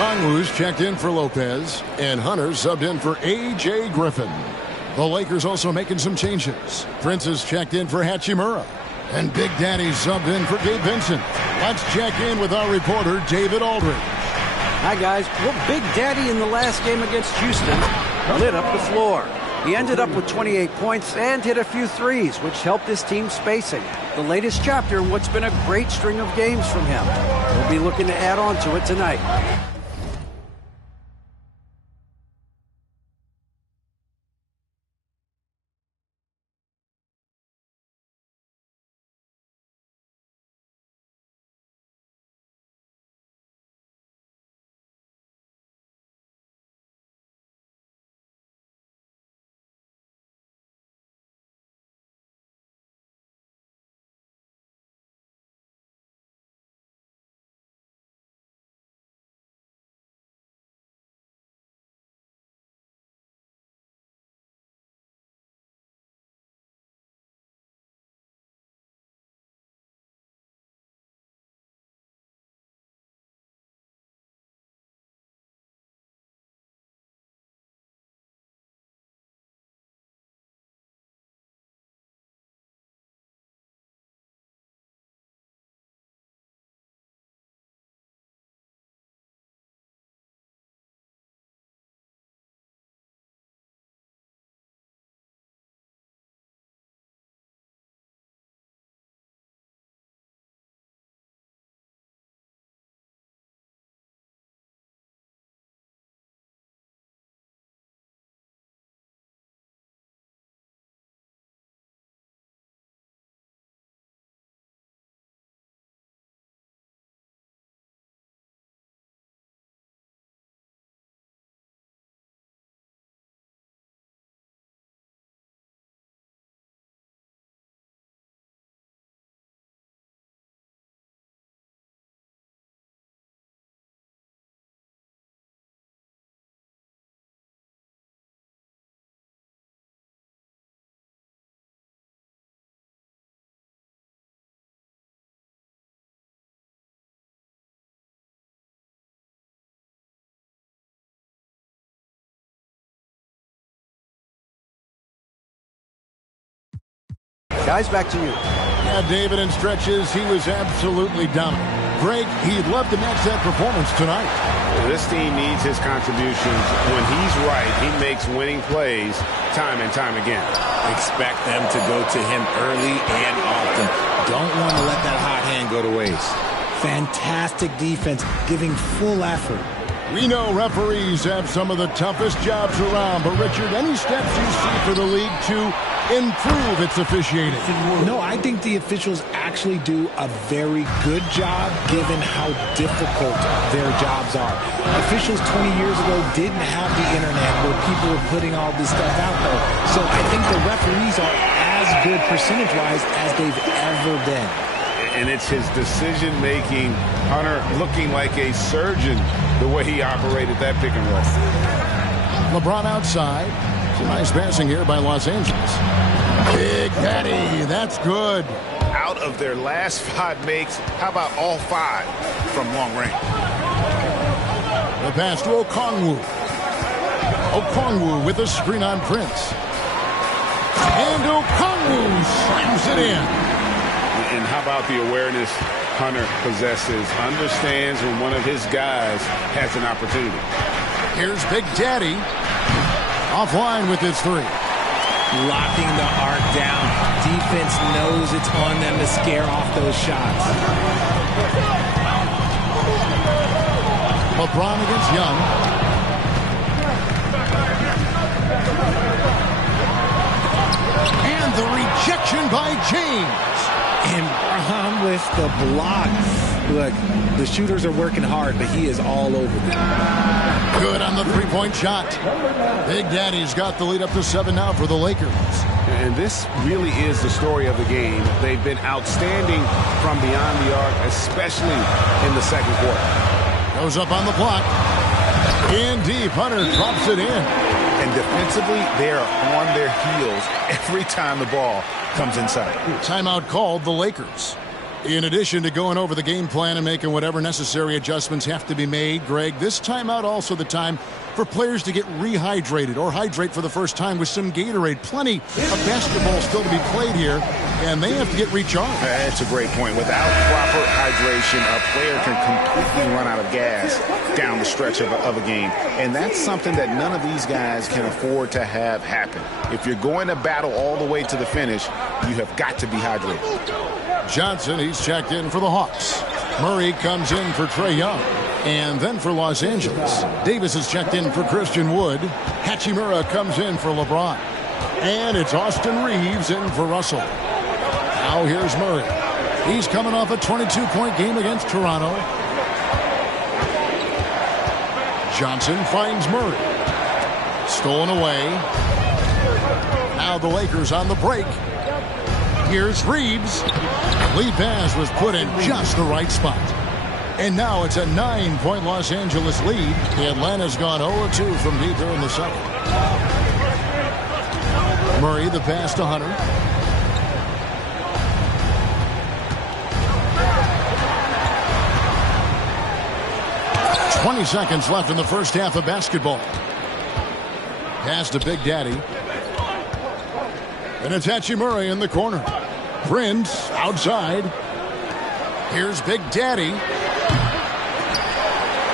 Okongwu's checked in for Lopez, and Hunter subbed in for A.J. Griffin. The Lakers also making some changes. Prince is checked in for Hachimura, and Big Daddy subbed in for Gabe Vincent. Let's check in with our reporter, David Aldridge. Hi, guys. Well, Big Daddy in the last game against Houston lit up the floor. He ended up with 28 points and hit a few threes, which helped his team spacing. The latest chapter in what's been a great string of games from him. We'll be looking to add on to it tonight. Guys, back to you. Yeah, David, in stretches, he was absolutely dominant. Greg, he'd love to match that performance tonight. This team needs his contributions. When he's right, he makes winning plays time and time again. Expect them to go to him early and often. Don't want to let that hot hand go to waste. Fantastic defense, giving full effort. We know referees have some of the toughest jobs around, but Richard, any steps you see for the league to improve its officiating? No, I think the officials actually do a very good job given how difficult their jobs are. Officials 20 years ago didn't have the internet where people were putting all this stuff out there. So I think the referees are as good percentage-wise as they've ever been. And it's his decision-making, Hunter looking like a surgeon the way he operated that pick and roll. LeBron outside. Some nice passing here by Los Angeles. Big Daddy, that's good. Out of their last 5 makes, how about all 5 from long range? The pass to Okongwu. Okongwu with a screen on Prince. And Okongwu slams it in. And how about the awareness Hunter possesses, understands when one of his guys has an opportunity. Here's Big Daddy. Offline with his 3. Locking the arc down. Defense knows it's on them to scare off those shots. LeBron against Young. And the rejection by James. And Braun with the block. Look, the shooters are working hard, but he is all over them. Good on the three-point shot. Big Daddy's got the lead up to 7 now for the Lakers. And this really is the story of the game. They've been outstanding from beyond the arc, especially in the second quarter. Goes up on the block. In deep, Hunter drops it in. And defensively, they are on their heels every time the ball comes inside. Timeout called the Lakers. In addition to going over the game plan and making whatever necessary adjustments have to be made, Greg, this timeout also the time for players to get rehydrated or hydrate for the first time with some Gatorade. Plenty of basketball still to be played here, and they have to get recharged. That's a great point. Without proper hydration, a player can completely run out of gas down the stretch of a game. And that's something that none of these guys can afford to have happen. If you're going to battle all the way to the finish, you have got to be hydrated. Johnson, he's checked in for the Hawks. Murray comes in for Trae Young. And then for Los Angeles, Davis is checked in for Christian Wood. Hachimura comes in for LeBron. And it's Austin Reeves in for Russell. Now here's Murray. He's coming off a 22-point game against Toronto. Johnson finds Murray. Stolen away. Now the Lakers on the break. Here's Reeves. Lead pass was put in just the right spot. And now it's a 9-point Los Angeles lead. Atlanta's gone 0-2 from deep here in the second. Murray, the pass to Hunter. "20 seconds left in the first half of basketball. Pass to Big Daddy. And it's Hachimura in the corner. Prince outside. Here's Big Daddy.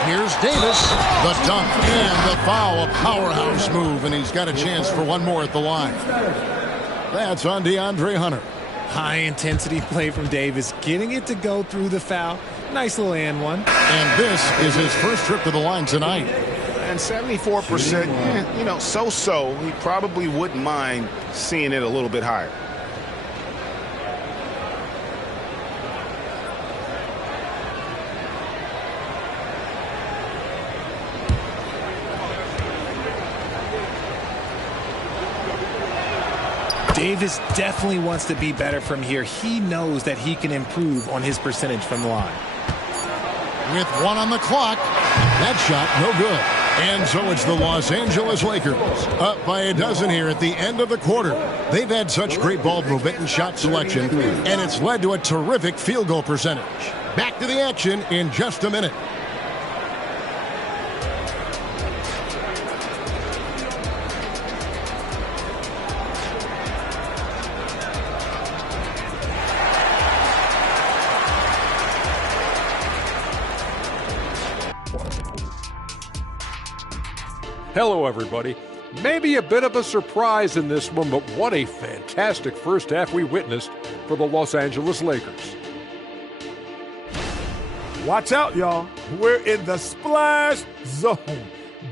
Here's Davis. The dunk and the foul. A powerhouse move, and he's got a chance for one more at the line. That's on DeAndre Hunter. High-intensity play from Davis, getting it to go through the foul. Nice little and one. And this is his first trip to the line tonight. And 74%, so-so. He probably wouldn't mind seeing it a little bit higher. Davis definitely wants to be better from here. He knows that he can improve on his percentage from the line. With one on the clock, that shot no good. And so it's the Los Angeles Lakers up by a dozen here at the end of the quarter. They've had such great ball movement and shot selection, and it's led to a terrific field goal percentage. Back to the action in just a minute. Hello, everybody. Maybe a bit of a surprise in this one, but what a fantastic first half we witnessed for the Los Angeles Lakers. Watch out, y'all. We're in the splash zone.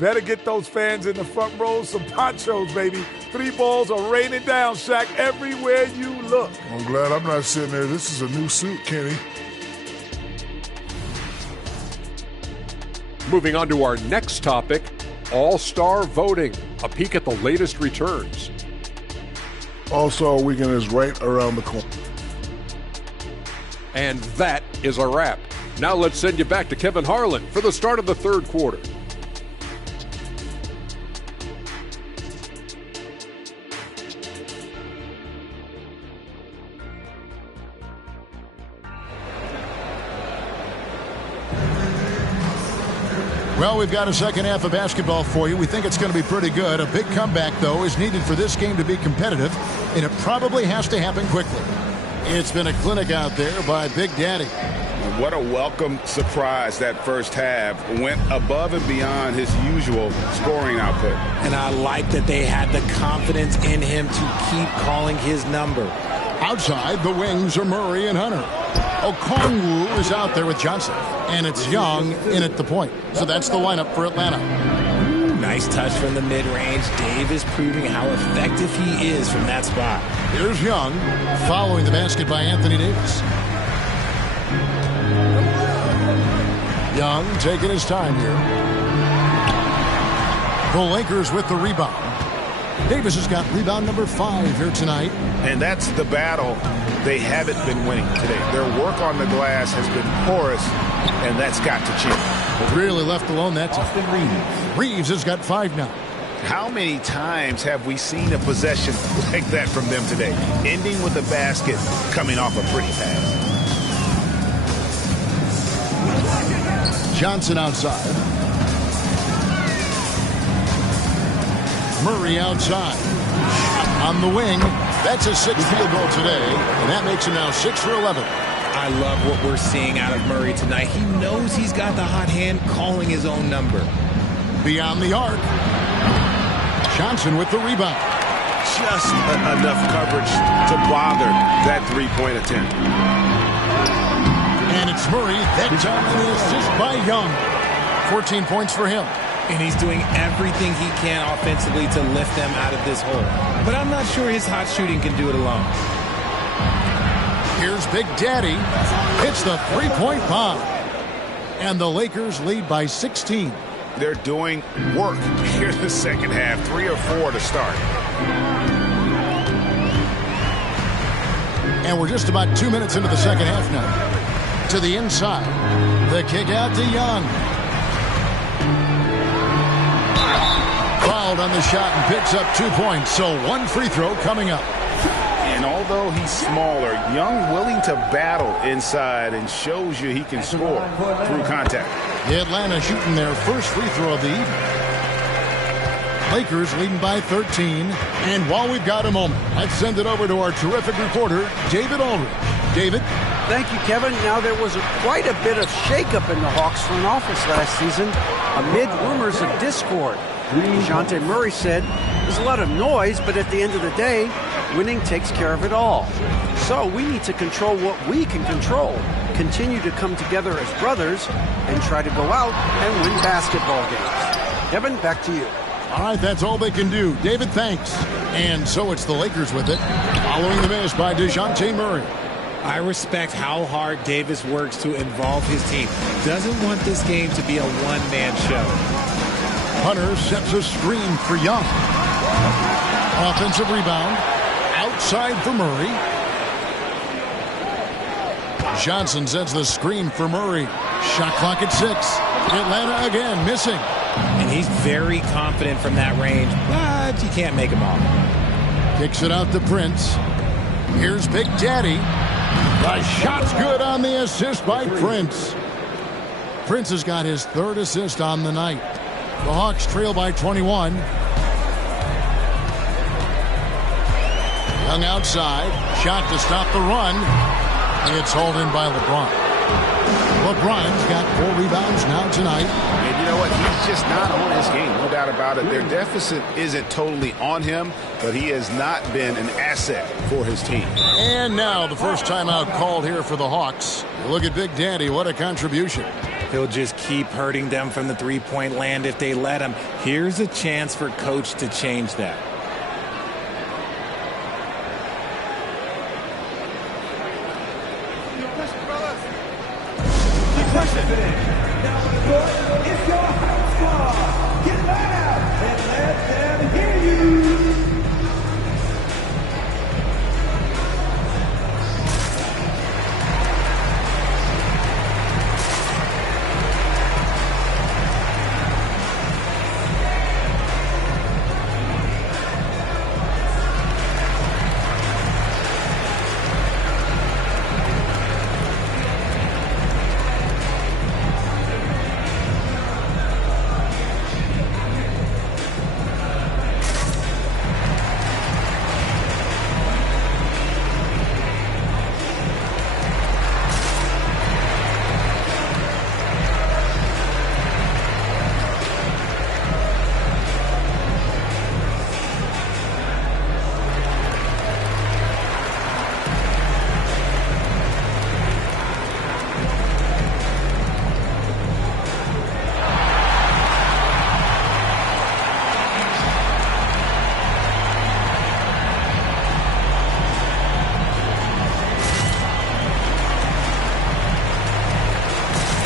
Better get those fans in the front row some ponchos, baby. 3 balls are raining down, Shaq, everywhere you look. I'm glad I'm not sitting there. This is a new suit, Kenny. Moving on to our next topic, All-Star voting. A peek at the latest returns. All-Star weekend is right around the corner. And that is a wrap. Now let's send you back to Kevin Harlan for the start of the third quarter. Well, we've got a second half of basketball for you. We think it's going to be pretty good. A big comeback, though, is needed for this game to be competitive, and it probably has to happen quickly. It's been a clinic out there by Big Daddy. What a welcome surprise that first half. Went above and beyond his usual scoring output. And I like that they had the confidence in him to keep calling his number. Outside, the wings are Murray and Hunter. Okongwu is out there with Johnson. And it's Young in at the point. So that's the lineup for Atlanta. Nice touch from the mid-range. Davis proving how effective he is from that spot. Here's Young following the basket by Anthony Davis. Young taking his time here. The Lakers with the rebound. Davis has got rebound number 5 here tonight. And that's the battle they haven't been winning today. Their work on the glass has been porous, and that's got to change. Really left alone that time. Reeves has got 5 now. How many times have we seen a possession like that from them today, ending with a basket coming off a pretty pass? Johnson outside. Murray outside. On the wing. That's his 6th field goal today, and that makes him now 6 for 11. I love what we're seeing out of Murray tonight. He knows he's got the hot hand calling his own number. Beyond the arc. Johnson with the rebound. Just enough coverage to bother that three-point attempt. And it's Murray. That's on the assist by Young. 14 points for him. And he's doing everything he can offensively to lift them out of this hole. But I'm not sure his hot shooting can do it alone. Here's Big Daddy. Hits the three-point bomb. And the Lakers lead by 16. They're doing work here in the second half. 3 or 4 to start. And we're just about 2 minutes into the second half now. To the inside. The kick out to Young. Fouled on the shot and picks up 2 points. So 1 free throw coming up. And although he's smaller, Young willing to battle inside and shows you he can score through contact. Atlanta shooting their first free throw of the evening. Lakers leading by 13. And while we've got a moment, let's send it over to our terrific reporter, David Aldridge. David? Thank you, Kevin. Now, there was quite a bit of shakeup in the Hawks front office last season amid rumors of discord. DeJounte Murray said, there's a lot of noise, but at the end of the day, winning takes care of it all. So we need to control what we can control, continue to come together as brothers, and try to go out and win basketball games. Kevin, back to you. All right, that's all they can do. David, thanks. And so it's the Lakers with it, following the miss by DeJounte Murray. I respect how hard Davis works to involve his team. Doesn't want this game to be a one-man show. Hunter sets a screen for Young. Offensive rebound. Outside for Murray. Johnson sets the screen for Murray. Shot clock at 6. Atlanta again missing. And he's very confident from that range, but you can't make him all. Kicks it out to Prince. Here's Big Daddy. The shot's good on the assist by Prince. Prince has got his 3rd assist on the night. The Hawks trail by 21. Young outside. Shot to stop the run. It's hauled in by LeBron. LeBron's got 4 rebounds now tonight. And you know what? He's just not on his game. No doubt about it. Their deficit isn't totally on him, but he has not been an asset for his team. And now the first timeout called here for the Hawks. Look at Big Daddy. What a contribution. He'll just keep hurting them from the three-point land if they let him. Here's a chance for Coach to change that. It's your house squad. Get loud and let them hear you.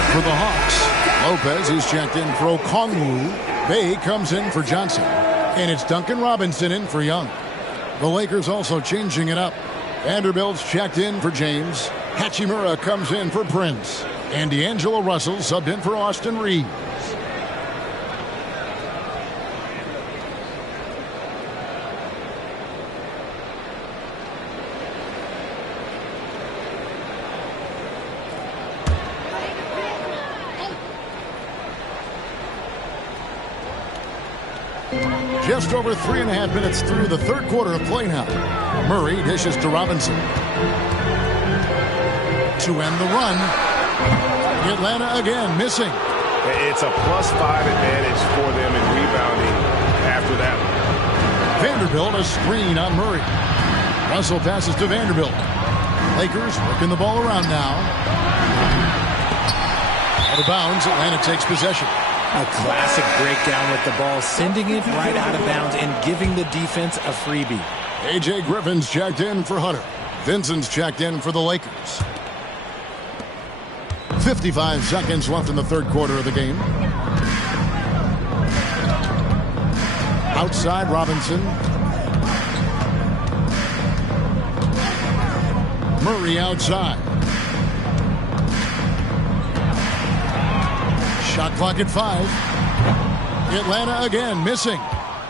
For the Hawks, Lopez is checked in for Okongwu. Bay comes in for Johnson. And it's Duncan Robinson in for Young. The Lakers also changing it up. Vanderbilt's checked in for James. Hachimura comes in for Prince. And D'Angelo Russell subbed in for Austin Reeves. Just over 3.5 minutes through the third quarter of play now. Murray dishes to Robinson. To end the run. Atlanta again missing. It's a +5 advantage for them in rebounding after that one. Vanderbilt a screen on Murray. Russell passes to Vanderbilt. Lakers working the ball around now. Out of bounds, Atlanta takes possession. A classic breakdown with the ball, sending it right out of bounds and giving the defense a freebie. A.J. Griffin's checked in for Hunter. Vincent's checked in for the Lakers. 55 seconds left in the third quarter of the game. Outside Robinson. Murray outside. Shot clock at 5. Atlanta again missing.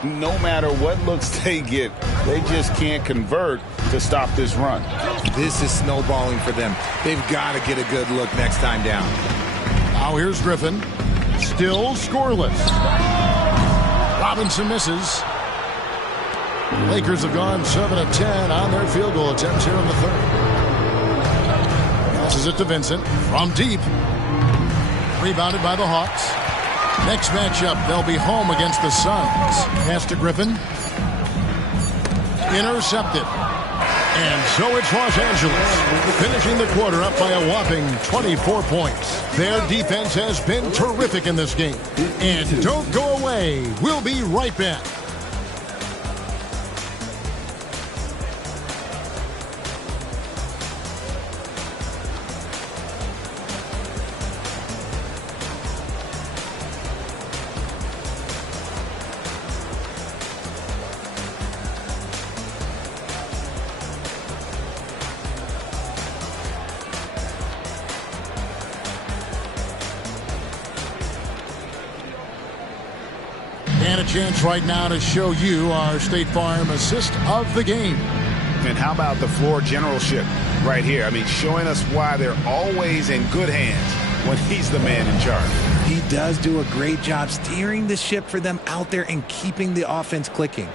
No matter what looks they get, they just can't convert to stop this run. This is snowballing for them. They've got to get a good look next time down. Now here's Griffin. Still scoreless. Robinson misses. Lakers have gone 7 of 10 on their field goal attempts here in the third. Passes it to Vincent from deep. Rebounded by the Hawks. Next matchup, they'll be home against the Suns. Pass to Griffin. Intercepted. And so it's Los Angeles, finishing the quarter up by a whopping 24 points. Their defense has been terrific in this game. And don't go away. We'll be right back. And a chance right now to show you our State Farm assist of the game. And how about the floor generalship right here? I mean, showing us why they're always in good hands when he's the man in charge. He does do a great job steering the ship for them out there and keeping the offense clicking.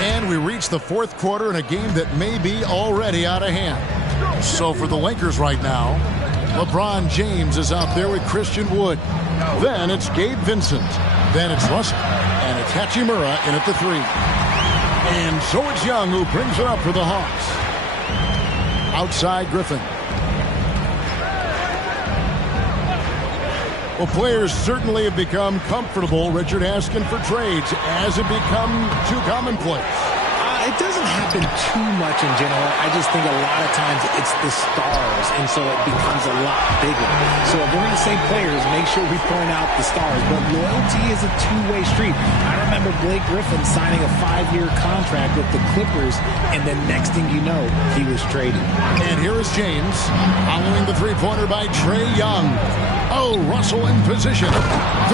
And we reach the fourth quarter in a game that may be already out of hand. So for the Lakers right now, LeBron James is out there with Christian Wood. Then it's Gabe Vincent. Then it's Russell. And it's Hachimura in at the 3. And so it's Young who brings it up for the Hawks. Outside Griffin. Well, players certainly have become comfortable, Richard, asking for trades. Has it become too commonplace? It doesn't happen too much in general. I just think a lot of times it's the stars, and so it becomes a lot bigger. So if we're going to say players, make sure we point out the stars. But loyalty is a two-way street. I remember Blake Griffin signing a 5-year contract with the Clippers, and the next thing you know, he was traded. And here is James, following the three-pointer by Trae Young. Oh, Russell in position.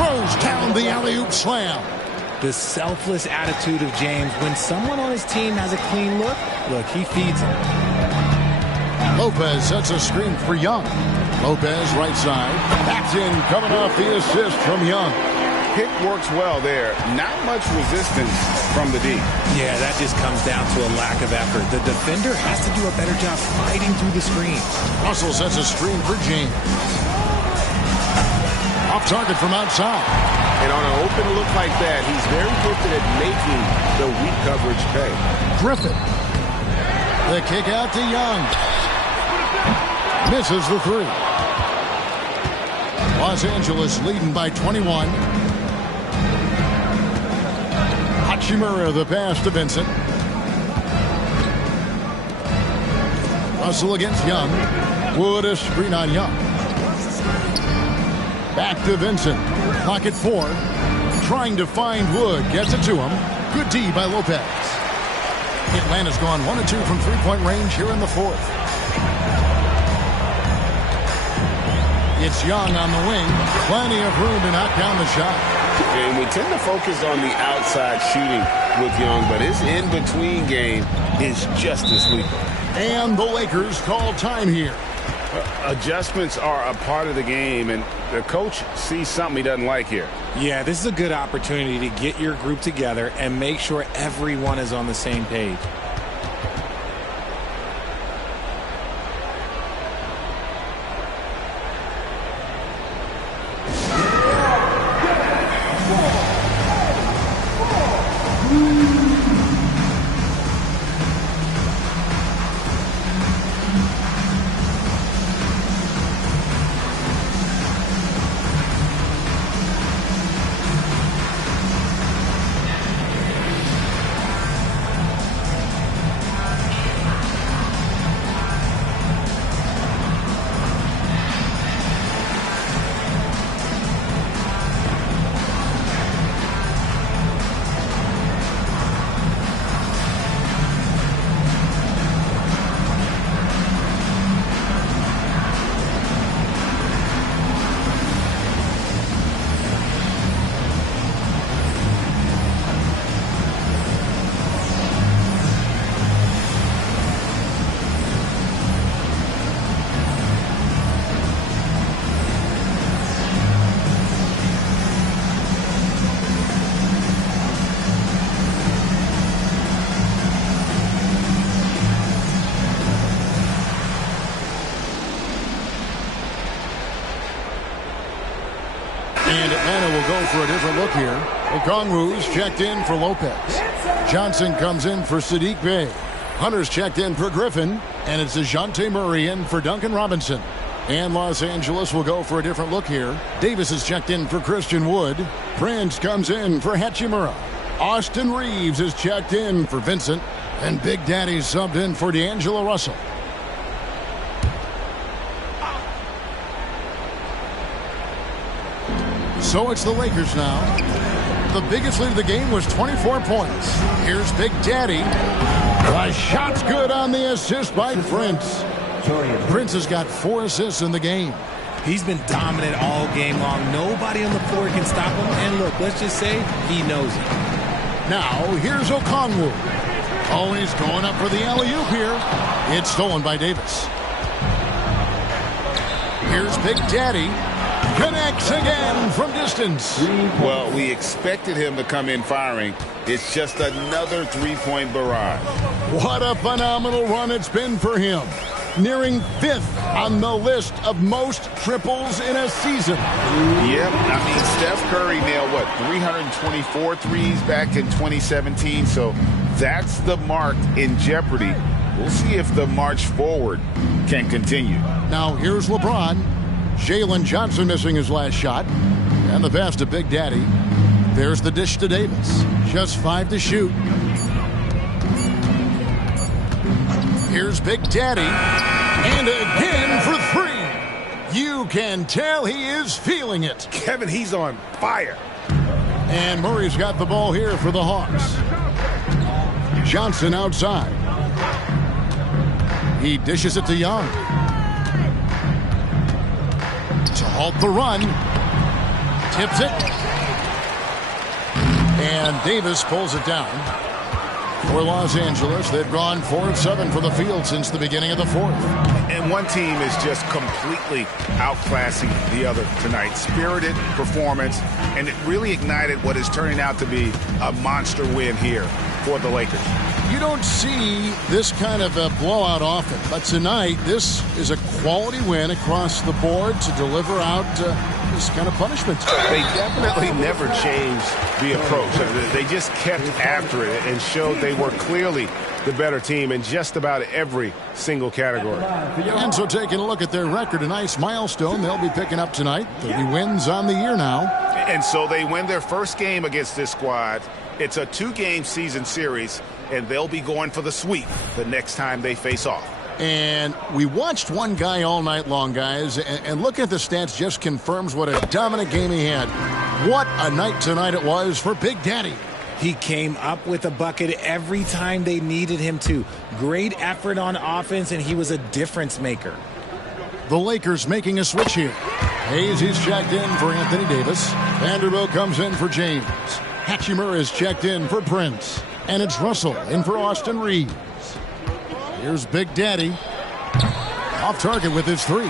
Throws down the alley-oop slam. The selfless attitude of James. When someone on his team has a clean look, he feeds him. Lopez sets a screen for Young. Lopez right side. Backed in, coming off the assist from Young. Pick works well there. Not much resistance from the D. Yeah, that just comes down to a lack of effort. The defender has to do a better job fighting through the screen. Russell sets a screen for James. Off target from outside. And on an open look like that, he's very gifted at making the weak coverage pay. Griffin. The kick out to Young. Misses the 3. Los Angeles leading by 21. Hachimura the pass to Vincent. Russell against Young. Wood a screen on Young. Back to Vincent. Clock at 4. Trying to find Wood. Gets it to him. Good D by Lopez. Atlanta's gone 1 of 2 from three-point range here in the fourth. It's Young on the wing. Plenty of room to knock down the shot. And we tend to focus on the outside shooting with Young, but his in-between game is just as lethal. And the Lakers call time here. Adjustments are a part of the game, and the coach sees something he doesn't like here. Yeah, this is a good opportunity to get your group together and make sure everyone is on the same page. And Atlanta will go for a different look here. Okongwu's checked in for Lopez. Johnson comes in for Sadiq Bey. Hunter's checked in for Griffin. And it's DeJounte Murray in for Duncan Robinson. And Los Angeles will go for a different look here. Davis is checked in for Christian Wood. Prince comes in for Hachimura. Austin Reeves is checked in for Vincent. And Big Daddy subbed in for D'Angelo Russell. So it's the Lakers now. The biggest lead of the game was 24 points. Here's Big Daddy. The shot's good on the assist by Prince. Prince has got 4 assists in the game. He's been dominant all game long. Nobody on the floor can stop him. And look, let's just say he knows it. Now, here's Okongwu. Oh, he's going up for the alley-oop here. It's stolen by Davis. Here's Big Daddy. Connects again from distance. Well, we expected him to come in firing. It's just another three-point barrage. What a phenomenal run it's been for him. Nearing 5th on the list of most triples in a season. Yep, I mean, Steph Curry nailed, 324 threes back in 2017, so that's the mark in jeopardy. We'll see if the march forward can continue. Now, here's LeBron. Jalen Johnson missing his last shot. And the pass to Big Daddy. There's the dish to Davis. Just 5 to shoot. Here's Big Daddy. And again for 3. You can tell he is feeling it. Kevin, he's on fire. And Murray's got the ball here for the Hawks. Johnson outside. He dishes it to Young. To halt the run. Tips it. And Davis pulls it down. For Los Angeles, they've gone 4 of 7 for the field since the beginning of the 4th. And one team is just completely outclassing the other tonight. Spirited performance, and it really ignited what is turning out to be a monster win here for the Lakers. You don't see this kind of a blowout often, but tonight this is a quality win across the board to deliver out this kind of punishment. They definitely never changed the approach. They just kept after it and showed they were clearly the better team in just about every single category. And so taking a look at their record, a nice milestone they'll be picking up tonight. 30 wins on the year now. And so they win their first game against this squad. It's a 2-game season series, and they'll be going for the sweep the next time they face off. And we watched one guy all night long, guys, and looking at the stats just confirms what a dominant game he had. What a night tonight it was for Big Daddy. He came up with a bucket every time they needed him to. Great effort on offense, and he was a difference maker. The Lakers making a switch here. Hayes, he's checked in for Anthony Davis. Vanderbilt comes in for James. Hachimura is checked in for Prince. And it's Russell in for Austin Reeves. Here's Big Daddy. Off target with his three.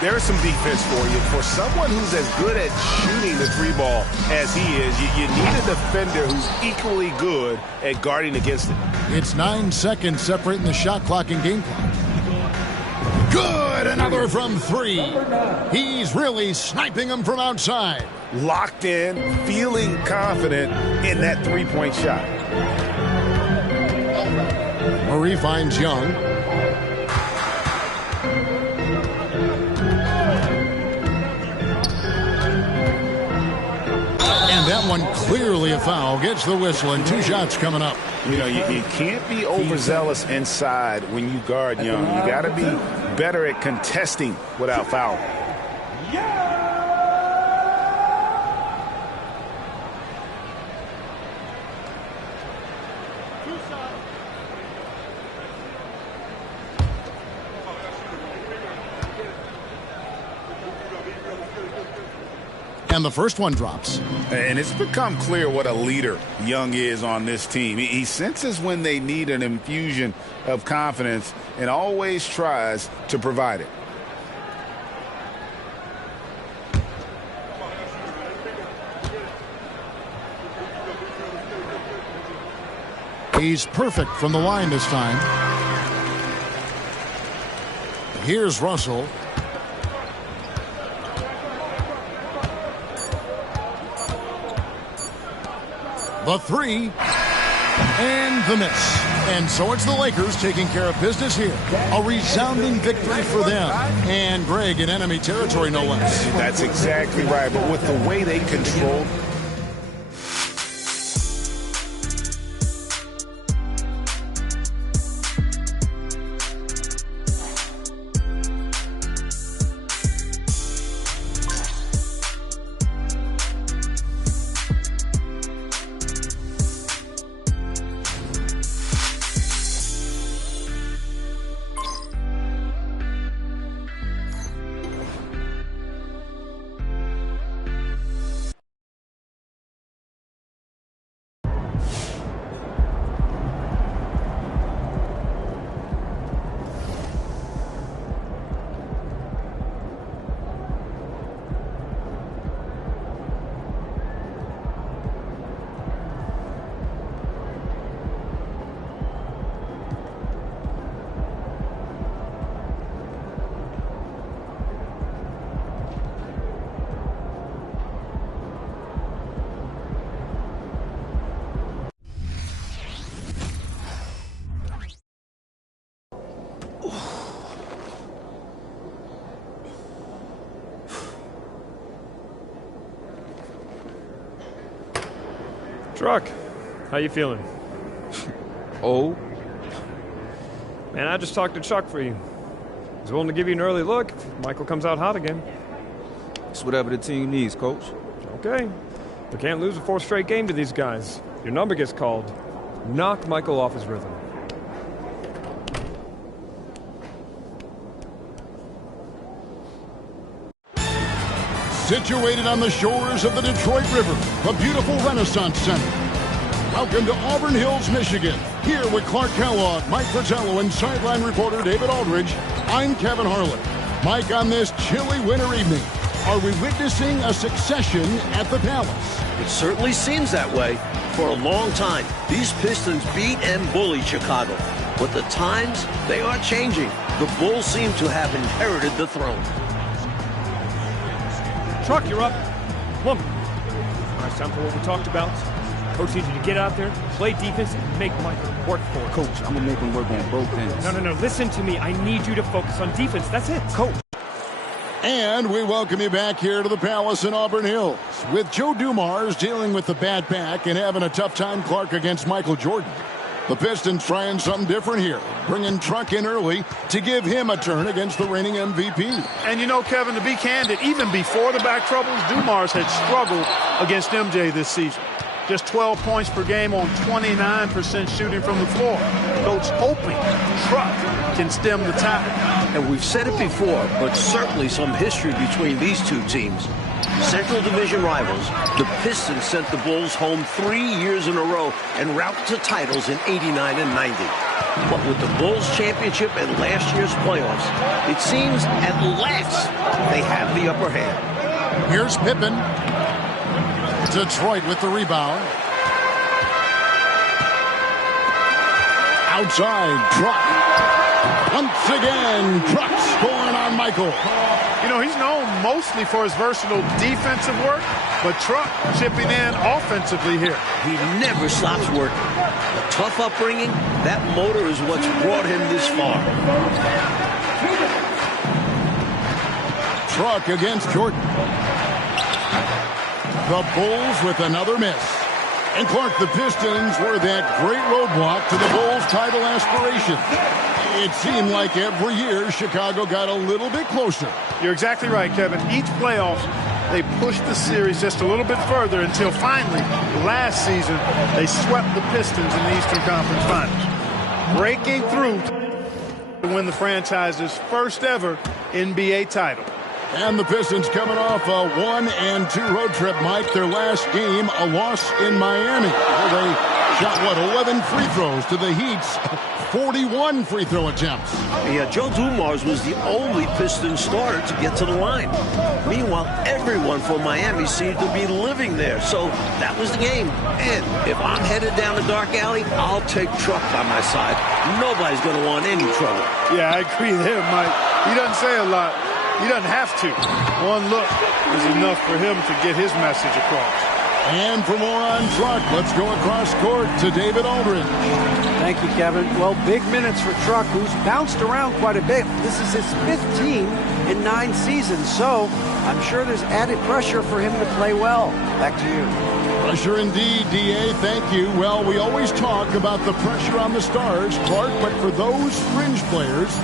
There's some defense for you. For someone who's as good at shooting the three ball as he is, you need a defender who's equally good at guarding against it. It's 9 seconds separating the shot clock and game clock. Good! Another from three. He's really sniping them from outside. Locked in, feeling confident in that three-point shot. Murray finds Young. And that one clearly a foul. Gets the whistle and 2 shots coming up. You know, you can't be overzealous inside when you guard Young. You got to be better at contesting without fouling. And the first one drops. And it's become clear what a leader Young is on this team. He senses when they need an infusion of confidence and always tries to provide it. He's perfect from the line this time. Here's Russell. The three, and the miss. And so it's the Lakers taking care of business here. A resounding victory for them. And Greg in enemy territory, no less. That's exactly right. But with the way they control. Truck, how you feeling? Oh? Man, I just talked to Chuck for you. He's willing to give you an early look if Michael comes out hot again. It's whatever the team needs, Coach. Okay. We can't lose a 4th straight game to these guys. Your number gets called. Knock Michael off his rhythm. Situated on the shores of the Detroit River, the beautiful Renaissance Center. Welcome to Auburn Hills, Michigan. Here with Clark Kellogg, Mike Fratello, and sideline reporter David Aldridge, I'm Kevin Harlan. Mike, on this chilly winter evening, are we witnessing a succession at the Palace? It certainly seems that way. For a long time, these Pistons beat and bullied Chicago. But the times, they are changing. The Bulls seem to have inherited the throne. Truck, you're up. Come on. All right, time for what we talked about. Coach needs you to get out there, play defense, and make Michael work for it. Coach, I'm going to make him work on both ends. No. Listen to me. I need you to focus on defense. That's it. Coach. And we welcome you back here to the Palace in Auburn Hills. With Joe Dumars dealing with the bad back and having a tough time, Clark, against Michael Jordan. The Pistons trying something different here, bringing Truck in early to give him a turn against the reigning MVP. And you know, Kevin, to be candid, even before the back troubles, Dumars had struggled against MJ this season. Just 12 points per game on 29% shooting from the floor. Coach hoping Truck can stem the tide. And we've said it before, but certainly some history between these two teams. Central Division rivals, the Pistons sent the Bulls home 3 years in a row en route to titles in '89 and '90. But with the Bulls championship and last year's playoffs, it seems at last they have the upper hand. Here's Pippen. Detroit with the rebound. Outside, Truck. Once again, Truck scoring on Michael. You know, he's known mostly for his versatile defensive work, but Truck chipping in offensively here. He never stops working. A tough upbringing, that motor is what's brought him this far. Truck against Jordan. The Bulls with another miss. And Clark, the Pistons were that great roadblock to the Bulls' title aspiration. It seemed like every year Chicago got a little bit closer. You're exactly right, Kevin. Each playoffs, they pushed the series just a little bit further until finally, last season, they swept the Pistons in the Eastern Conference Finals, breaking through to win the franchise's first ever NBA title. And the Pistons coming off a 1-2 road trip, Mike. Their last game, a loss in Miami. Well, they shot, 11 free throws to the Heat's 41 free throw attempts. Yeah, Joe Dumars was the only Pistons starter to get to the line. Meanwhile, everyone from Miami seemed to be living there. So that was the game. And if I'm headed down the dark alley, I'll take Truck by my side. Nobody's going to want any trouble. Yeah, I agree there, Mike. He doesn't say a lot. He doesn't have to. One look is enough for him to get his message across. And for more on Truck, let's go across court to David Aldridge. Thank you, Kevin. Well, big minutes for Truck, who's bounced around quite a bit. This is his 5th team in 9 seasons, so I'm sure there's added pressure for him to play well. Back to you. Pressure indeed, D.A. Thank you. Well, we always talk about the pressure on the stars, Clark, but for those fringe players,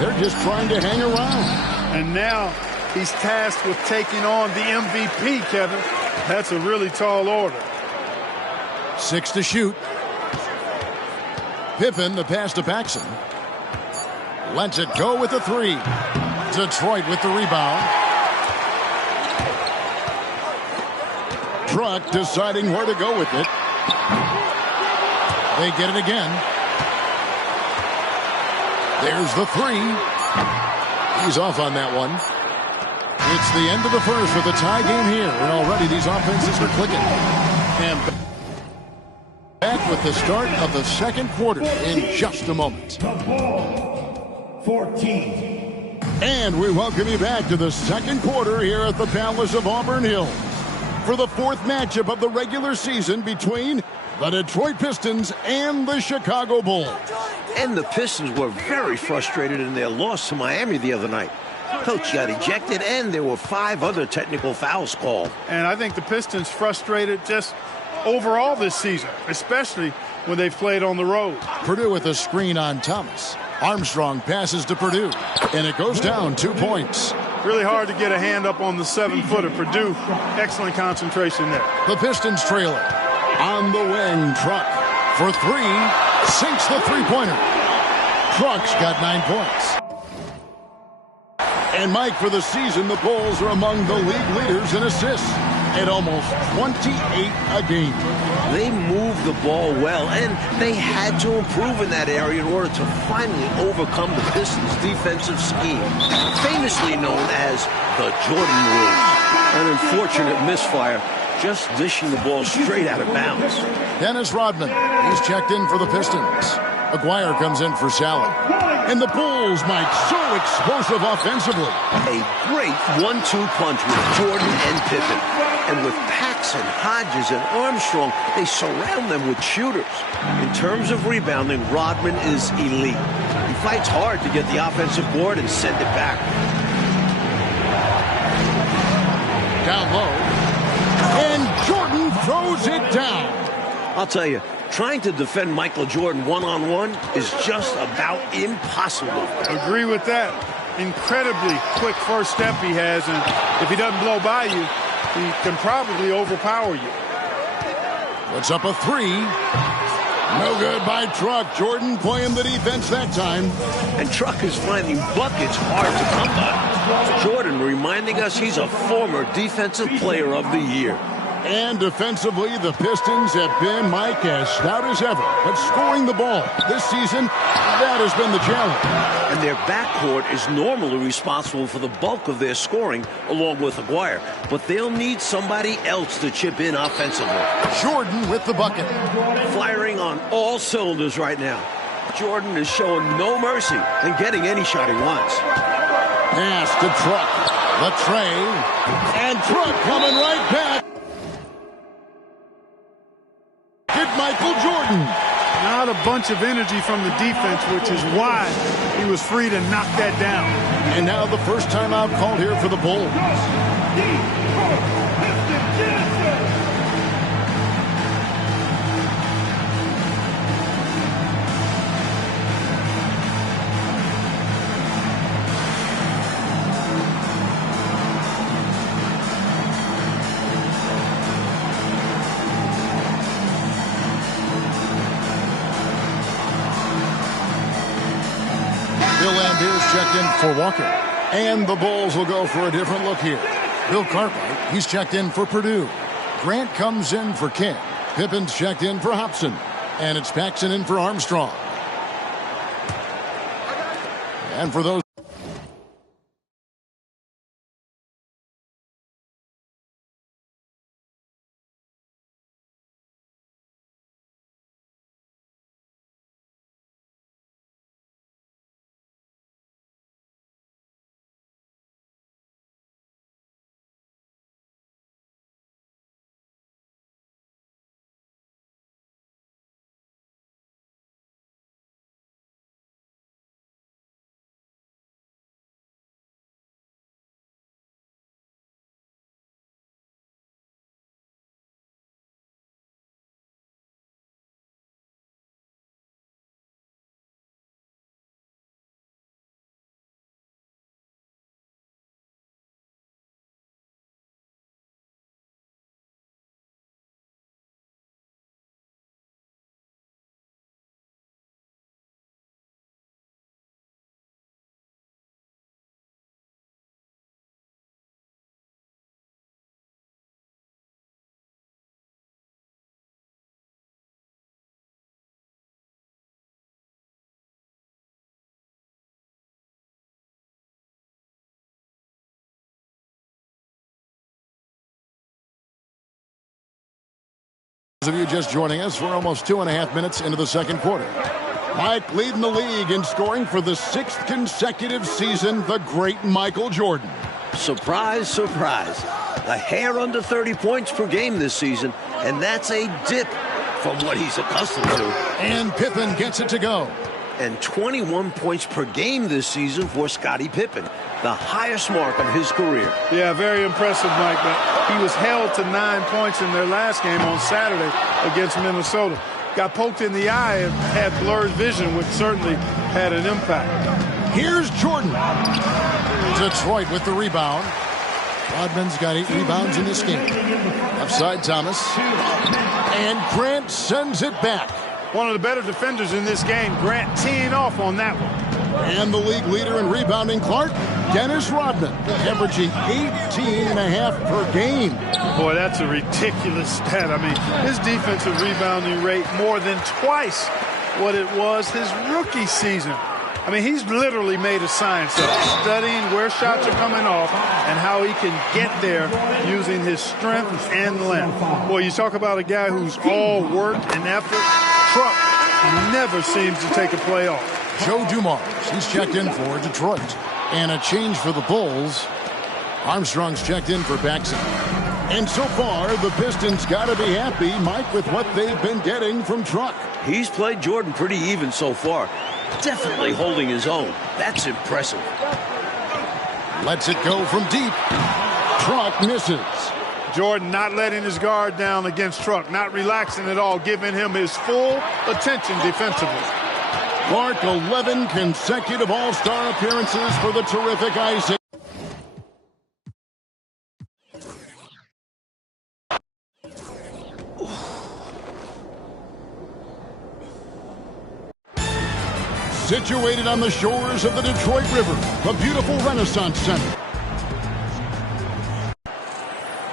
they're just trying to hang around. And now he's tasked with taking on the MVP, Kevin. That's a really tall order. 6 to shoot. Pippen, the pass to Paxson. Lets it go with the 3. Detroit with the rebound. Truck deciding where to go with it. They get it again. There's the 3. He's off on that one. It's the end of the first with a tie game here, and already these offenses are clicking. And back with the start of the second quarter in just a moment. 14. And we welcome you back to the second quarter here at the Palace of Auburn Hill for the 4th matchup of the regular season between the Detroit Pistons and the Chicago Bulls. And the Pistons were very frustrated in their loss to Miami the other night. Coach got ejected, and there were 5 other technical fouls called. And I think the Pistons frustrated just overall this season, especially when they've played on the road. Purdue with a screen on Thomas. Armstrong passes to Purdue, and it goes down 2 points. Really hard to get a hand up on the 7-footer. Purdue, excellent concentration there. The Pistons trailer. On the wing, Truck for 3. Sinks the three-pointer. Truck's got 9 points. And Mike, for the season, the Bulls are among the league leaders in assists at almost 28 a game. They moved the ball well, and they had to improve in that area in order to finally overcome the Pistons' defensive scheme, famously known as the Jordan rule. An unfortunate misfire, just dishing the ball straight out of bounds. Dennis Rodman, he's checked in for the Pistons. Aguirre comes in for Sally. And the Bulls, Mike, so explosive offensively. A great 1-2 punch with Jordan and Pippen. And with Paxson, Hodges, and Armstrong, they surround them with shooters. In terms of rebounding, Rodman is elite. He fights hard to get the offensive board and send it back. Down low. And Jordan throws it down. I'll tell you, trying to defend Michael Jordan one-on-one is just about impossible. Agree with that. Incredibly quick first step he has, and if he doesn't blow by you, he can probably overpower you. What's up a 3? No good by Truck. Jordan playing the defense that time. And Truck is finding buckets hard to come by. Jordan reminding us he's a former Defensive Player of the Year. And defensively, the Pistons have been, Mike, as stout as ever. But scoring the ball this season, that has been the challenge. And their backcourt is normally responsible for the bulk of their scoring, along with Aguirre. But they'll need somebody else to chip in offensively. Jordan with the bucket. Firing on all cylinders right now. Jordan is showing no mercy and getting any shot he wants. Pass to Truck. The tray. And Truck coming right back. Hit Michael Jordan. Not a bunch of energy from the defense, which is why he was free to knock that down. And now the first timeout called here for the Bulls. Bill Lambert's checked in for Walker. And the Bulls will go for a different look here. Bill Cartwright, he's checked in for Purdue. Grant comes in for King. Pippen's checked in for Hobson. And it's Paxson in for Armstrong. And for those... Those of you just joining us, we're almost 2.5 minutes into the second quarter. Mike leading the league in scoring for the 6th consecutive season, the great Michael Jordan. Surprise, surprise. A hair under 30 points per game this season, and that's a dip from what he's accustomed to. And Pippen gets it to go. And 21 points per game this season for Scottie Pippen, the highest mark of his career. Yeah, very impressive, Mike. But he was held to 9 points in their last game on Saturday against Minnesota. Got poked in the eye and had blurred vision, which certainly had an impact. Here's Jordan. Detroit with the rebound. Rodman's got 8 rebounds in this game. Upside Thomas. And Grant sends it back. One of the better defenders in this game, Grant teeing off on that one. And the league leader in rebounding, Clark, Dennis Rodman, averaging 18.5 per game. Boy, that's a ridiculous stat. I mean, his defensive rebounding rate more than twice what it was his rookie season. I mean, he's literally made a science of studying where shots are coming off and how he can get there using his strength and length. Boy, you talk about a guy who's all work and effort. Truck never seems to take a play off. Joe Dumars, he's checked in for Detroit. And a change for the Bulls. Armstrong's checked in for Paxson. And so far, the Pistons got to be happy, Mike, with what they've been getting from Truck. He's played Jordan pretty even so far. Definitely holding his own. That's impressive. Lets it go from deep. Truck misses. Jordan not letting his guard down against Truck, not relaxing at all, giving him his full attention defensively. Clark, 11 consecutive All-Star appearances for the terrific Isaac. Situated on the shores of the Detroit River, the beautiful Renaissance Center.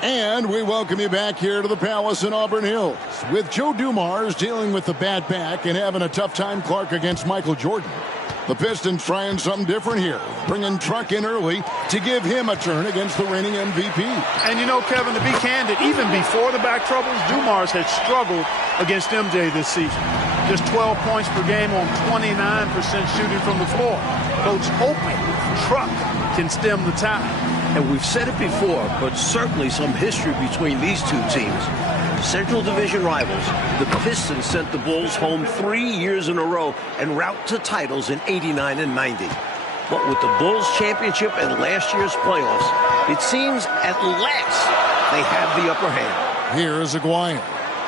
And we welcome you back here to the Palace in Auburn Hills. With Joe Dumars dealing with the bad back and having a tough time, Clark, against Michael Jordan. The Pistons trying something different here, bringing Truck in early to give him a turn against the reigning MVP. And you know, Kevin, to be candid, even before the back troubles, Dumars had struggled against MJ this season. Just 12 points per game on 29% shooting from the floor. Coach hoping Truck can stem the tide. And we've said it before, but certainly some history between these two teams. Central Division rivals, the Pistons sent the Bulls home 3 years in a row en route to titles in '89 and '90. But with the Bulls championship and last year's playoffs, it seems at last they have the upper hand. Here is Aguirre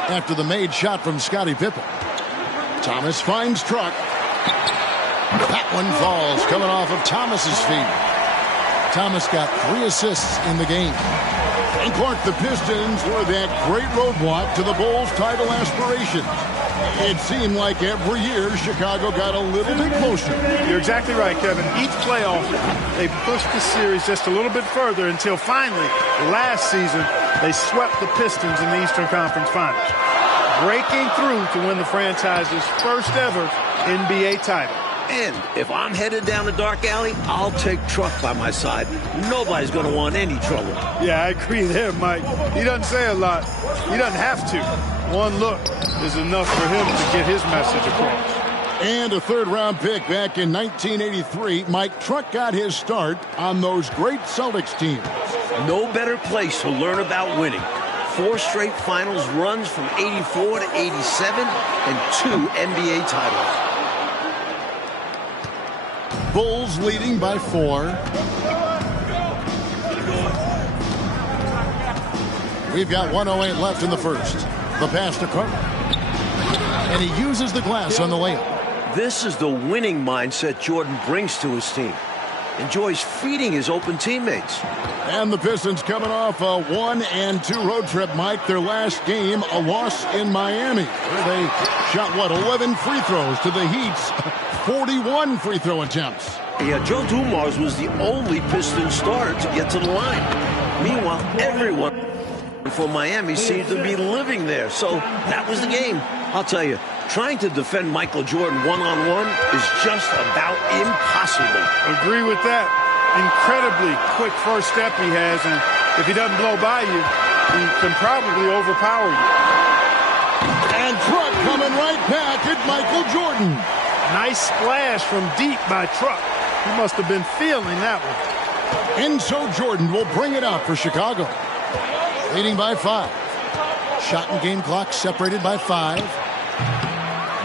after the made shot from Scottie Pippen. Thomas finds Truck. That one falls, coming off of Thomas's feet. Thomas got 3 assists in the game. And Clark, the Pistons were that great roadblock to the Bulls' title aspirations. It seemed like every year Chicago got a little bit closer. You're exactly right, Kevin. Each playoff, they pushed the series just a little bit further until finally, last season, they swept the Pistons in the Eastern Conference Finals, breaking through to win the franchise's first ever NBA title. And if I'm headed down a dark alley, I'll take Truck by my side. Nobody's going to want any trouble. Yeah, I agree there, Mike. He doesn't say a lot. He doesn't have to. One look is enough for him to get his message across. And a third-round pick back in 1983. Mike, Truck got his start on those great Celtics teams. No better place to learn about winning. 4 straight finals runs from '84 to '87 and 2 NBA titles. Bulls leading by 4. We've got 1:08 left in the first. The pass to Carter. And he uses the glass on the layup. This is the winning mindset Jordan brings to his team. Enjoys feeding his open teammates. And the Pistons coming off a 1-2 road trip, Mike. Their last game, a loss in Miami, where they shot, 11 free throws to the Heat's 41 free throw attempts. Yeah, Joe Dumars was the only Pistons starter to get to the line. Meanwhile, everyone from Miami seemed to be living there, so that was the game. I'll tell you, trying to defend Michael Jordan one-on-one is just about impossible. Agree with that. Incredibly quick first step he has, and if he doesn't blow by you, he can probably overpower you. And Truck coming right back at Michael Jordan. Nice splash from deep by Truck. He must have been feeling that one. And so Jordan will bring it up for Chicago. Leading by 5. Shot and game clock separated by 5.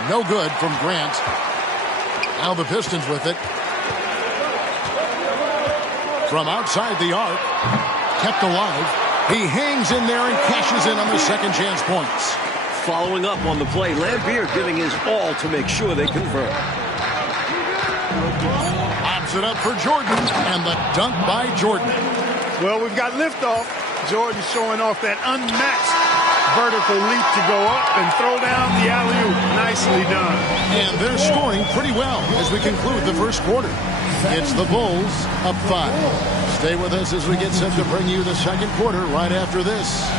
No good from Grant. Now the Pistons with it. From outside the arc. Kept alive. He hangs in there and cashes in on the second chance points. Following up on the play, Lambeer giving his all to make sure they convert. Pops it up for Jordan, and the dunk by Jordan. Well, we've got liftoff. Jordan showing off that unmatched vertical leap to go up and throw down the alley-oop. Nicely done. And they're scoring pretty well as we conclude the first quarter. It's the Bulls up 5. Stay with us as we get set to bring you the second quarter right after this.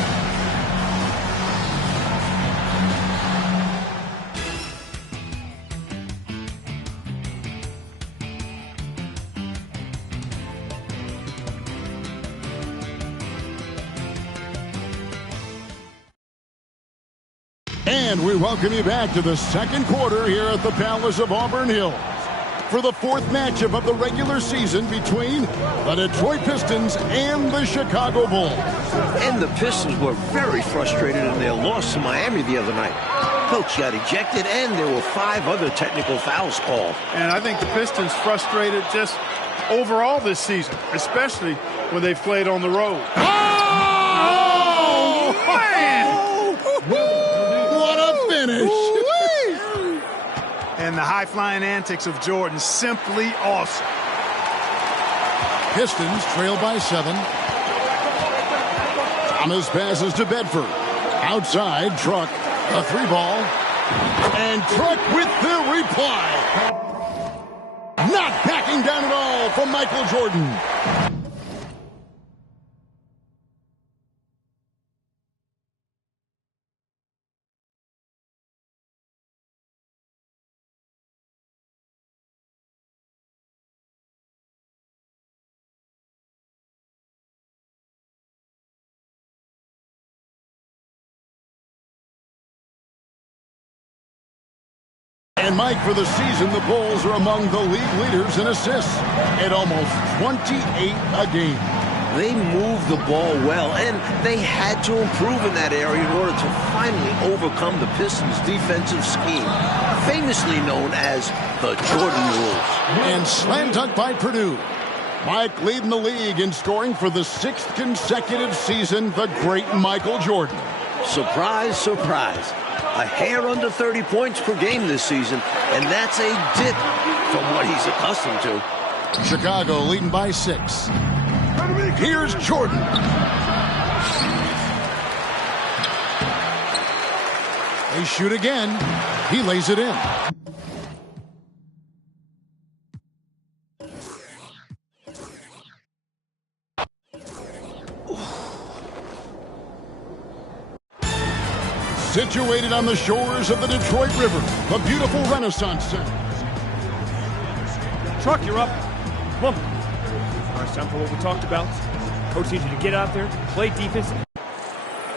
And we welcome you back to the second quarter here at the Palace of Auburn Hills for the 4th matchup of the regular season between the Detroit Pistons and the Chicago Bulls. And the Pistons were very frustrated in their loss to Miami the other night. Coach got ejected, and there were 5 other technical fouls called. And I think the Pistons frustrated just overall this season, especially when they've played on the road. Oh, man! What a finish! And the high-flying antics of Jordan, simply awesome. Pistons trail by 7. Thomas passes to Bedford. Outside, Truck. A 3 ball. And Truck with the reply. Not backing down at all from Michael Jordan. And Mike, for the season, the Bulls are among the league leaders in assists at almost 28 a game. They moved the ball well, and they had to improve in that area in order to finally overcome the Pistons' defensive scheme, famously known as the Jordan rules. And slam dunk by Purdue. Mike leading the league in scoring for the 6th consecutive season, the great Michael Jordan. Surprise, surprise. A hair under 30 points per game this season, and that's a dip from what he's accustomed to. Chicago leading by 6. Here's Jordan. They shoot again. He lays it in. Situated on the shores of the Detroit River, the beautiful Renaissance Center. Truck, you're up. Come on. All right, time for what we talked about. Coach needs you to get out there, play defense.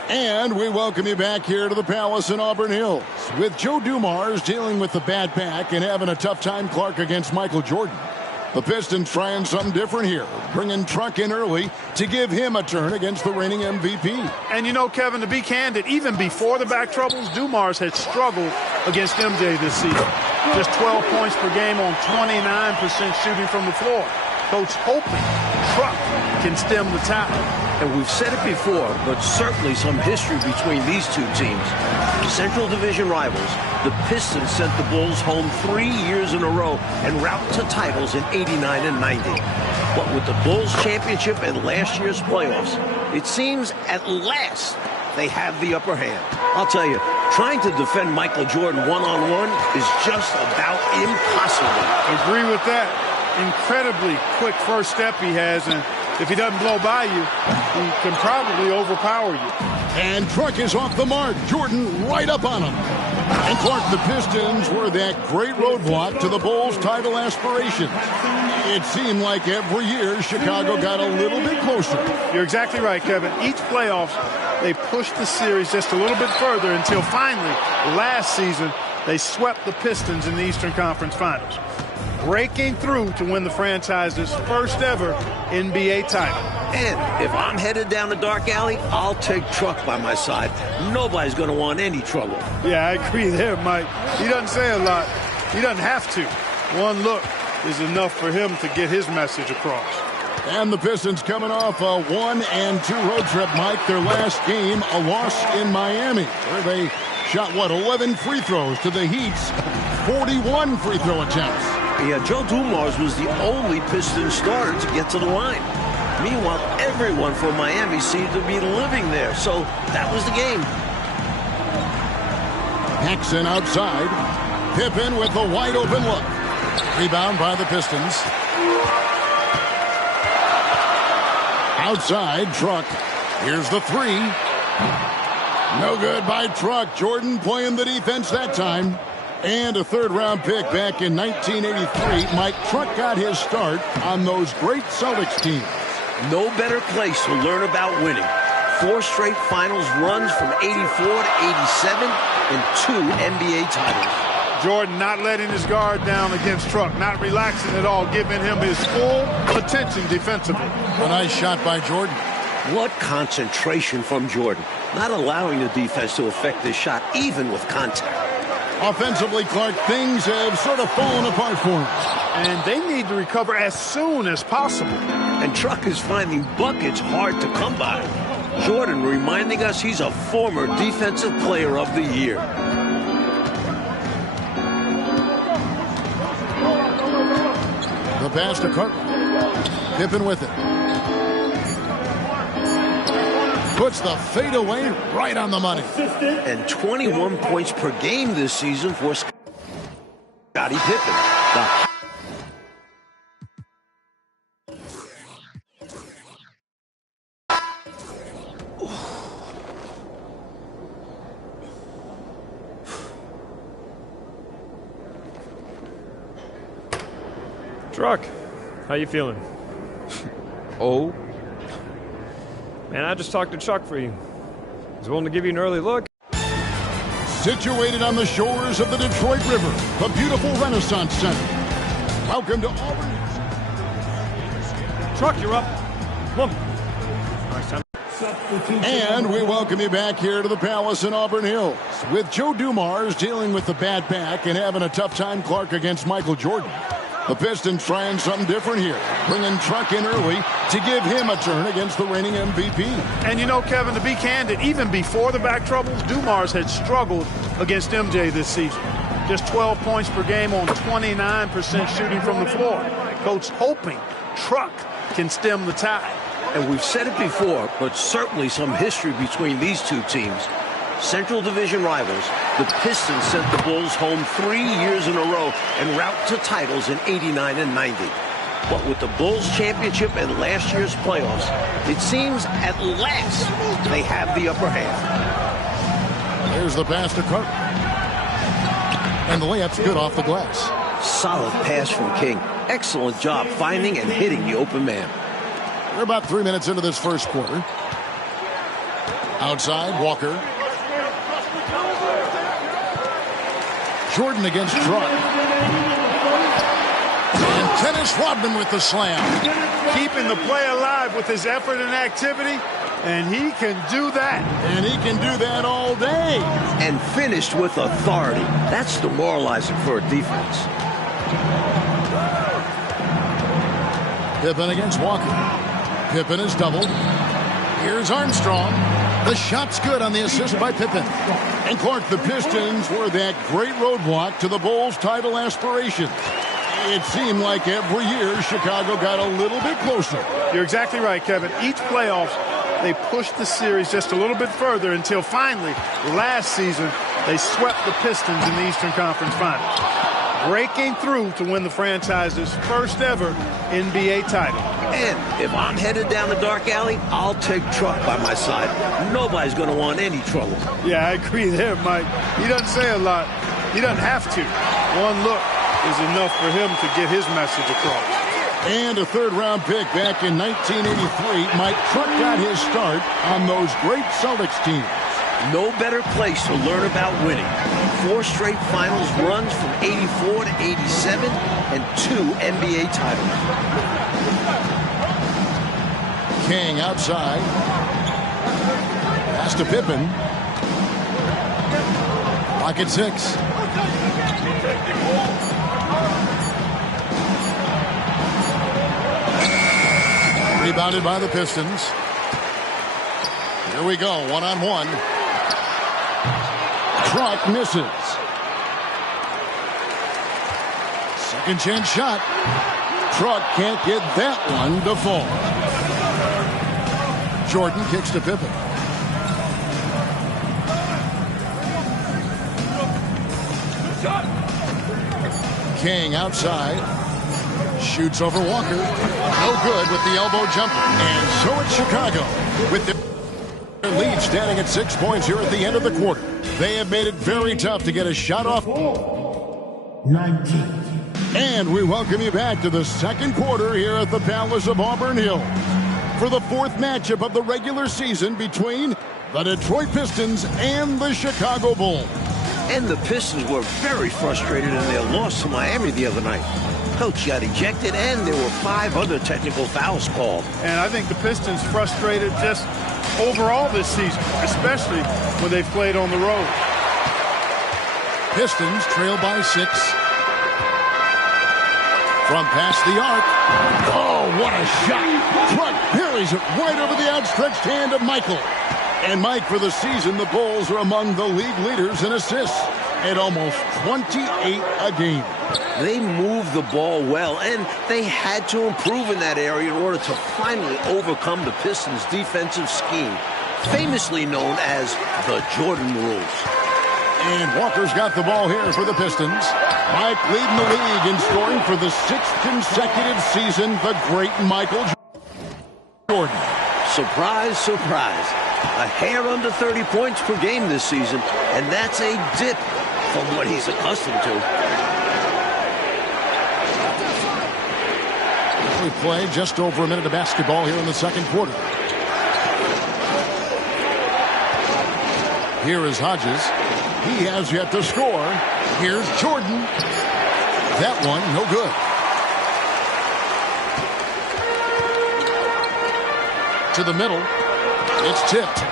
And we welcome you back here to the Palace in Auburn Hills. With Joe Dumars dealing with the bad back and having a tough time, Clark, against Michael Jordan. The Pistons trying something different here, bringing Truck in early to give him a turn against the reigning MVP. And you know, Kevin, to be candid, even before the back troubles, Dumars had struggled against MJ this season. Just 12 points per game on 29% shooting from the floor. Coach hoping Truck can stem the tide. And we've said it before, but certainly some history between these two teams. Central Division rivals, the Pistons sent the Bulls home 3 years in a row en route to titles in '89 and '90. But with the Bulls championship and last year's playoffs, it seems at last they have the upper hand. I'll tell you, trying to defend Michael Jordan one-on-one is just about impossible. Agree with that. Incredibly quick first step he has, and if he doesn't blow by you, he can probably overpower you. And Truck is off the mark. Jordan right up on him. And Clark, the Pistons were that great roadblock to the Bulls' title aspirations. It seemed like every year Chicago got a little bit closer. You're exactly right, Kevin. Each playoffs, they pushed the series just a little bit further until finally, last season, they swept the Pistons in the Eastern Conference Finals, breaking through to win the franchise's first ever NBA title. And if I'm headed down the dark alley, I'll take Truck by my side. Nobody's going to want any trouble. Yeah, I agree there, Mike. He doesn't say a lot. He doesn't have to. One look is enough for him to get his message across. And the Pistons coming off a 1-2 road trip, Mike. Their last game, a loss in Miami, where they shot, 11 free throws to the Heat's 41 free throw attempts. Yeah, Joe Dumars was the only Pistons starter to get to the line. Meanwhile, everyone from Miami seemed to be living there, so that was the game. Paxson outside. Pippen with the wide open look. Rebound by the Pistons. Outside, Truck. Here's the three. No good by Truck. Jordan playing the defense that time. And a third-round pick back in 1983. Mike, Truck got his start on those great Celtics teams. No better place to learn about winning. 4 straight finals runs from '84 to '87 and 2 NBA titles. Jordan not letting his guard down against Truck, not relaxing at all, giving him his full attention defensively. A nice shot by Jordan. What concentration from Jordan, not allowing the defense to affect this shot even with contact. Offensively, Clark, things have sort of fallen apart for him. And they need to recover as soon as possible. And Truck is finding buckets hard to come by. Jordan reminding us he's a former Defensive Player of the Year. The pass to Cartwright. Pippen with it. Puts the fadeaway right on the money. And 21 points per game this season for Scottie Pippen. Truck, how you feeling? Oh. Man, I just talked to Chuck for you. He's willing to give you an early look. Situated on the shores of the Detroit River, the beautiful Renaissance Center. Welcome to Auburn. Truck, you're up. Come on. Nice time. And we welcome you back here to the Palace in Auburn Hills. With Joe Dumars dealing with the bad back and having a tough time, Clark, against Michael Jordan. The Pistons trying something different here, bringing Truck in early to give him a turn against the reigning MVP. And you know, Kevin, to be candid, even before the back troubles, Dumars had struggled against MJ this season. Just 12 points per game on 29% shooting from the floor. Coach hoping Truck can stem the tide. And we've said it before, but certainly some history between these two teams. Central Division rivals, the Pistons sent the Bulls home 3 years in a row en route to titles in '89 and '90. But with the Bulls championship and last year's playoffs, it seems at last they have the upper hand. Here's the pass to Clark. And the layup's good off the glass. Solid pass from King. Excellent job finding and hitting the open man. We're about 3 minutes into this first quarter. Outside, Walker. Jordan against Truck. And Dennis Rodman with the slam. Keeping the play alive with his effort and activity, and he can do that. And he can do that all day. And finished with authority. That's demoralizing for a defense. Pippen against Walker. Pippen is doubled. Here's Armstrong. The shot's good on the assist by Pippen. And Clark, the Pistons were that great roadblock to the Bulls' title aspirations. It seemed like every year Chicago got a little bit closer. You're exactly right, Kevin. Each playoffs, they pushed the series just a little bit further until finally, last season, they swept the Pistons in the Eastern Conference Finals, breaking through to win the franchise's first ever NBA title. And if I'm headed down the dark alley, I'll take Truck by my side. Nobody's going to want any trouble. Yeah, I agree there, Mike. He doesn't say a lot. He doesn't have to. One look is enough for him to get his message across. And a third-round pick back in 1983. Mike, Truck got his start on those great Celtics teams. No better place to learn about winning. 4 straight finals runs from '84 to '87 and 2 NBA titles. King outside. Pass to Pippen. Clock at 6. Rebounded by the Pistons. Here we go, one-on-one. Truck misses. Second chance shot. Truck can't get that one to fall. Jordan kicks to Pippen. King outside. Shoots over Walker. No good with the elbow jumper. And so it's Chicago with their lead standing at 6 points here at the end of the quarter. They have made it very tough to get a shot off. 19. And we welcome you back to the second quarter here at the Palace of Auburn Hills for the 4th matchup of the regular season between the Detroit Pistons and the Chicago Bulls. And the Pistons were very frustrated in their loss to Miami the other night. Coach got ejected, and there were 5 other technical fouls called. And I think the Pistons frustrated just overall this season, especially when they've played on the road. Pistons trail by 6. From past the arc. Oh, what a shot. Truck parries it right over the outstretched hand of Michael. And Mike, for the season, the Bulls are among the league leaders in assists at almost 28 a game. They moved the ball well, and they had to improve in that area in order to finally overcome the Pistons' defensive scheme, famously known as the Jordan rules. And Walker's got the ball here for the Pistons. Mike leading the league in scoring for the 6th consecutive season, the great Michael Jordan. Surprise, surprise. A hair under 30 points per game this season, and that's a dip from what he's accustomed to. They play just over a minute of basketball here in the second quarter. Here is Hodges. He has yet to score. Here's Jordan. That one, no good. To the middle. It's tipped.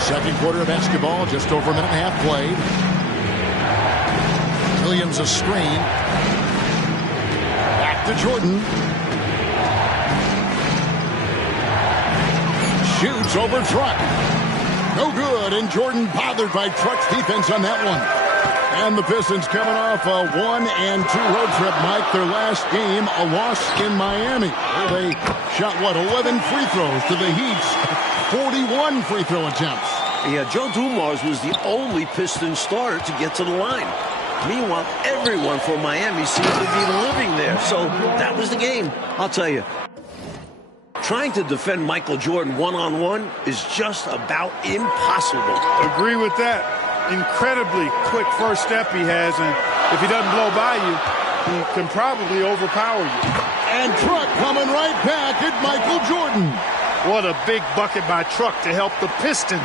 Second quarter of basketball, just over a minute and a half played. Williams a screen. Back to Jordan. Shoots over Truck. No good, and Jordan bothered by Truck's defense on that one. And the Pistons coming off a 1-2 road trip, Mike. Their last game, a loss in Miami. They shot, 11 free throws to the Heat's 41 free throw attempts. Yeah, Joe Dumars was the only Pistons starter to get to the line. Meanwhile, everyone from Miami seemed to be living there. So that was the game. I'll tell you, trying to defend Michael Jordan one-on-one is just about impossible. Agree with that. Incredibly quick first step he has, and if he doesn't blow by you, he can probably overpower you. And Truck coming right back at Michael Jordan. What a big bucket by Truck to help the Pistons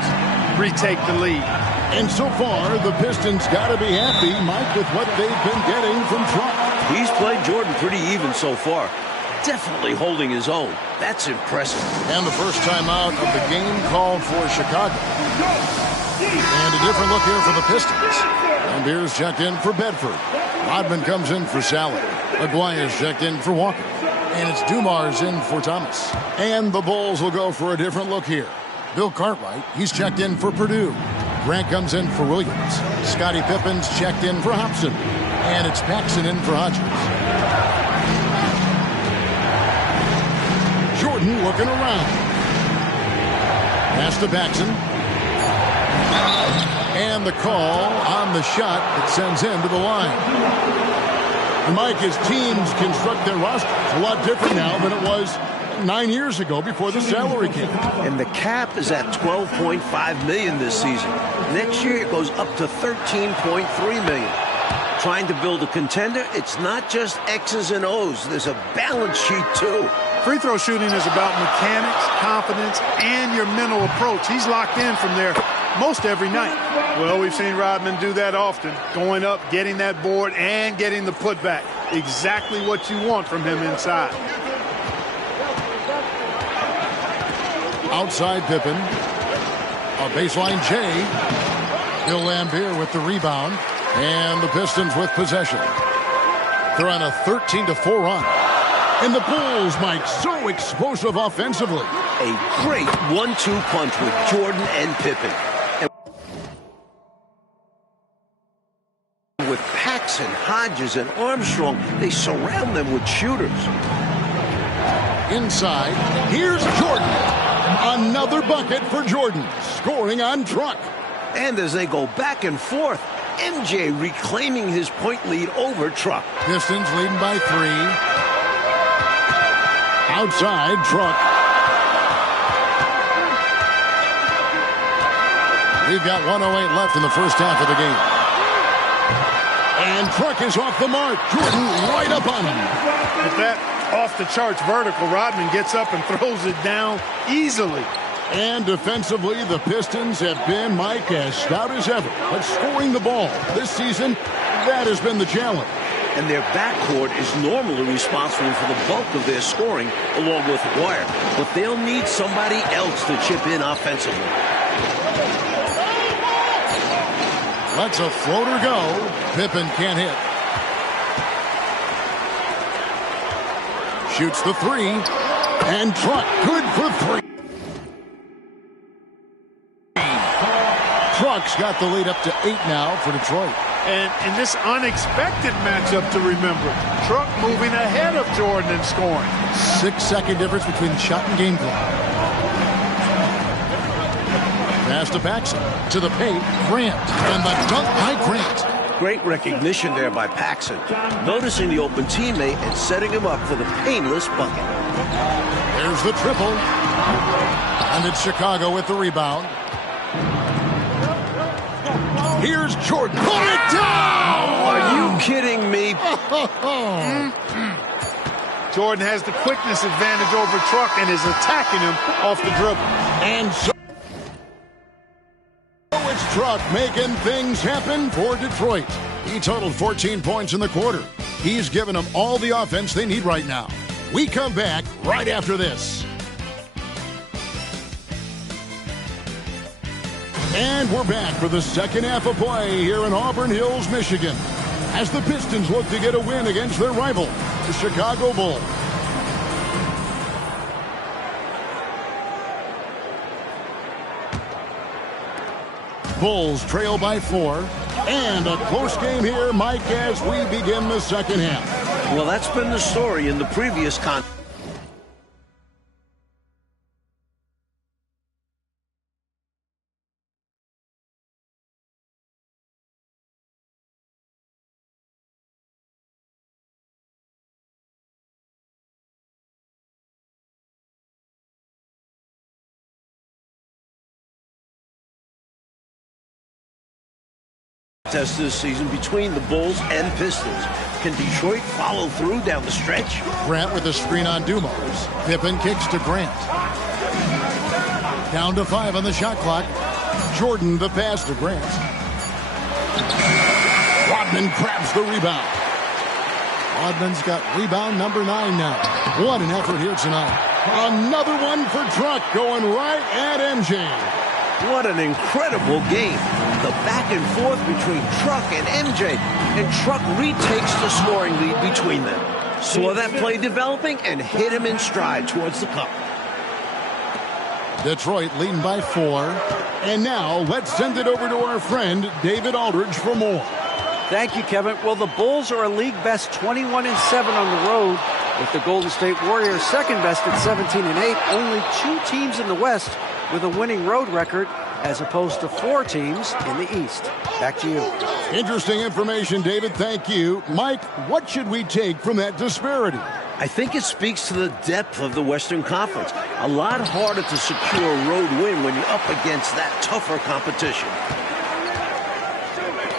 retake the lead. And so far, the Pistons got to be happy, Mike, with what they've been getting from Truck. He's played Jordan pretty even so far. Definitely holding his own. That's impressive. And the first time out of the game called for Chicago. And a different look here for the Pistons. And Beers checked in for Bedford. Rodman comes in for Sally. McGuire's checked in for Walker. And it's Dumars in for Thomas. And the Bulls will go for a different look here. Bill Cartwright, he's checked in for Purdue. Grant comes in for Williams. Scottie Pippen's checked in for Hobson. And it's Paxson in for Hodges. Jordan looking around. Pass to Paxson. And the call on the shot that sends him to the line. And Mike, as teams construct their roster, it's a lot different now than it was 9 years ago before the salary cap. And the cap is at $12.5 million this season. Next year it goes up to $13.3 million. Trying to build a contender, it's not just X's and O's. There's a balance sheet too. Free throw shooting is about mechanics, confidence, and your mental approach. He's locked in from there most every night. Well, we've seen Rodman do that often, going up, getting that board, and getting the putback. Exactly what you want from him inside. Outside Pippen. A baseline J. Bill Laimbeer with the rebound. And the Pistons with possession. They're on a 13-4 run. And the Bulls, Mike, so explosive offensively. A great 1-2 punch with Jordan and Pippen. And with Paxson, Hodges, and Armstrong, they surround them with shooters. Inside, here's Jordan. Another bucket for Jordan, scoring on Truck. And as they go back and forth, MJ reclaiming his point lead over Truck. Pistons leading by 3. Outside, Truck. We've got 1:08 left in the first half of the game. And Truck is off the mark. Jordan right up on him. With that off-the-charts vertical, Rodman gets up and throws it down easily. And defensively, the Pistons have been, Mike, as stout as ever. But scoring the ball this season, that has been the challenge. And their backcourt is normally responsible for the bulk of their scoring, along with Wire. But they'll need somebody else to chip in offensively. Lets a floater go. Pippen can't hit. Shoots the 3. And Truck good for 3. Truck's got the lead up to 8 now for Detroit. And in this unexpected matchup to remember, Truck moving ahead of Jordan in scoring. 6-second difference between shot and game clock. Pass to Paxson. To the paint, Grant. And the dunk by Grant. Great recognition there by Paxson. Noticing the open teammate and setting him up for the painless bucket. There's the triple. And it's Chicago with the rebound. Here's Jordan. Put it down! Are you kidding me? Jordan has the quickness advantage over Truck and is attacking him off the dribble. And so it's Truck making things happen for Detroit. He totaled 14 points in the quarter. He's given them all the offense they need right now. We come back right after this. And we're back for the second half of play here in Auburn Hills, Michigan, as the Pistons look to get a win against their rival, the Chicago Bulls. Bulls trail by 4. And a close game here, Mike, as we begin the second half. Well, that's been the story in the previous contest. This season between the Bulls and Pistons. Can Detroit follow through down the stretch? Grant with a screen on Dumars. Pippen kicks to Grant. Down to 5 on the shot clock. Jordan the pass to Grant. Rodman grabs the rebound. Rodman's got rebound number 9 now. What an effort here tonight. Another one for Truck going right at MJ. What an incredible game. The back and forth between Truck and MJ. And Truck retakes the scoring lead between them. Saw that play developing and hit him in stride towards the cup. Detroit leading by 4. And now let's send it over to our friend David Aldridge for more. Thank you, Kevin. Well, the Bulls are a league best 21-7 on the road, with the Golden State Warriors second best at 17-8. Only 2 teams in the West with a winning road record, as opposed to 4 teams in the East. Back to you. Interesting information, David. Thank you. Mike, what should we take from that disparity? I think it speaks to the depth of the Western Conference. A lot harder to secure a road win when you're up against that tougher competition.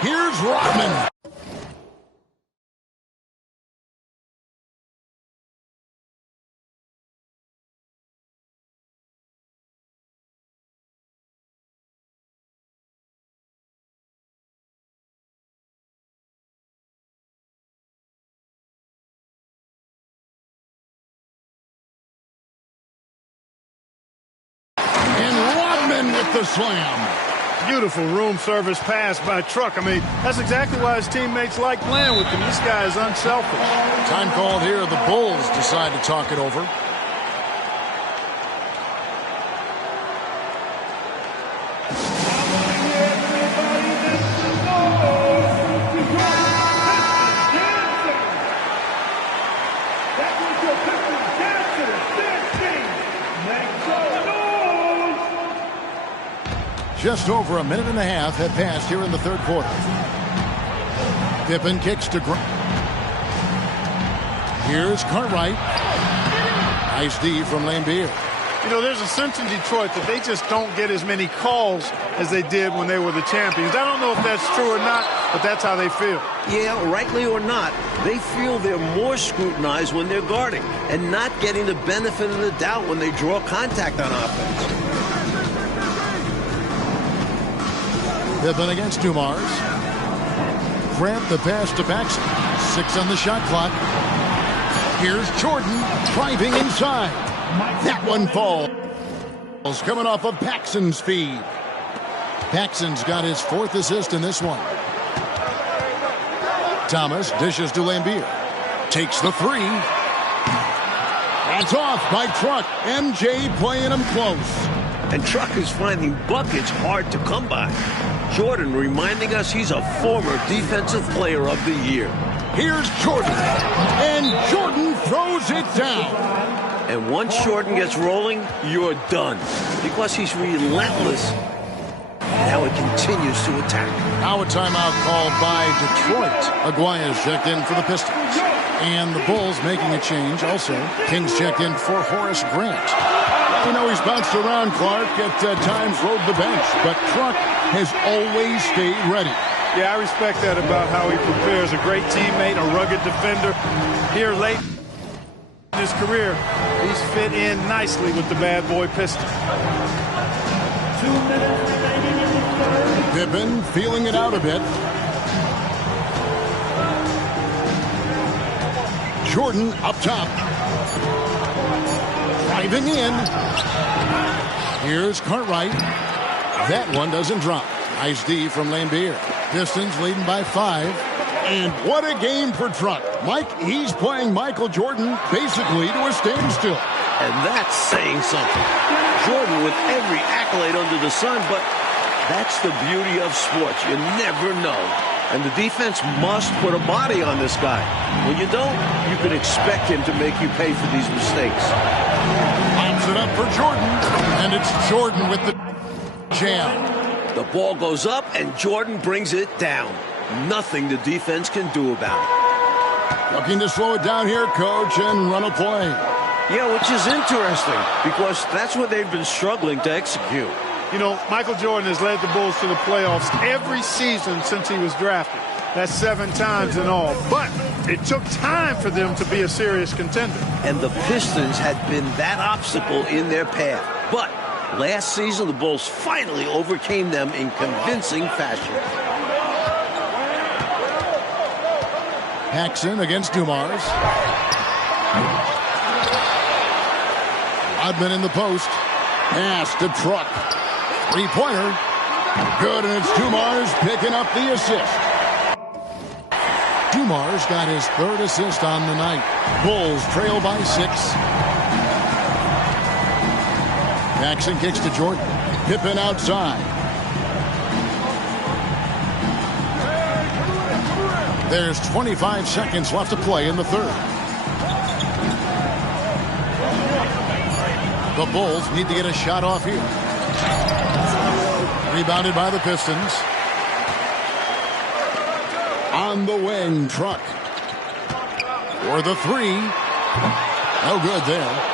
Here's Rodman. With the slam. Beautiful room service pass by Truck. I mean, that's exactly why his teammates like playing with him. This guy is unselfish. Time called here. The Bulls decide to talk it over. Just over a minute and a half had passed here in the third quarter. Pippen kicks to Grant. Here's Cartwright. Nice D from Lambeer. You know, there's a sense in Detroit that they just don't get as many calls as they did when they were the champions. I don't know if that's true or not, but that's how they feel. Yeah, rightly or not, they feel they're more scrutinized when they're guarding and not getting the benefit of the doubt when they draw contact on offense. Pippen against Dumars. Grant the pass to Paxson. 6 on the shot clock. Here's Jordan driving inside. That one falls. Coming off of Paxson's feed. Paxson's got his 4th assist in this one. Thomas dishes to Lambeer. Takes the 3. That's off by Truck. MJ playing him close. And Truck is finding buckets hard to come by. Jordan reminding us he's a former Defensive Player of the Year. Here's Jordan. And Jordan throws it down. And once Jordan gets rolling, you're done. Because he's relentless. Now he continues to attack. Now a timeout called by Detroit. Aguaya's checked in for the Pistons. And the Bulls making a change also. Kings checked in for Horace Grant. We know he's bounced around, Clark, at times rode the bench, but Truck has always stayed ready. Yeah, I respect that about how he prepares. A great teammate, a rugged defender. Here late in his career, he's fit in nicely with the bad boy Pistons. 2 minutes remaining in the third. Pippen feeling it out a bit. Jordan up top. Driving in. Here's Cartwright. That one doesn't drop. Nice D from Lambier. Pistons leading by 5. And what a game for Truck. Mike, he's playing Michael Jordan basically to a standstill. And that's saying something. Jordan with every accolade under the sun, but that's the beauty of sports. You never know. And the defense must put a body on this guy. When you don't, you can expect him to make you pay for these mistakes. Pops it up for Jordan, and it's Jordan with the jam. The ball goes up, and Jordan brings it down. Nothing the defense can do about it. Looking to slow it down here, coach, and run a play. Yeah, which is interesting, because that's what they've been struggling to execute. You know, Michael Jordan has led the Bulls to the playoffs every season since he was drafted. That's 7 times in all. But it took time for them to be a serious contender. And the Pistons had been that obstacle in their path. But last season, the Bulls finally overcame them in convincing fashion. Paxson against Dumars. Rodman in the post. Pass to Truck. 3-pointer. Good, and it's Dumars picking up the assist. Dumars got his 3rd assist on the night. Bulls trail by 6. Paxson kicks to Jordan. Pippen outside. There's 25 seconds left to play in the 3rd. The Bulls need to get a shot off here. Rebounded by the Pistons. On the wing, Truck. For the 3. No good there.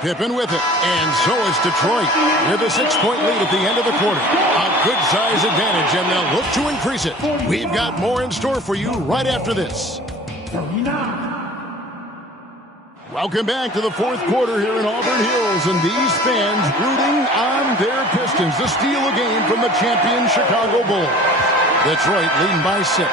Pippen with it, and so is Detroit with a 6-point lead at the end of the quarter. A good size advantage, and they'll look to increase it. We've got more in store for you right after this. Welcome back to the 4th quarter here in Auburn Hills, and these fans rooting on their Pistons to steal a game from the champion Chicago Bulls. Detroit leading by 6.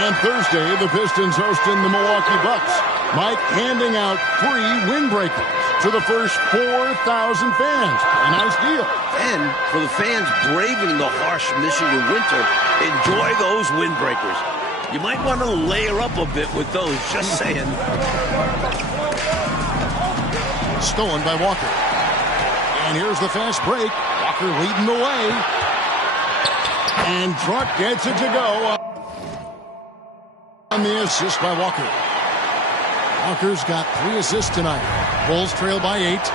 And Thursday, the Pistons hosting the Milwaukee Bucks. Mike handing out free windbreakers to the first 4,000 fans. A nice deal. And for the fans braving the harsh Michigan winter, enjoy those windbreakers. You might want to layer up a bit with those, just saying. Stolen by Walker. And here's the fast break. Walker leading the way. And Truck gets it to go on the assist by Walker. Walker's got 3 assists tonight. Bulls trail by 8.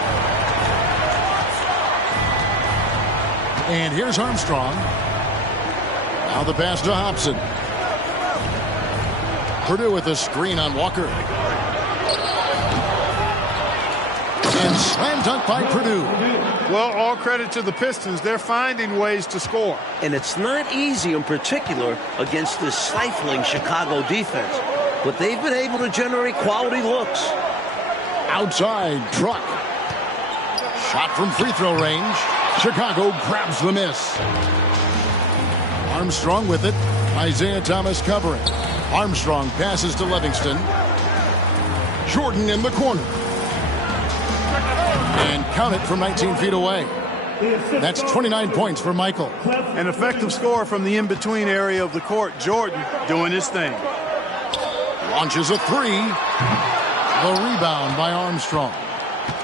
And here's Armstrong. Now the pass to Hobson. Purdue with a screen on Walker. And slam dunk by Purdue. Well, all credit to the Pistons. They're finding ways to score. And it's not easy in particular against this stifling Chicago defense. But they've been able to generate quality looks. Outside, Truck. Shot from free throw range. Chicago grabs the miss. Armstrong with it. Isaiah Thomas covering. Armstrong passes to Livingston. Jordan in the corner. And count it from 19 feet away. That's 29 points for Michael. An effective score from the in-between area of the court. Jordan doing his thing. Launches a 3. The rebound by Armstrong.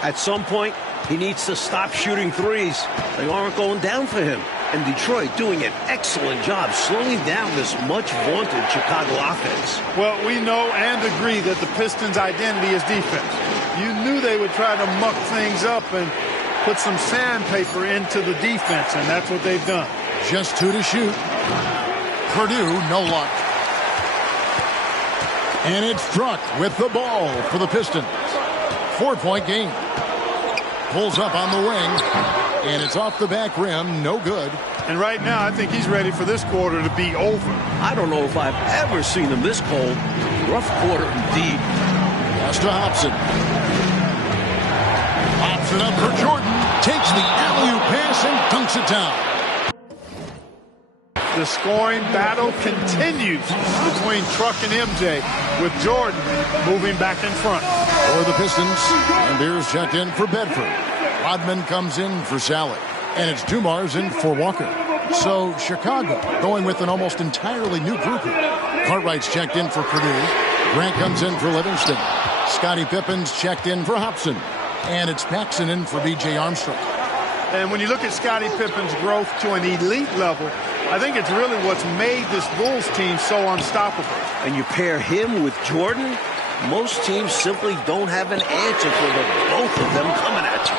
At some point, he needs to stop shooting threes. They aren't going down for him. And Detroit doing an excellent job slowing down this much-vaunted Chicago offense. Well, we know and agree that the Pistons' identity is defense. You knew they would try to muck things up and put some sandpaper into the defense, and that's what they've done. Just 2 to shoot. Purdue, no luck. And it's Truck with the ball for the Pistons. 4-point game. Pulls up on the wing, and it's off the back rim. No good. And right now, I think he's ready for this quarter to be over. I don't know if I've ever seen him this cold. Rough quarter indeed. Pass to Hobson. Hobson up for Jordan. Takes the alley-oop pass and dunks it down. The scoring battle continues between Truck and MJ, with Jordan moving back in front. For the Pistons, and Beers checked in for Bedford. Rodman comes in for Sally. And it's Dumars in for Walker. So Chicago going with an almost entirely new group. Cartwright's checked in for Purdue. Grant comes in for Livingston. Scottie Pippen's checked in for Hobson. And it's Paxson in for B.J. Armstrong. And when you look at Scottie Pippen's growth to an elite level, I think it's really what's made this Bulls team so unstoppable. And you pair him with Jordan, most teams simply don't have an answer for the both of them coming at you.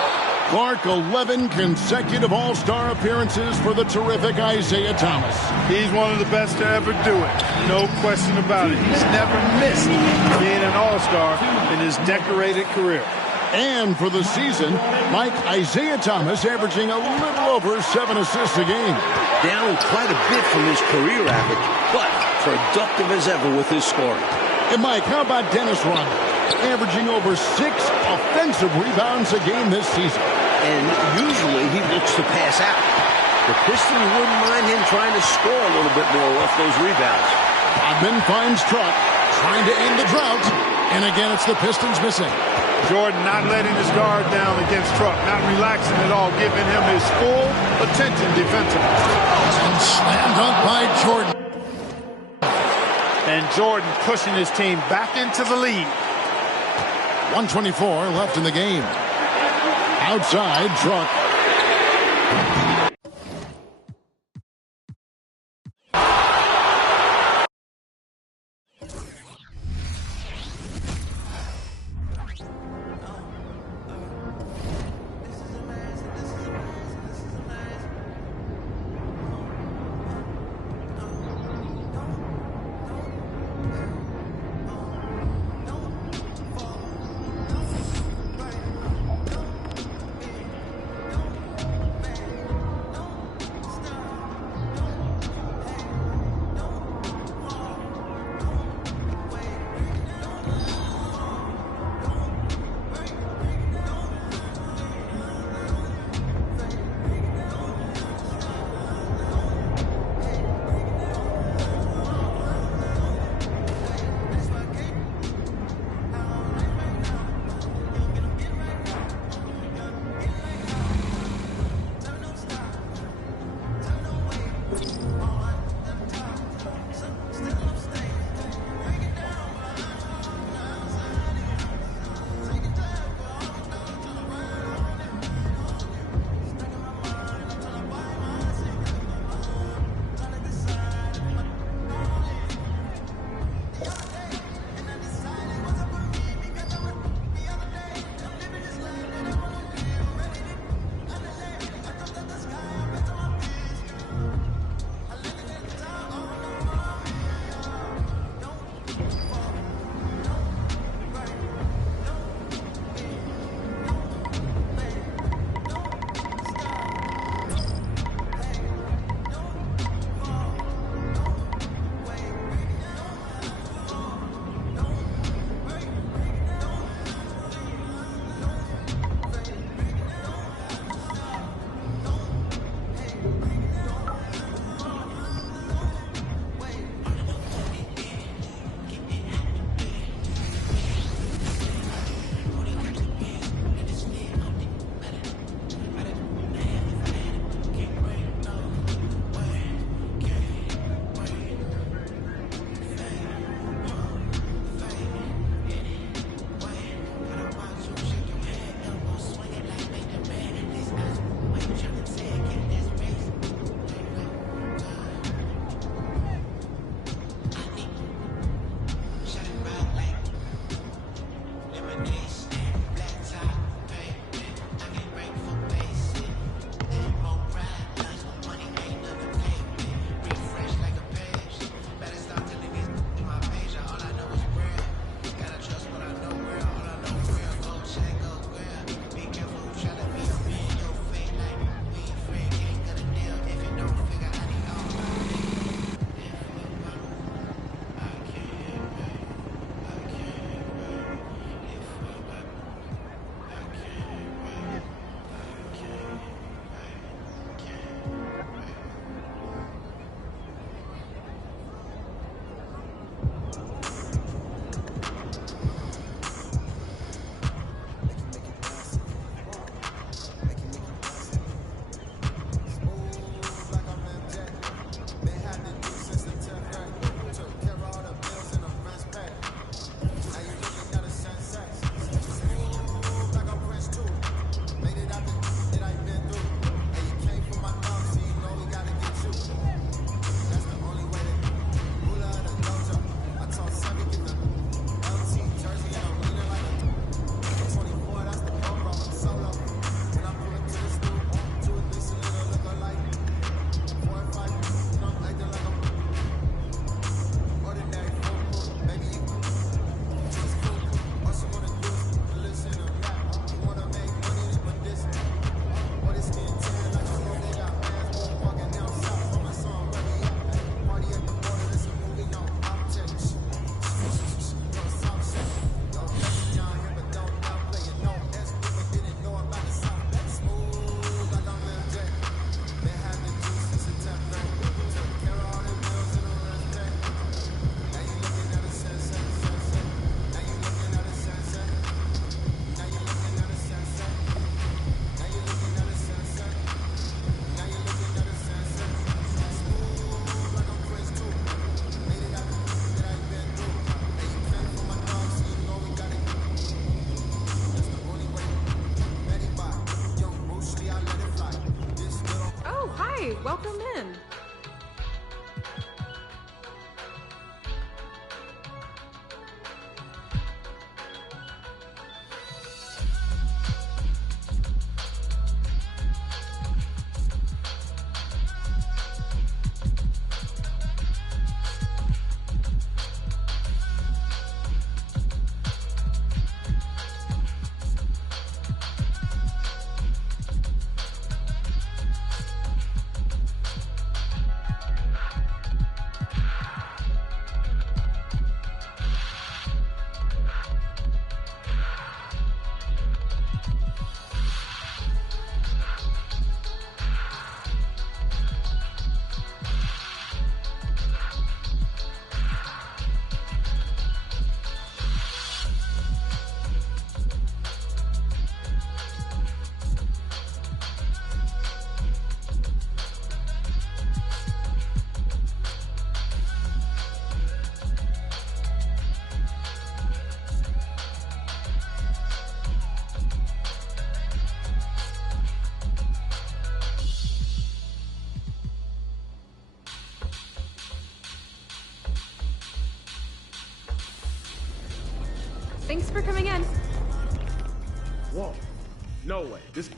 Clark, 11 consecutive All-Star appearances for the terrific Isaiah Thomas. He's one of the best to ever do it. No question about it. He's never missed being an All-Star in his decorated career. And for the season, Mike, Isaiah Thomas averaging a little over 7 assists a game. Down quite a bit from his career average, but productive as ever with his scoring. And Mike, how about Dennis Rodman, averaging over 6 offensive rebounds a game this season? And usually he looks to pass out. The Pistons wouldn't mind him trying to score a little bit more off those rebounds. Rodman finds Truck, trying to end the drought. And again, it's the Pistons missing. Jordan not letting his guard down against Truck, not relaxing at all, giving him his full attention defensively. And slam dunk by Jordan. And Jordan pushing his team back into the lead. 1:24 left in the game. Outside, Truck. Thanks for coming in. Whoa. No way. This.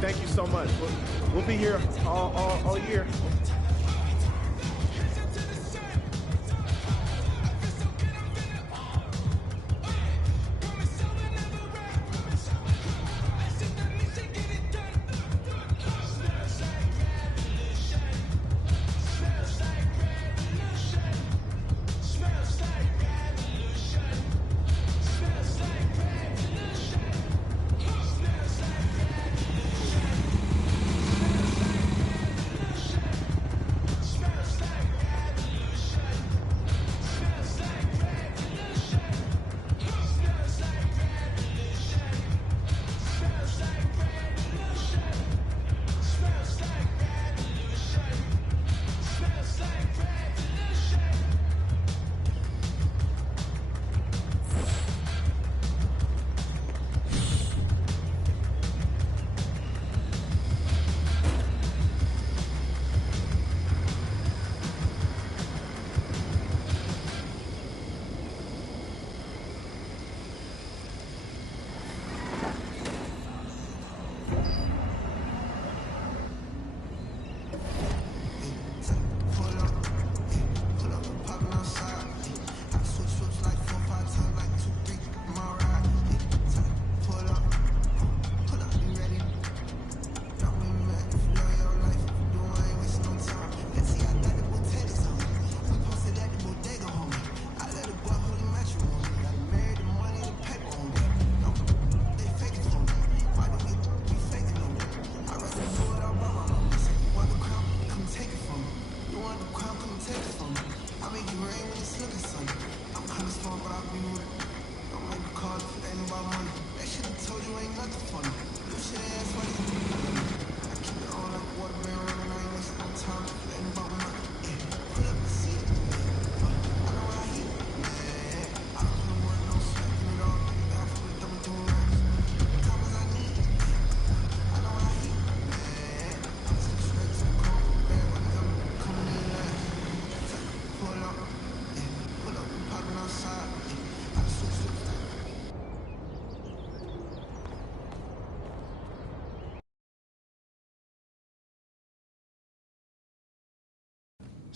Thank you so much. We'll be here all year.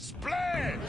Splash!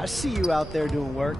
I see you out there doing work.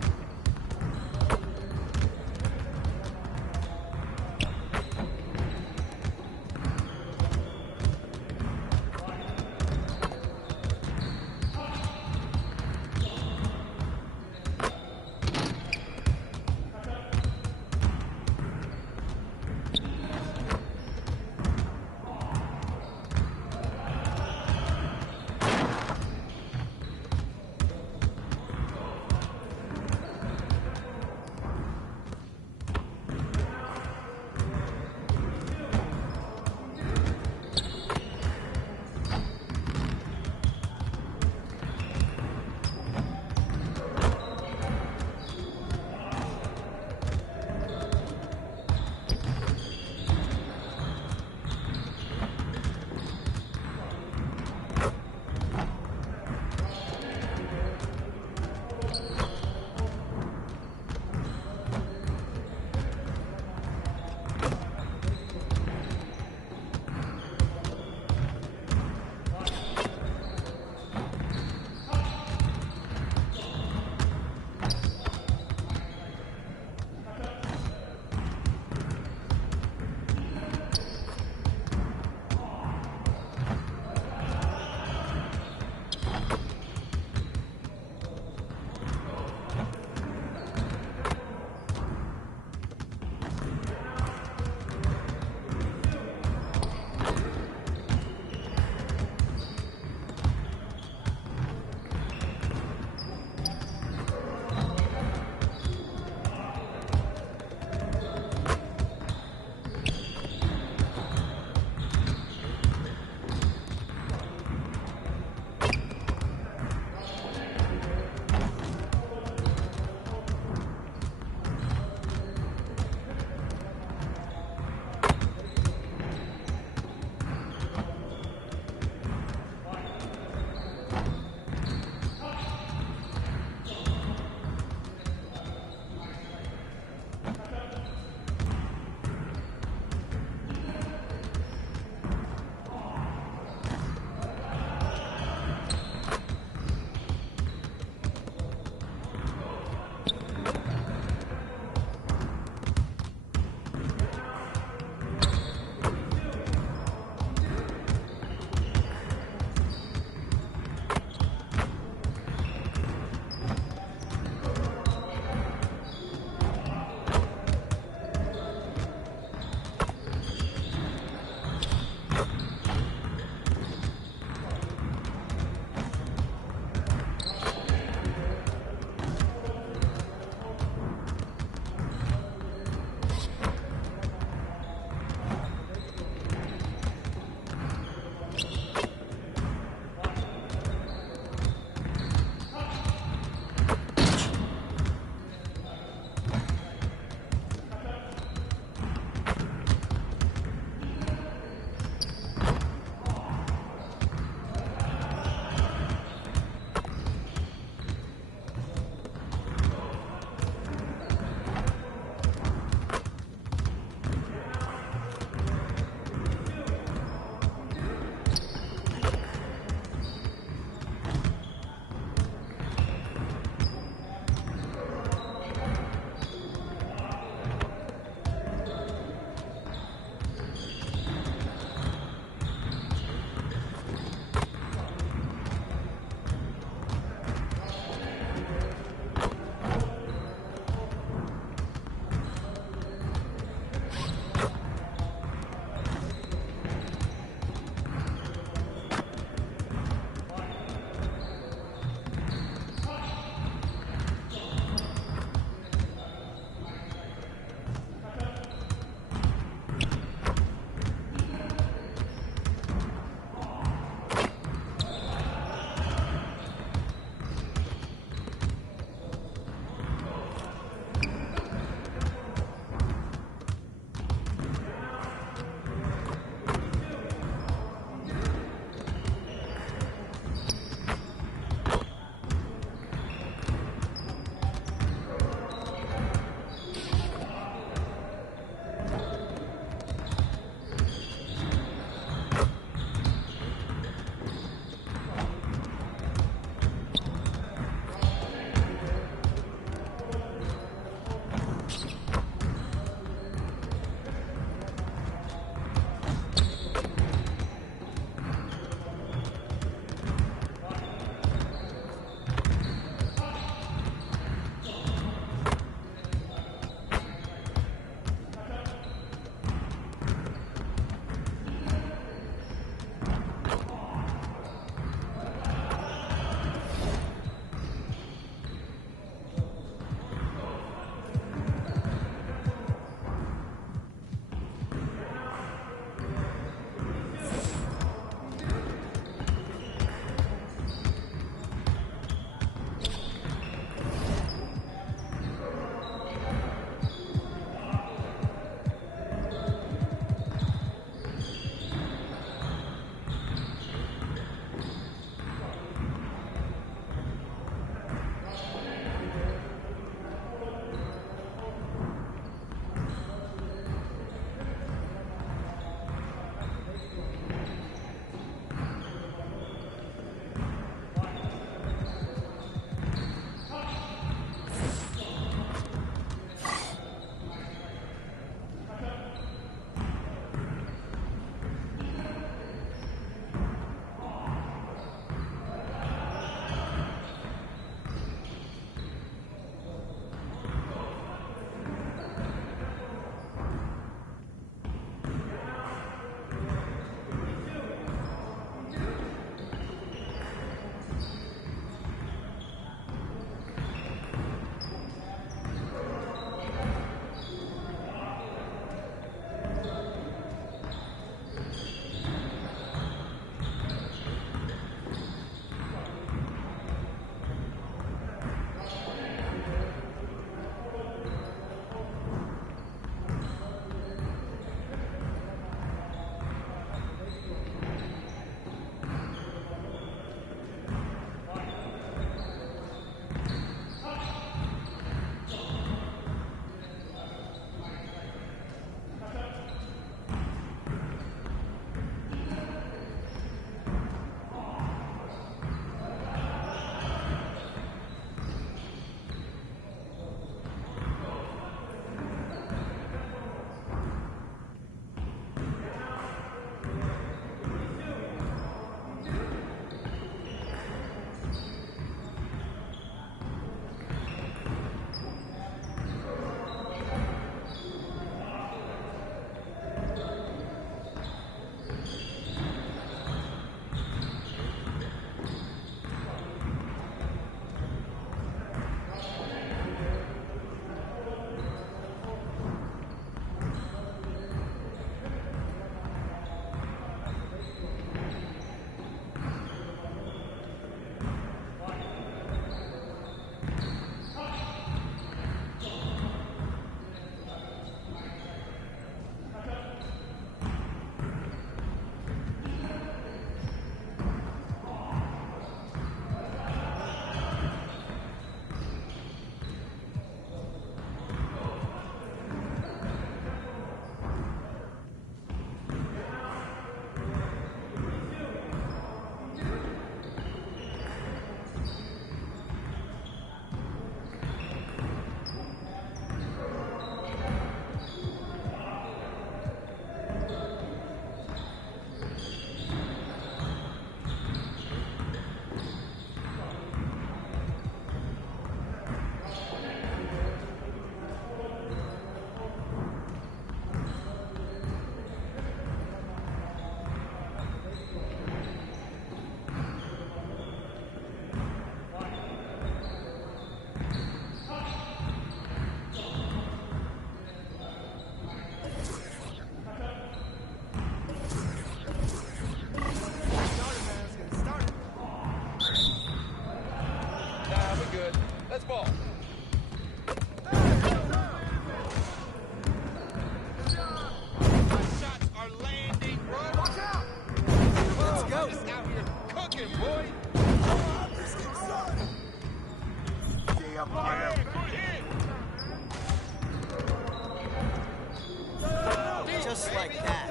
Just like that.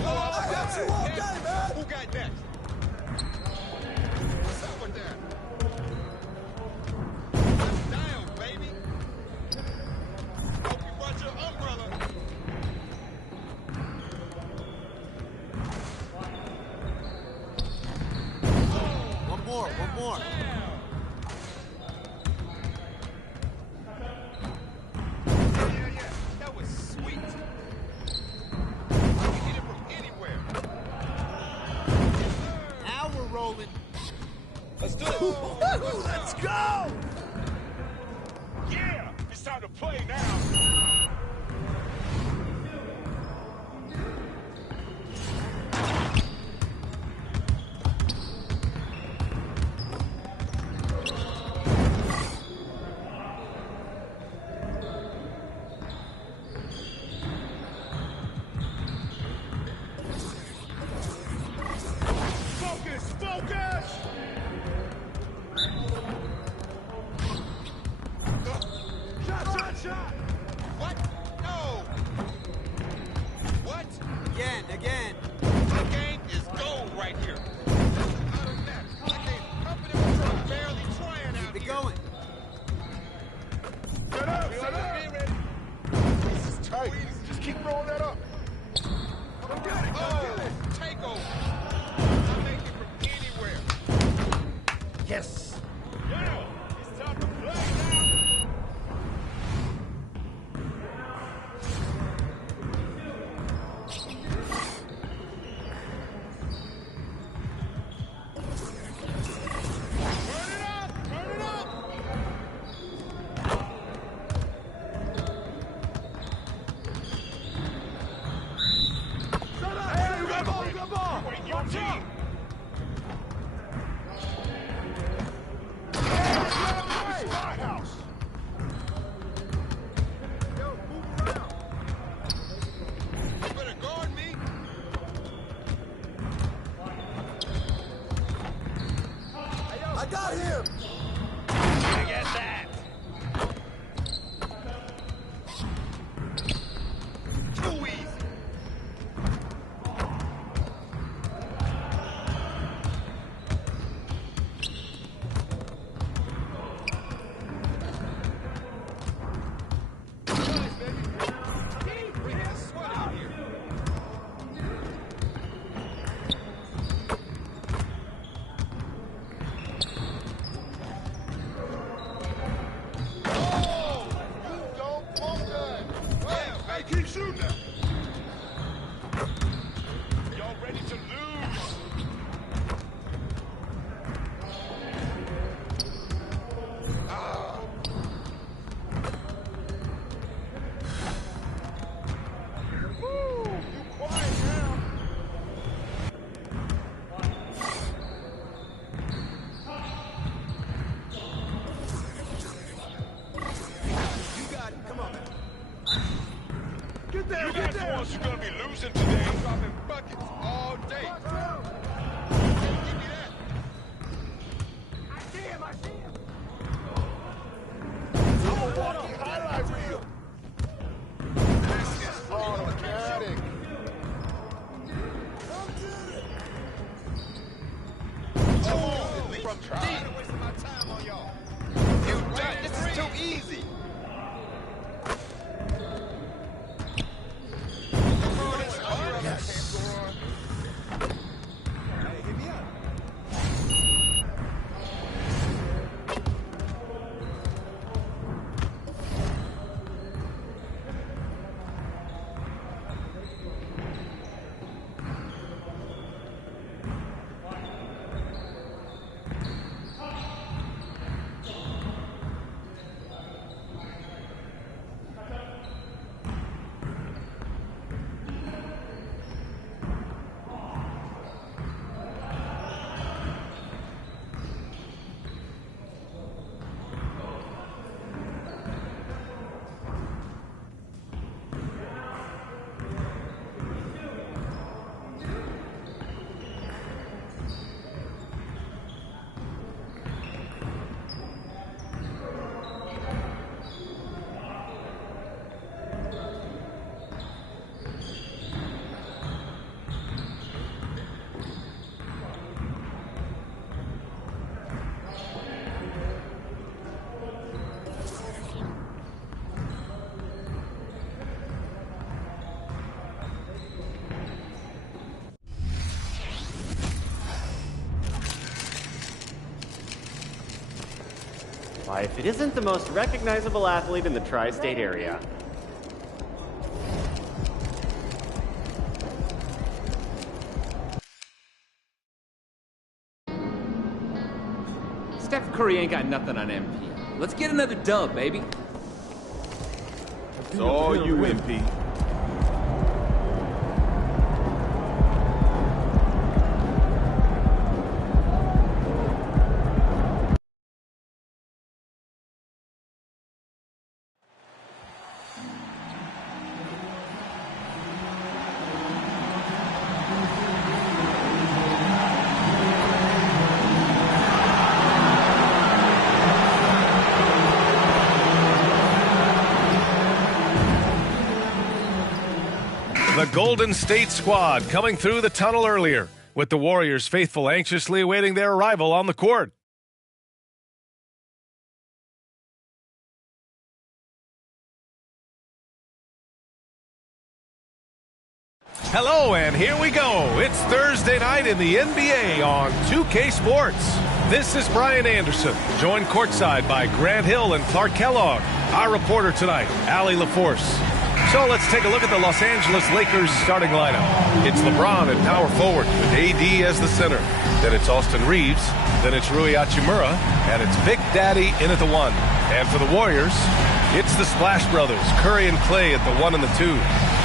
I got you all day, man. Who got next? What's up with that? Down, baby. Hope you brought your umbrella. One more. Yeah. That was sweet. You can hit it from anywhere. Now we're rolling. Let's do it. Let's go. Yeah, it's time to play now. Focus! Shot! What? No! What? Again. The game is gold right here. Out of that, I can't pump it in my truck, barely trying out Keep it here. going. Shut up! Be ready. This is tight. Just keep rolling that up. Come get it! Oh, take over. I make it from anywhere. Yes. Yeah, it's time to play now. Turn it up! Hey, good ball. Wait, your team. My house. Yo, move around. You better guard me. I got him. Look at that. Too easy. Bring that sweat out here. Oh, you don't want that. Well, hey, keep shooting now. Y'all ready to lose? Ah. Woo, you quiet now. You got it. Come on. Get there. You guys the ones who are gonna be losing today, dropping buckets all day. Give me that. I see him. I'm a walking highlight reel. This is automatic. Oh, from deep. Wasting my time on y'all. You done. This is too easy. Yes. Why, if it isn't the most recognizable athlete in the tri-state area. Steph Curry ain't got nothing on MP. Let's get another dub, baby. It's all you, MP. The Golden State squad coming through the tunnel earlier, with the Warriors faithful anxiously awaiting their arrival on the court. Hello, and here we go. It's Thursday night in the NBA on 2K Sports. This is Brian Anderson, joined courtside by Grant Hill and Clark Kellogg. Our reporter tonight, Allie LaForce. So let's take a look at the Los Angeles Lakers starting lineup. It's LeBron at power forward with AD as the center. Then it's Austin Reeves. Then it's Rui Hachimura. And it's Big Daddy in at the 1. And for the Warriors, it's the Splash Brothers, Curry and Clay at the 1 and the 2.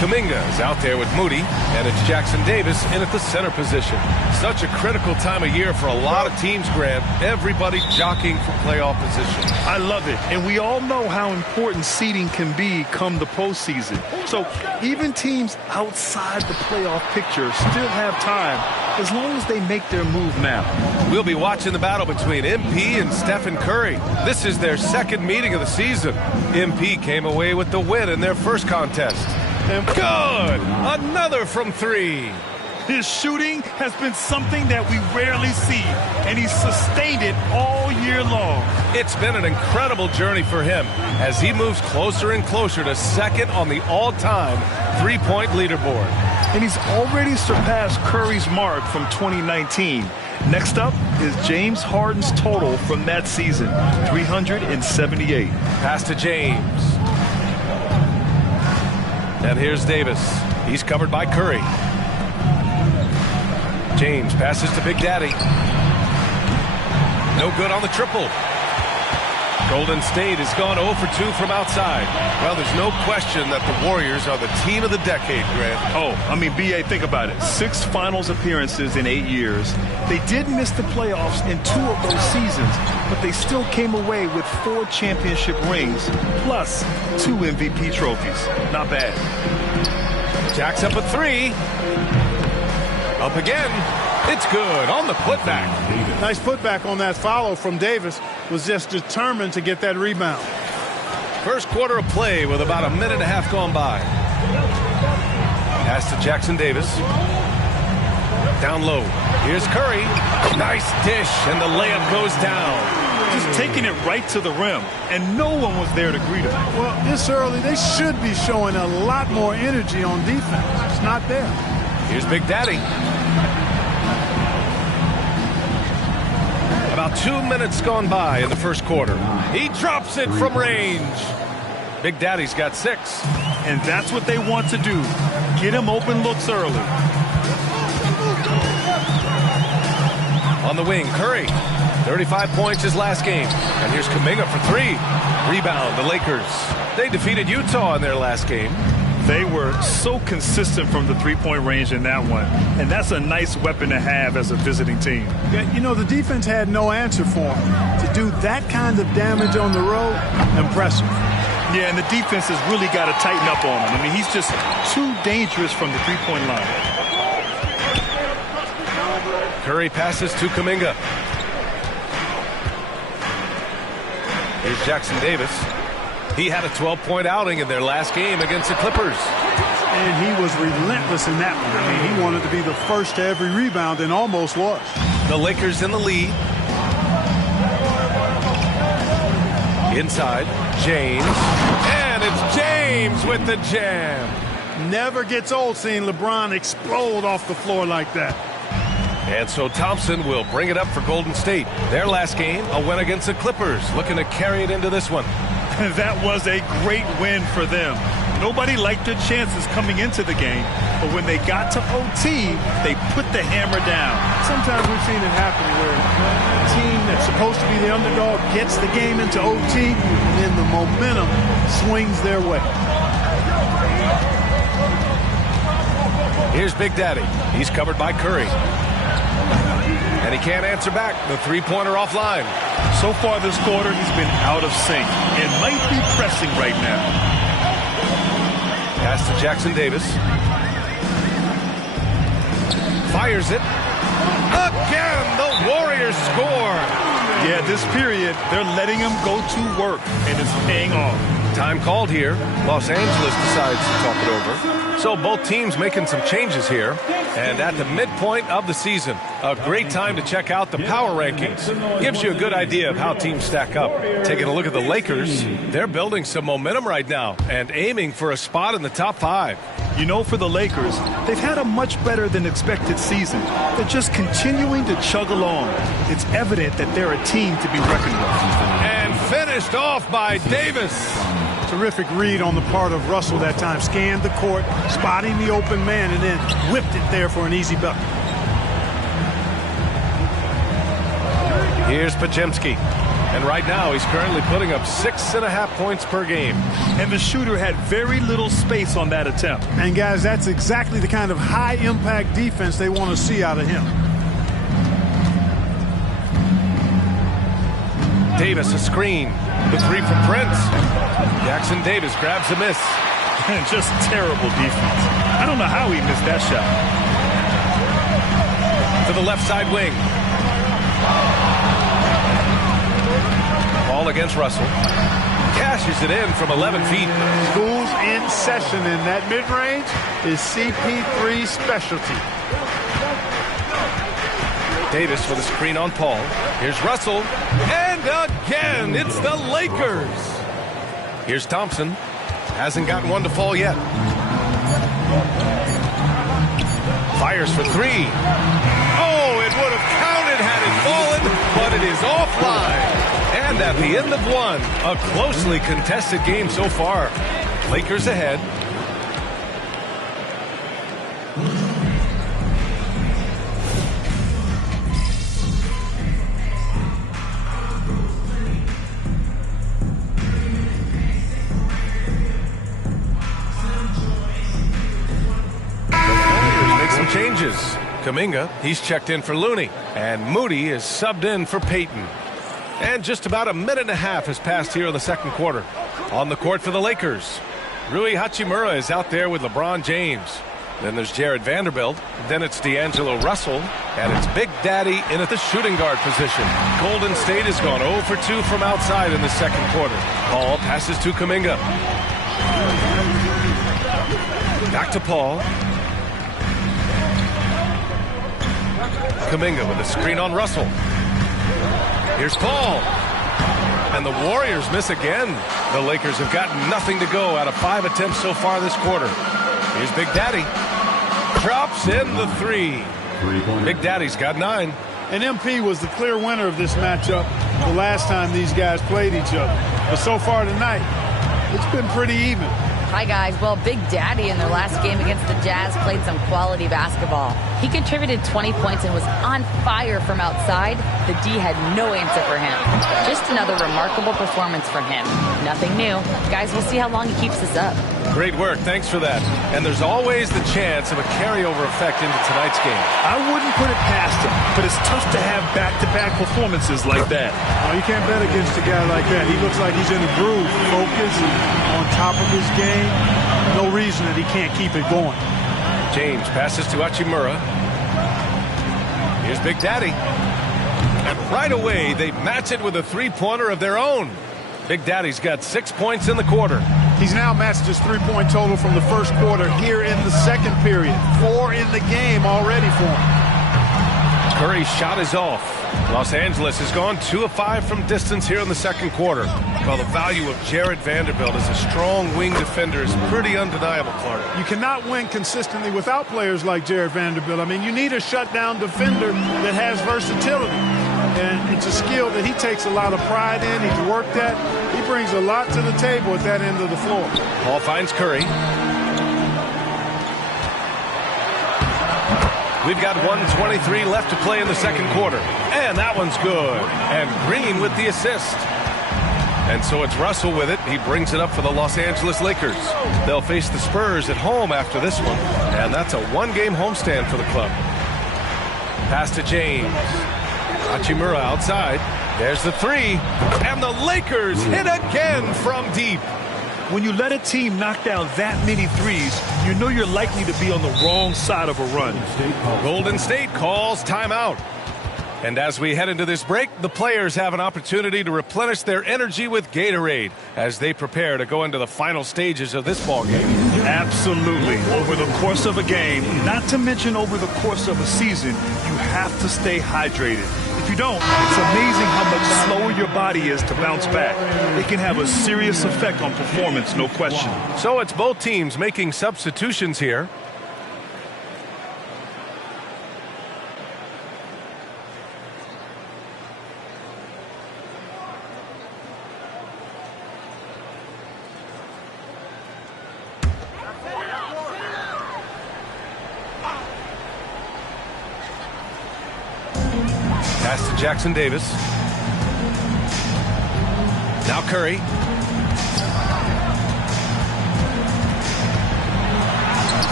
Kuminga is out there with Moody, and it's Jackson Davis in at the center position. Such a critical time of year for a lot of teams, Grant. Everybody jockeying for playoff position. I love it, and we all know how important seeding can be come the postseason. So even teams outside the playoff picture still have time as long as they make their move now. We'll be watching the battle between MP and Stephen Curry. This is their second meeting of the season. MP came away with the win in their first contest. And good! Another from 3. His shooting has been something that we rarely see, and he's sustained it all year long. It's been an incredible journey for him as he moves closer and closer to second on the all-time three-point leaderboard. And he's already surpassed Curry's mark from 2019. Next up is James Harden's total from that season, 378. Pass to James. And here's Davis. He's covered by Curry. James passes to Big Daddy. No good on the triple. Golden State has gone 0 for 2 from outside. Well, there's no question that the Warriors are the team of the decade, Grant. Oh, I mean, B.A., think about it. 6 finals appearances in 8 years. They did miss the playoffs in 2 of those seasons, but they still came away with 4 championship rings, plus 2 MVP trophies. Not bad. Jack's up at 3. Up again. It's good on the putback. Nice putback on that follow from Davis. Was just determined to get that rebound. First quarter of play with about a minute and a half gone by. Pass to Jackson Davis. Down low. Here's Curry. Nice dish, and the layup goes down. Just taking it right to the rim, and no one was there to greet him. Well, this early, they should be showing a lot more energy on defense. It's not there. Here's Big Daddy. About 2 minutes gone by in the first quarter. He drops it from range. Big Daddy's got 6. And that's what they want to do. Get him open looks early. On the wing, Curry. 35 points his last game. And here's Kuminga for 3. Rebound, the Lakers. They defeated Utah in their last game. They were so consistent from the three-point range in that one. And that's a nice weapon to have as a visiting team. Yeah, you know, the defense had no answer for him. To do that kind of damage on the road, impressive. Yeah, and the defense has really got to tighten up on him. I mean, he's just too dangerous from the three-point line. Curry passes to Kuminga. Here's Jackson Davis. He had a 12-point outing in their last game against the Clippers. And he was relentless in that one. I mean, he wanted to be the first to every rebound and almost was. The Lakers in the lead. Inside, James. And it's James with the jam. Never gets old seeing LeBron explode off the floor like that. And so Thompson will bring it up for Golden State. Their last game, a win against the Clippers, looking to carry it into this one. That was a great win for them. Nobody liked their chances coming into the game, but when they got to OT, they put the hammer down. Sometimes we've seen it happen where a team that's supposed to be the underdog gets the game into OT, and then the momentum swings their way. Here's Big Daddy. He's covered by Curry. And he can't answer back. The three-pointer offline. So far this quarter, he's been out of sync and might be pressing right now. Pass to Jackson Davis. Fires it. Again, the Warriors score. Yeah, this period, they're letting him go to work, and it's paying off. Time called here. Los Angeles decides to talk it over. So both teams making some changes here. And at the midpoint of the season, a great time to check out the power rankings. Gives you a good idea of how teams stack up. Taking a look at the Lakers, they're building some momentum right now and aiming for a spot in the top 5. You know, for the Lakers, they've had a much better than expected season. They're just continuing to chug along. It's evident that they're a team to be reckoned with. And finished off by Davis. Terrific read on the part of Russell that time. Scanned the court, spotting the open man, and then whipped it there for an easy bucket. Here's Podziemski. And right now, he's currently putting up 6.5 points per game. And the shooter had very little space on that attempt. And, guys, that's exactly the kind of high-impact defense they want to see out of him. Davis, a screen. The three from Prince. Jackson Davis grabs a miss. Just terrible defense. I don't know how he missed that shot. To the left side wing. Ball against Russell. Cashes it in from 11 feet. School's in session, and that mid-range is CP3's specialty. Davis with a screen on Paul. Here's Russell. And again, it's the Lakers. Here's Thompson. Hasn't gotten one to fall yet. Fires for three. Oh, it would have counted had it fallen, but it is offline. And at the end of one, a closely contested game so far. Lakers ahead. Changes. Kuminga, he's checked in for Looney. And Moody is subbed in for Payton. And just about a minute and a half has passed here in the second quarter. On the court for the Lakers, Rui Hachimura is out there with LeBron James. Then there's Jared Vanderbilt. Then it's D'Angelo Russell. And it's Big Daddy in at the shooting guard position. Golden State has gone 0 for 2 from outside in the second quarter. Paul passes to Kuminga. Back to Paul. Kuminga with a screen on Russell. Here's Paul. And the Warriors miss again. The Lakers have gotten nothing to go out of 5 attempts so far this quarter. Here's Big Daddy. Drops in the three. Big Daddy's got 9. And MP was the clear winner of this matchup the last time these guys played each other. But so far tonight, it's been pretty even. Hi, guys. Well, Big Daddy in their last game against the Jazz played some quality basketball. He contributed 20 points and was on fire from outside. The D had no answer for him. Just another remarkable performance from him. Nothing new. Guys, we'll see how long he keeps this up. Great work. Thanks for that. And there's always the chance of a carryover effect into tonight's game. I wouldn't put it past him, but it's tough to have back-to-back performances like that. Oh, you can't bet against a guy like that. He looks like he's in a groove, focused, on top of his game. No reason that he can't keep it going. James passes to Hachimura. Here's Big Daddy. And right away, they match it with a three-pointer of their own. Big Daddy's got 6 points in the quarter. He's now matched his three-point total from the first quarter here in the second period. 4 in the game already for him. Curry's shot is off. Los Angeles has gone 2 of 5 from distance here in the second quarter. While the value of Jared Vanderbilt as a strong wing defender is pretty undeniable, Clark. You cannot win consistently without players like Jared Vanderbilt. I mean, you need a shutdown defender that has versatility. And it's a skill that he takes a lot of pride in. He's worked at. He brings a lot to the table at that end of the floor. Paul finds Curry. We've got 1:23 left to play in the second quarter. And that one's good. And Green with the assist. And so it's Russell with it. He brings it up for the Los Angeles Lakers. They'll face the Spurs at home after this one. And that's a one-game homestand for the club. Pass to James. Hachimura outside. There's the three. And the Lakers hit again from deep. When you let a team knock down that many threes, you know you're likely to be on the wrong side of a run. Golden State calls timeout. And as we head into this break, the players have an opportunity to replenish their energy with Gatorade as they prepare to go into the final stages of this ballgame. Absolutely. Over the course of a game, not to mention over the course of a season, you have to stay hydrated. If you don't, it's amazing how much slower your body is to bounce back. It can have a serious effect on performance, no question. So it's both teams making substitutions here. Pass to Jackson Davis. Now Curry.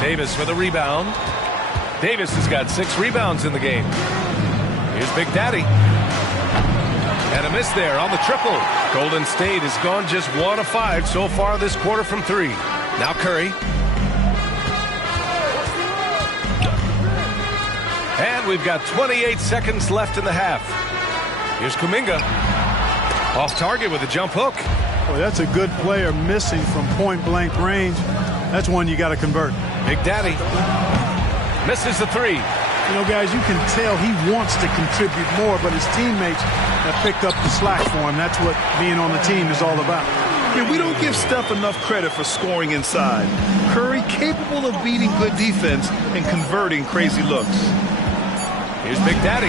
Davis with a rebound. Davis has got 6 rebounds in the game. Here's Big Daddy. And a miss there on the triple. Golden State has gone just 1 of 5 so far this quarter from 3. Now Curry. And we've got 28 seconds left in the half. Here's Kuminga. Off target with a jump hook. Well, that's a good player missing from point-blank range. That's one you got to convert. Big Daddy misses the 3. You know, guys, you can tell he wants to contribute more, but his teammates have picked up the slack for him. That's what being on the team is all about. Yeah, we don't give Steph enough credit for scoring inside. Curry capable of beating good defense and converting crazy looks. Here's Big Daddy.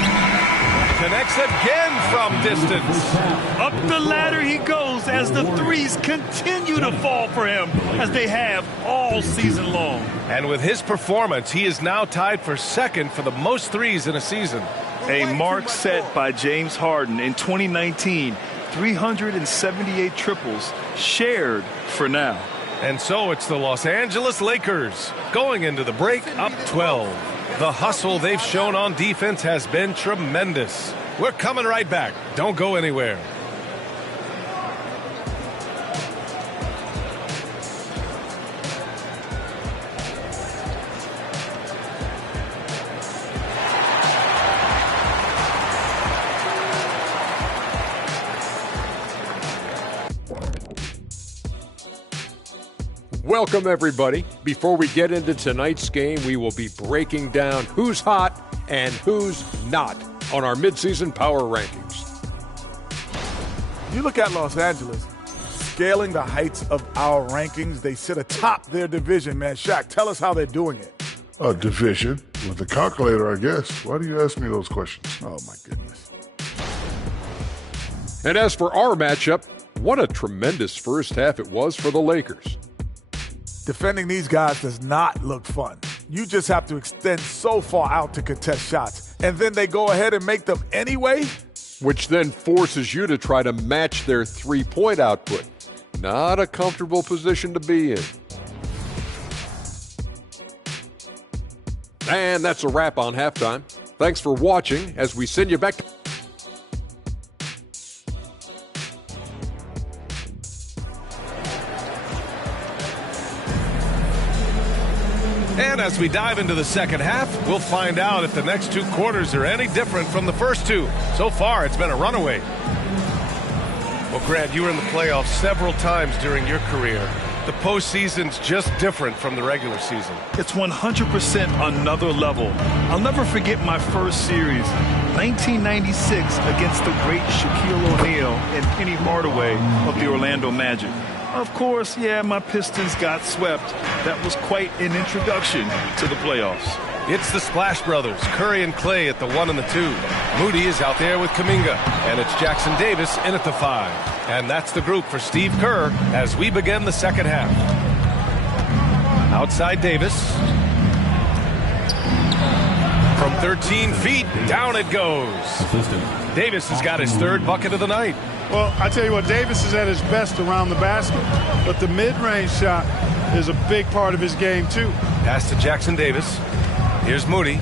Connects again from distance. Up the ladder he goes as the threes continue to fall for him, as they have all season long. And with his performance, he is now tied for second for the most threes in a season. A mark set by James Harden in 2019. 378 triples shared for now. And so it's the Los Angeles Lakers going into the break up 12. The hustle they've shown on defense has been tremendous. We're coming right back. Don't go anywhere. Welcome, everybody. Before we get into tonight's game, we will be breaking down who's hot and who's not on our midseason power rankings. You look at Los Angeles, scaling the heights of our rankings. They sit atop their division, man. Shaq, tell us how they're doing it. A division? With a calculator, I guess. Why do you ask me those questions? Oh, my goodness. And as for our matchup, what a tremendous first half it was for the Lakers. Defending these guys does not look fun. You just have to extend so far out to contest shots, and then they go ahead and make them anyway? Which then forces you to try to match their three-point output. Not a comfortable position to be in. And that's a wrap on halftime. Thanks for watching as we send you back to... And as we dive into the second half, we'll find out if the next 2 quarters are any different from the first 2. So far, it's been a runaway. Well, Grant, you were in the playoffs several times during your career. The postseason's just different from the regular season. It's 100% another level. I'll never forget my first series. 1996 against the great Shaquille O'Neal and Penny Hardaway of the Orlando Magic. Of course, yeah, my Pistons got swept. That was quite an introduction to the playoffs. It's the Splash Brothers, Curry and Clay at the 1 and the 2. Moody is out there with Kuminga, and it's Jackson Davis in at the 5. And that's the group for Steve Kerr as we begin the second half. Outside Davis. From 13 feet, down it goes. Davis has got his third bucket of the night. Well, I tell you what, Davis is at his best around the basket, but the mid-range shot is a big part of his game, too. Pass to Jackson Davis. Here's Moody.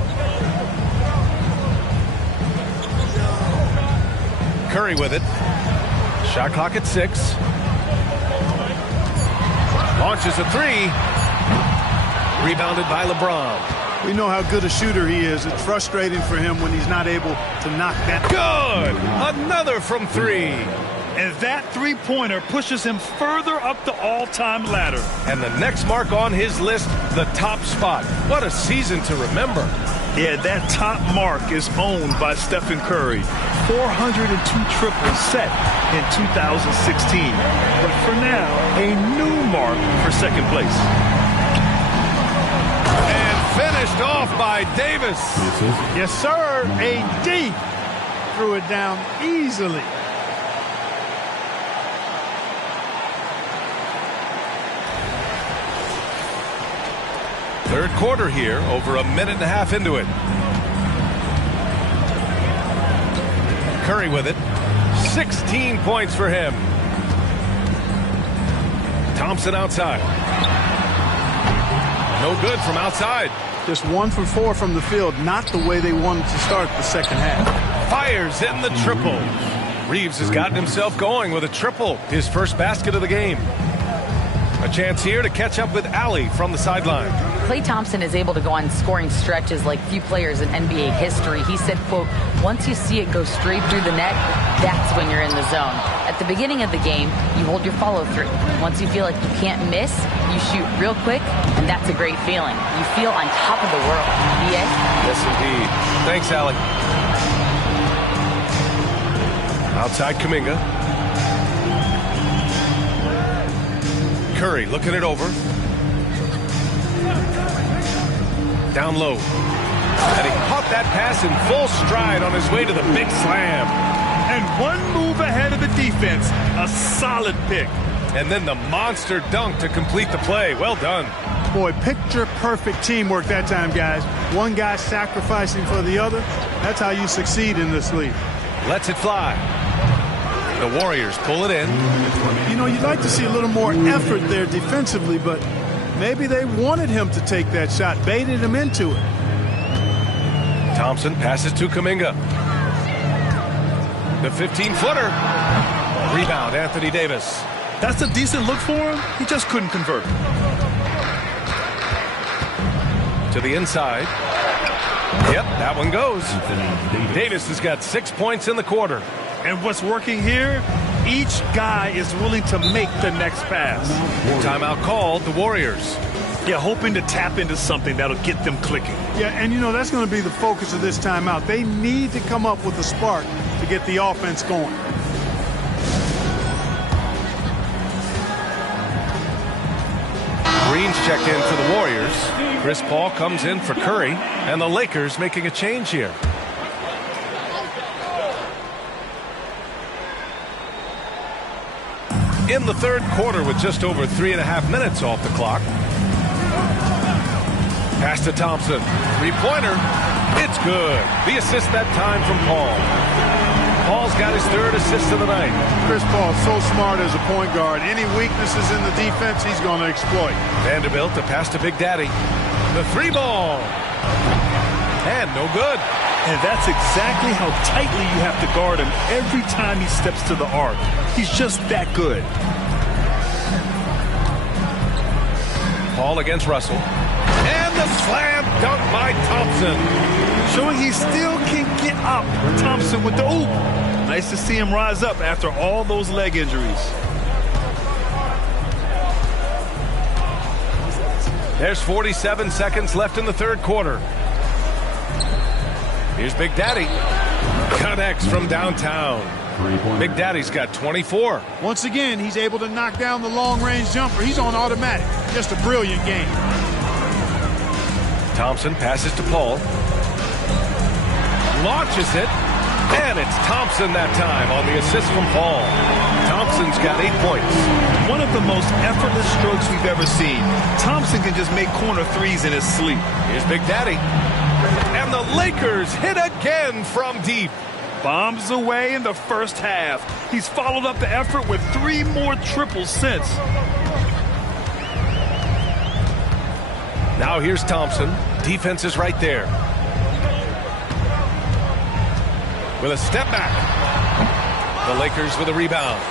Curry with it. Shot clock at 6. Launches a 3. Rebounded by LeBron. We know how good a shooter he is. It's frustrating for him when he's not able to knock that. Good! Another from 3. And that three-pointer pushes him further up the all-time ladder. And the next mark on his list, the top spot. What a season to remember. Yeah, that top mark is owned by Stephen Curry. 402 triples set in 2016. But for now, a new mark for second place. Finished off by Davis. Yes, sir. AD threw it down easily. Third quarter here, over a minute and a half into it. Curry with it. 16 points for him. Thompson outside. No good from outside. Just 1 for 4 from the field. Not the way they wanted to start the second half. Fires in the triple. Reeves has gotten himself going with a triple. His first basket of the game. A chance here to catch up with Allie from the sideline. Klay Thompson is able to go on scoring stretches like few players in NBA history. He said, quote, once you see it go straight through the net, that's when you're in the zone. At the beginning of the game, you hold your follow-through. Once you feel like you can't miss, you shoot real quick, and that's a great feeling. You feel on top of the world. B.A.? Yes, indeed. Thanks, Allie. Outside Kuminga. Curry looking it over. Down low. And he caught that pass in full stride on his way to the big slam. And one move ahead of the defense. A solid pick. And then the monster dunk to complete the play. Well done. Boy, picture-perfect teamwork that time, guys. One guy sacrificing for the other. That's how you succeed in this league. Lets it fly. The Warriors pull it in. You know, you'd like to see a little more effort there defensively, but maybe they wanted him to take that shot, baited him into it. Thompson passes to Kuminga. The 15-footer. Rebound, Anthony Davis. That's a decent look for him. He just couldn't convert. To the inside. Yep, that one goes. Davis has got 6 points in the quarter. And what's working here, each guy is willing to make the next pass. Timeout called, the Warriors. Yeah, hoping to tap into something that'll get them clicking. Yeah, and you know, that's going to be the focus of this timeout. They need to come up with a spark to get the offense going. Green's checked in for the Warriors. Chris Paul comes in for Curry, and the Lakers making a change here. In the third quarter with just over 3.5 minutes off the clock. Pass to Thompson. Three-pointer. It's good. The assist that time from Paul. Paul's got his third assist of the night. Chris Paul, so smart as a point guard. Any weaknesses in the defense, he's going to exploit. Vanderbilt to pass to Big Daddy. The three ball. And no good. And that's exactly how tightly you have to guard him every time he steps to the arc. He's just that good. Paul against Russell. And the slam dunk by Thompson. Showing he still can get up. Thompson with the oop. Nice to see him rise up after all those leg injuries. There's 47 seconds left in the third quarter. Here's Big Daddy. Connects from downtown. Big Daddy's got 24. Once again, he's able to knock down the long-range jumper. He's on automatic. Just a brilliant game. Thompson passes to Paul. Launches it. And it's Thompson that time on the assist from Paul. Thompson's got 8 points. One of the most effortless strokes we've ever seen. Thompson can just make corner threes in his sleep. Here's Big Daddy. And the Lakers hit again from deep. Bombs away in the first half. He's followed up the effort with 3 more triples since. Now here's Thompson. Defense is right there. With a step back. The Lakers with a rebound.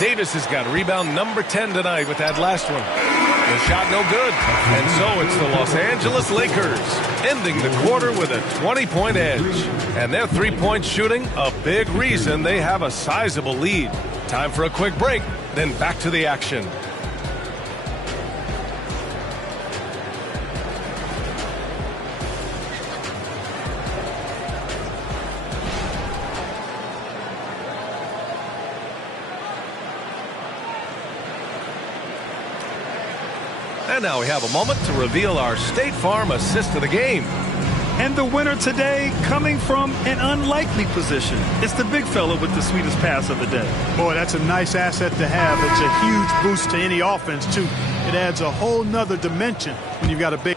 Davis has got rebound number 10 tonight with that last one. The shot no good. And so it's the Los Angeles Lakers ending the quarter with a 20-point edge. And their three-point shooting, a big reason they have a sizable lead. Time for a quick break, then back to the action. And now we have a moment to reveal our State Farm assist of the game. And the winner today coming from an unlikely position. It's the big fella with the sweetest pass of the day. Boy, that's a nice asset to have. It's a huge boost to any offense, too. It adds a whole nother dimension when you've got a big...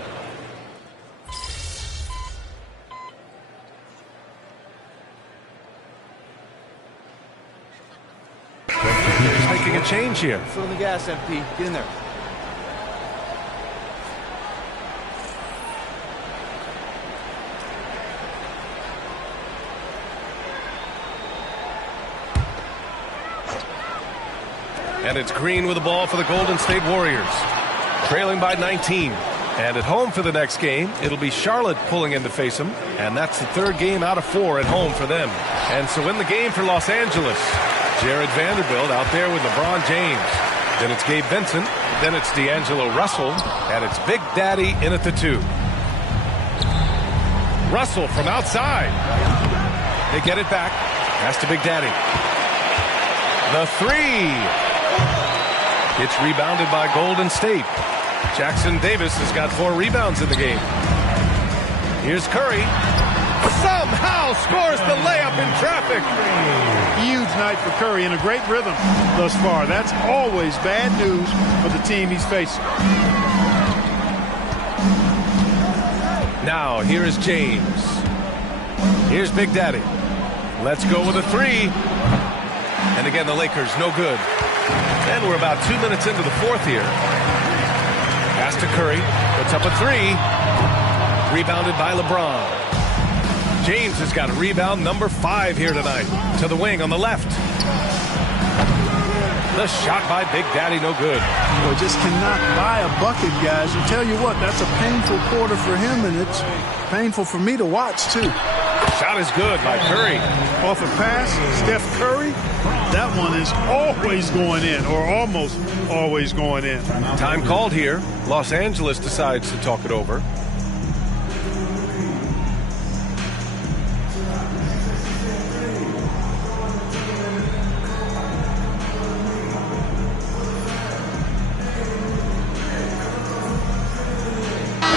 He's making a change here. Fill in the gas, MP. Get in there. And it's Green with the ball for the Golden State Warriors. Trailing by 19. And at home for the next game, it'll be Charlotte pulling in to face them. And that's the third game out of 4 at home for them. And so in the game for Los Angeles, Jared Vanderbilt out there with LeBron James. Then it's Gabe Vincent. Then it's D'Angelo Russell. And it's Big Daddy in at the 2. Russell from outside. They get it back. Pass to Big Daddy. The 3. It's rebounded by Golden State. Jackson Davis has got 4 rebounds in the game. Here's Curry. Somehow scores the layup in traffic. Huge night for Curry and a great rhythm thus far. That's always bad news for the team he's facing. Now here is James. Here's Big Daddy. Let's go with a 3. And again, the Lakers no good. And we're about 2 minutes into the fourth here. Pass to Curry. Puts up a 3. Rebounded by LeBron. James has got a rebound number 5 here tonight. To the wing on the left. The shot by Big Daddy no good. Well, just cannot buy a bucket, guys. And tell you what, that's a painful quarter for him, and it's painful for me to watch, too. Shot is good by Curry. Off a pass, Steph Curry. That one is always going in, or almost always going in. Time called here. Los Angeles decides to talk it over.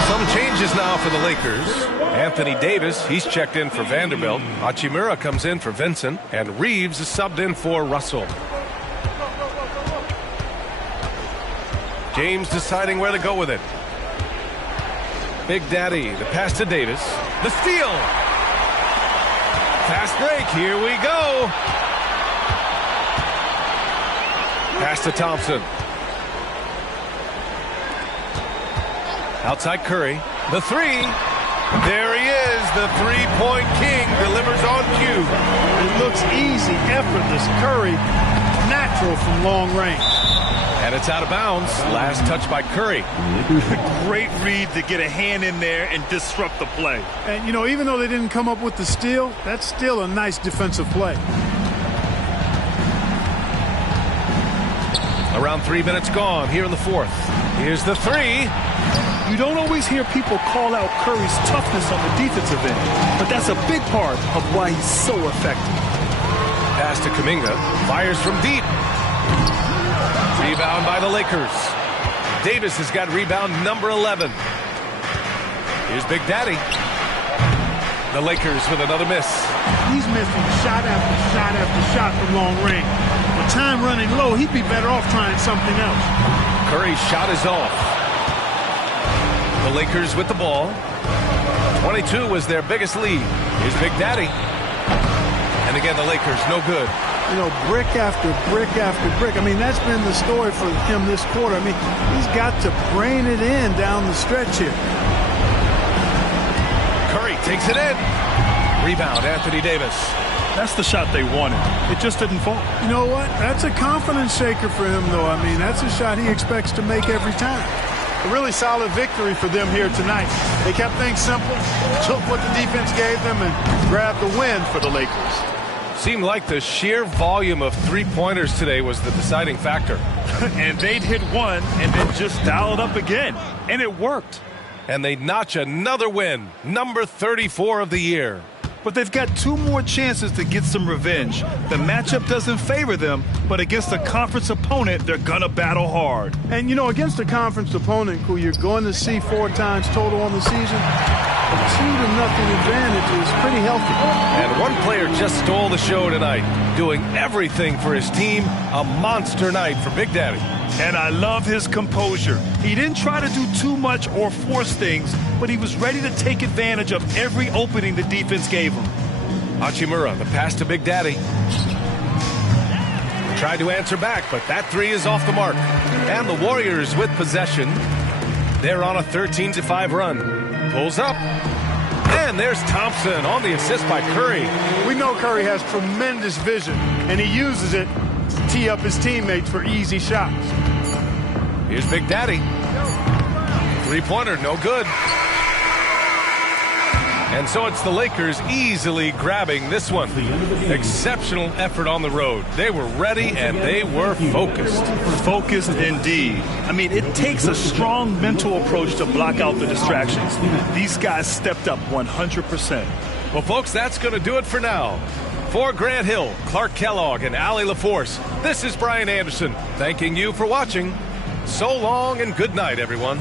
Some changes now for the Lakers. Anthony Davis, he's checked in for Vanderbilt. Hachimura comes in for Vincent. And Reeves is subbed in for Russell. James deciding where to go with it. Big Daddy, the pass to Davis. The steal. Fast break, here we go. Pass to Thompson. Outside Curry. The 3. There he is. The three-point king delivers on cue. It looks easy, effortless. Curry, natural from long range. And it's out of bounds. Last touch by Curry. Great read to get a hand in there and disrupt the play. And, you know, even though they didn't come up with the steal, that's still a nice defensive play. Around 3 minutes gone here in the fourth. Here's the three. You don't always hear people call out Curry's toughness on the defensive end, but that's a big part of why he's so effective. Pass to Kuminga. Fires from deep. Rebound by the Lakers. Davis has got rebound number 11. Here's Big Daddy. The Lakers with another miss. He's missing shot after shot after shot from long range. With time running low, he'd be better off trying something else. Curry's shot is off. The Lakers with the ball. 22 was their biggest lead. Here's Big Daddy. And again, the Lakers, no good. You know, brick after brick after brick. I mean, that's been the story for him this quarter. I mean, he's got to brain it in down the stretch here. Curry takes it in. Rebound, Anthony Davis. That's the shot they wanted. It just didn't fall. You know what? That's a confidence shaker for him, though. I mean, that's a shot he expects to make every time. A really solid victory for them here tonight. They kept things simple, took what the defense gave them, and grabbed the win for the Lakers. Seemed like the sheer volume of three-pointers today was the deciding factor. And they'd hit one and then just dial it up again. And it worked. And they notch another win, number 34 of the year. But they've got 2 more chances to get some revenge. The matchup doesn't favor them, but against a conference opponent, they're going to battle hard. And, you know, against a conference opponent who you're going to see 4 times total on the season, a 2-0 advantage is pretty healthy. And one player just stole the show tonight, doing everything for his team. A monster night for Big Daddy. And I love his composure. He didn't try to do too much or force things, but he was ready to take advantage of every opening the defense gave him. Hachimura, the pass to Big Daddy. Tried to answer back, but that three is off the mark. And the Warriors with possession. They're on a 13-5 run. Pulls up. And there's Thompson on the assist by Curry. We know Curry has tremendous vision, and he uses it to tee up his teammates for easy shots. Here's Big Daddy. Three-pointer, no good. And so it's the Lakers easily grabbing this one. Exceptional effort on the road. They were ready and they were focused. Focused indeed. I mean, it takes a strong mental approach to block out the distractions. These guys stepped up 100%. Well, folks, that's going to do it for now. For Grant Hill, Clark Kellogg, and Allie LaForce, this is Brian Anderson thanking you for watching. So long and good night, everyone.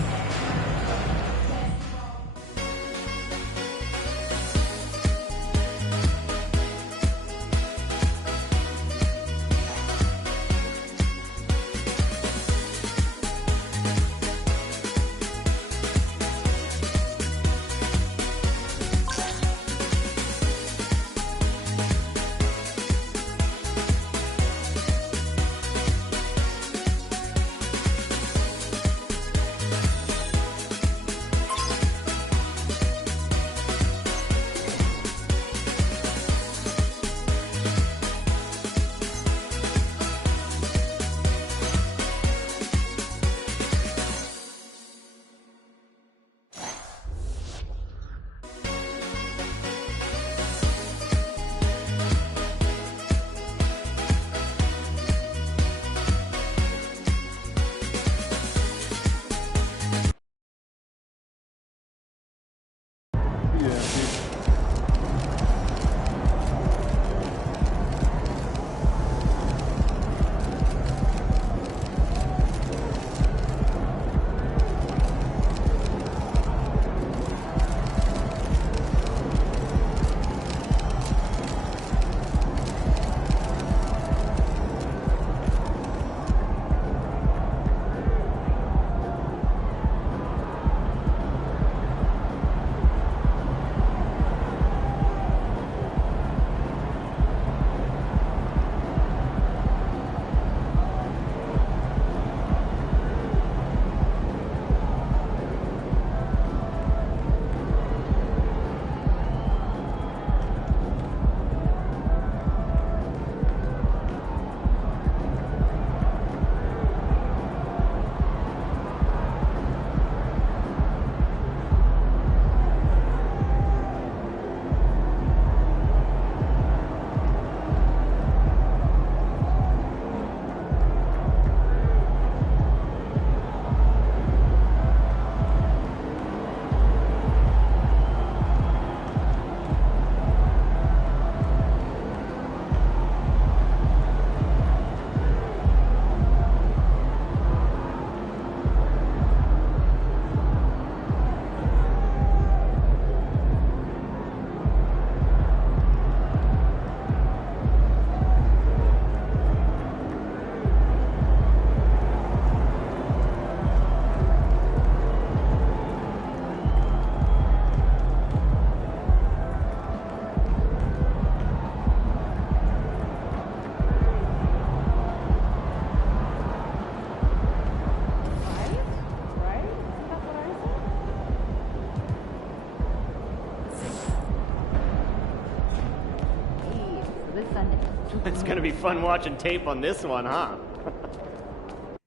gonna be fun watching tape on this one, huh?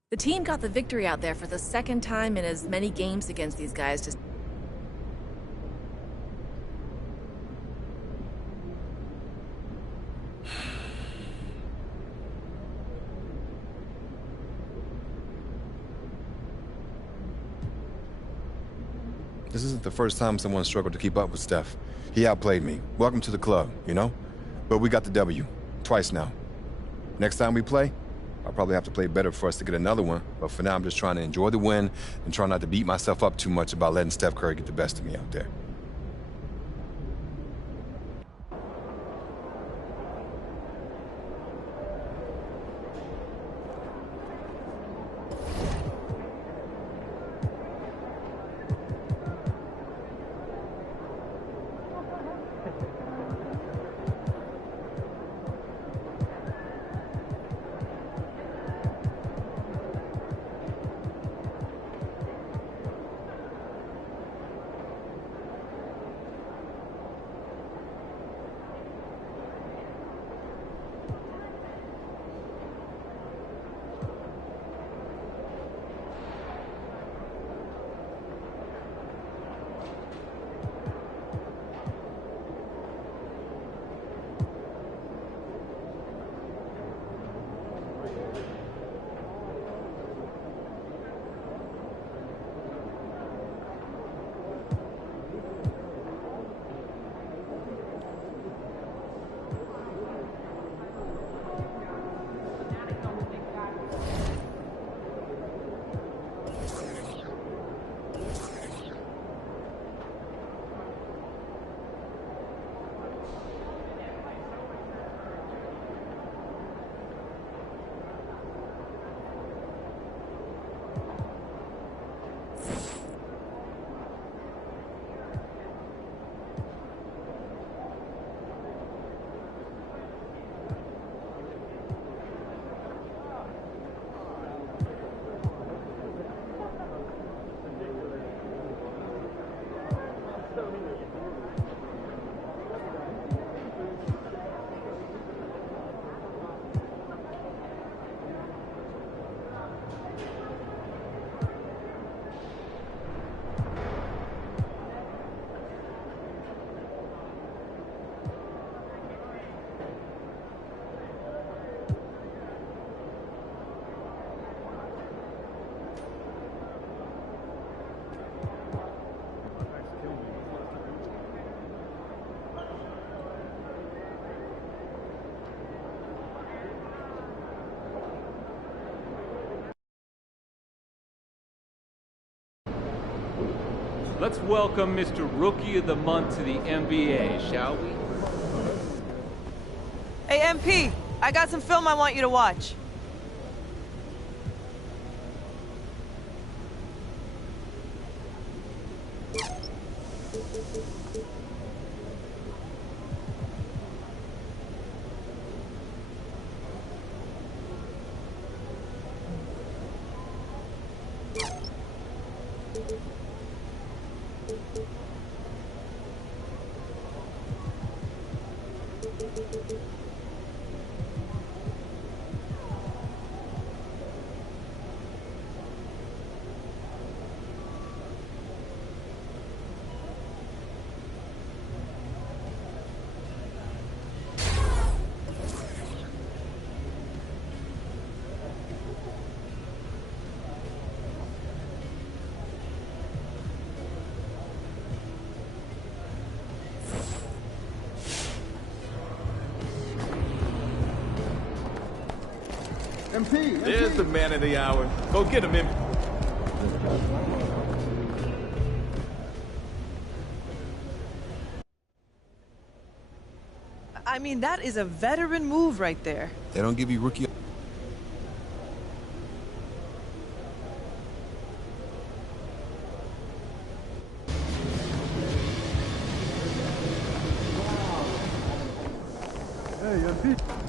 The team got the victory out there for the second time in as many games against these guys. Just This isn't the first time someone struggled to keep up with Steph. He outplayed me. Welcome to the club, you know? But we got the W. Twice now. Next time we play, I'll probably have to play better for us to get another one. But for now, I'm just trying to enjoy the win and try not to beat myself up too much about letting Steph Curry get the best of me out there. Let's welcome Mr. Rookie of the Month to the NBA, shall we? Hey, MP, I got some film I want you to watch. MP. There's the man of the hour. Go get him, MP. I mean, that is a veteran move right there. They don't give you rookie. Hey, MP.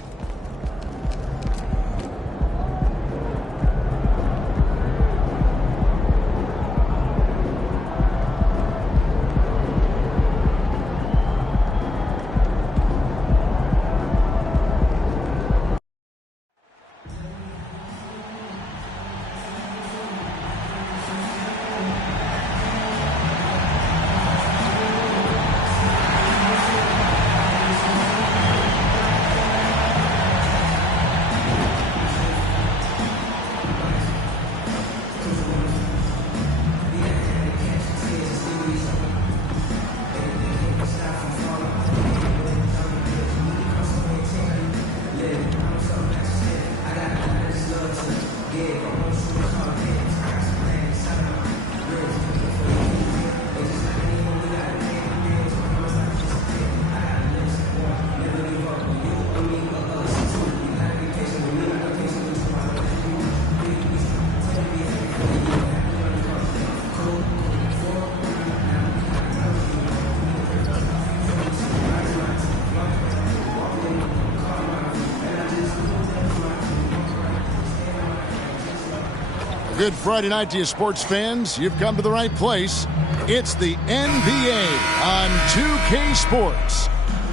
Good Friday night to you, sports fans. You've come to the right place. It's the NBA on 2K Sports.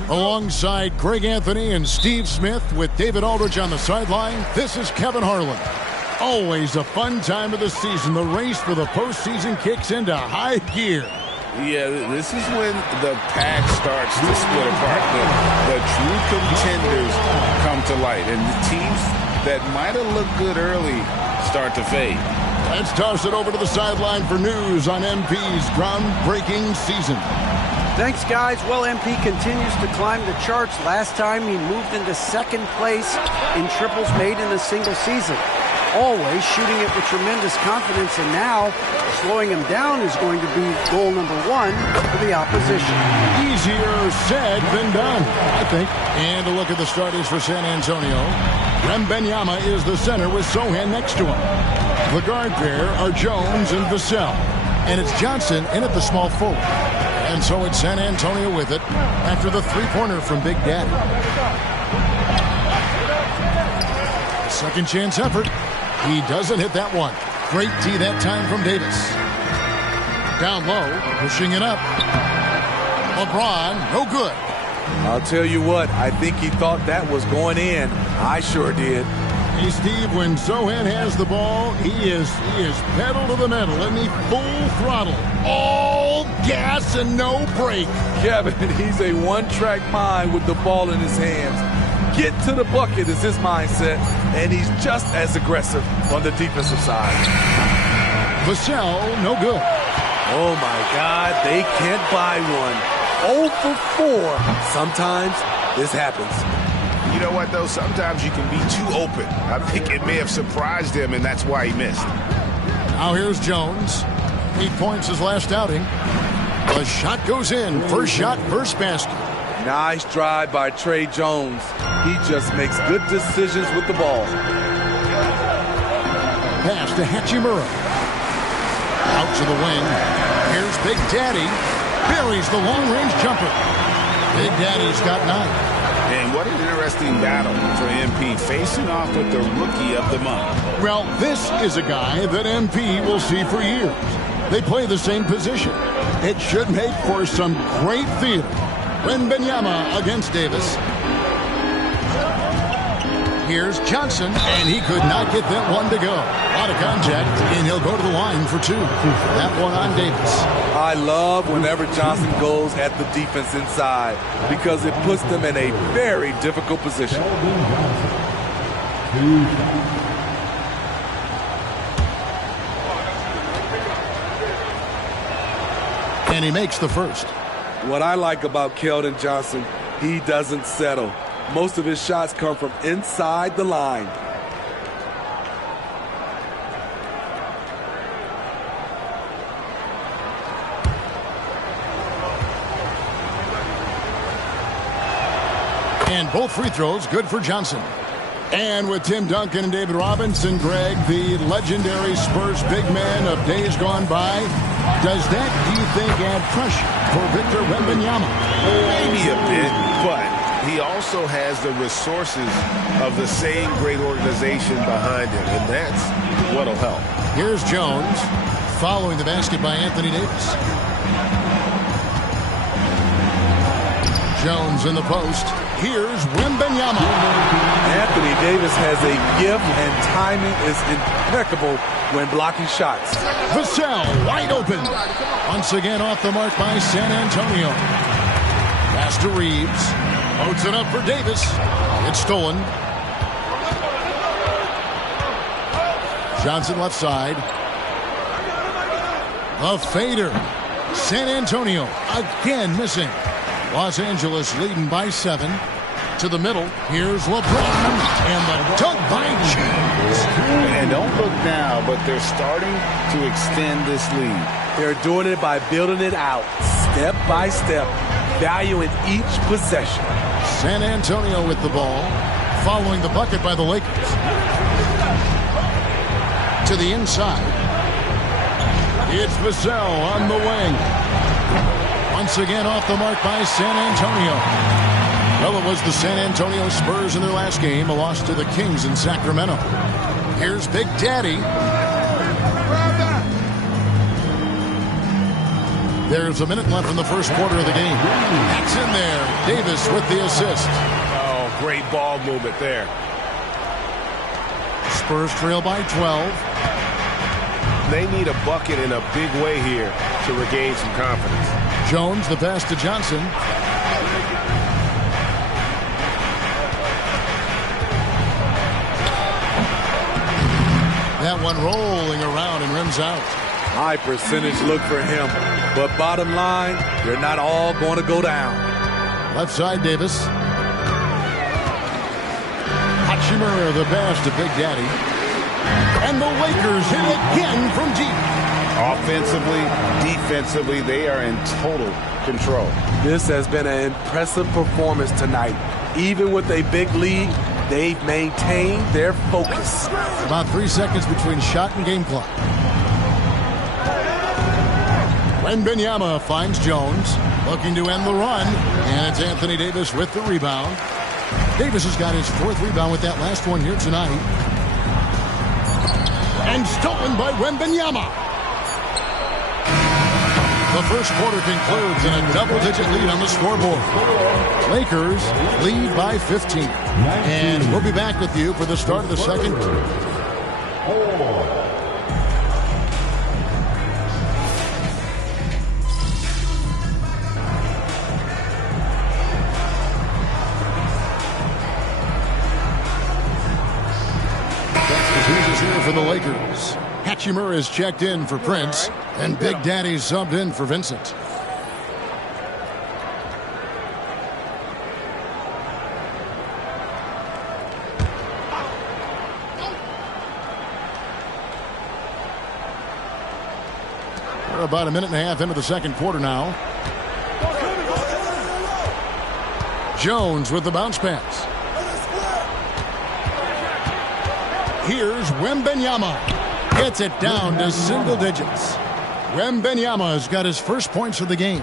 Alongside Greg Anthony and Steve Smith with David Aldridge on the sideline, this is Kevin Harlan. Always a fun time of the season. The race for the postseason kicks into high gear. Yeah, this is when the pack starts to split apart. The true contenders come to light, and the teams that might have looked good early start to fade. Let's toss it over to the sideline for news on MP's groundbreaking season. Thanks, guys. Well, MP continues to climb the charts. Last time he moved into second place in triples made in a single season. Always shooting it with tremendous confidence, and now slowing him down is going to be goal number one for the opposition. Easier said than done, I think. And a look at the starters for San Antonio. Wembanyama is the center with Sohan next to him. The guard pair are Jones and Vassell. And it's Johnson in at the small forward. And so it's San Antonio with it after the three-pointer from Big Daddy. Second chance effort. He doesn't hit that one. Great tee that time from Davis. Down low, pushing it up. LeBron, no good. I'll tell you what, I think he thought that was going in. I sure did. Hey, Steve, when Sohan has the ball, he is pedal to the metal, isn't he? Full throttle. All gas and no brake. Kevin, he's a one-track mind with the ball in his hands. Get to the bucket is his mindset, and he's just as aggressive on the defensive side. Vassell, no good. Oh, my God, they can't buy one. 0 for 4. Sometimes this happens. You know what, though? Sometimes you can be too open. I think it may have surprised him, and that's why he missed. Now here's Jones. 8 points his last outing. The shot goes in. First shot, first basket. Nice drive by Trey Jones. He just makes good decisions with the ball. Pass to Hachimura. Out to the wing. Here's Big Daddy. Buries the long-range jumper. Big Daddy's got 9. And what an interesting battle for MP, facing off with the Rookie of the Month. Well, this is a guy that MP will see for years. They play the same position. It should make for some great theater. Wembanyama against Davis. Here's Johnson, and he could not get that one to go. A lot of contact, and he'll go to the line for 2. That one on Davis. I love whenever Johnson goes at the defense inside because it puts them in a very difficult position. And he makes the first. What I like about Keldon Johnson, he doesn't settle. Most of his shots come from inside the line. And both free throws good for Johnson. And with Tim Duncan and David Robinson, Greg, the legendary Spurs big man of days gone by, does that, do you think, add pressure for Victor Wembanyama? Maybe a bit, but he also has the resources of the same great organization behind him, and that's what'll help. Here's Jones, following the basket by Anthony Davis. Jones in the post. Here's Wembanyama. Anthony Davis has a gift, and timing is impeccable when blocking shots. Vassell wide open. Once again off the mark by San Antonio. Pass to Reeves. Loads it up for Davis. It's stolen. Johnson left side. A fader. San Antonio again missing. Los Angeles leading by 7. To the middle. Here's LeBron. And the dunk by James. And don't look now, but they're starting to extend this lead. They're doing it by building it out, step by step, valuing each possession. San Antonio with the ball, following the bucket by the Lakers. To the inside. It's Vassell on the wing. Once again off the mark by San Antonio. Well, it was the San Antonio Spurs in their last game, a loss to the Kings in Sacramento. Here's Big Daddy. There's a minute left in the first quarter of the game. That's in there. Davis with the assist. Oh, great ball movement there. Spurs trail by 12. They need a bucket in a big way here to regain some confidence. Jones, the pass to Johnson. That one rolling around and rims out. High percentage look for him. But bottom line, they're not all going to go down. Left side, Davis. Hachimura, the pass to Big Daddy. And the Lakers hit again from deep. Offensively, defensively, they are in total control. This has been an impressive performance tonight. Even with a big lead, they've maintained their focus. About 3 seconds between shot and game clock. Wembanyama finds Jones, looking to end the run, and it's Anthony Davis with the rebound. Davis has got his 4th rebound with that last one here tonight. And stolen by Wembanyama. The first quarter concludes in a double-digit lead on the scoreboard. Lakers lead by 15. And we'll be back with you for the start of the second quarter. Here for the Lakers. Hachimura is checked in for Prince, and Big Daddy subbed in for Vincent. We're about a minute and a half into the second quarter now. Jones with the bounce pass. Here's Wembanyama. Gets it down to single digits. Wembanyama has got his first points of the game.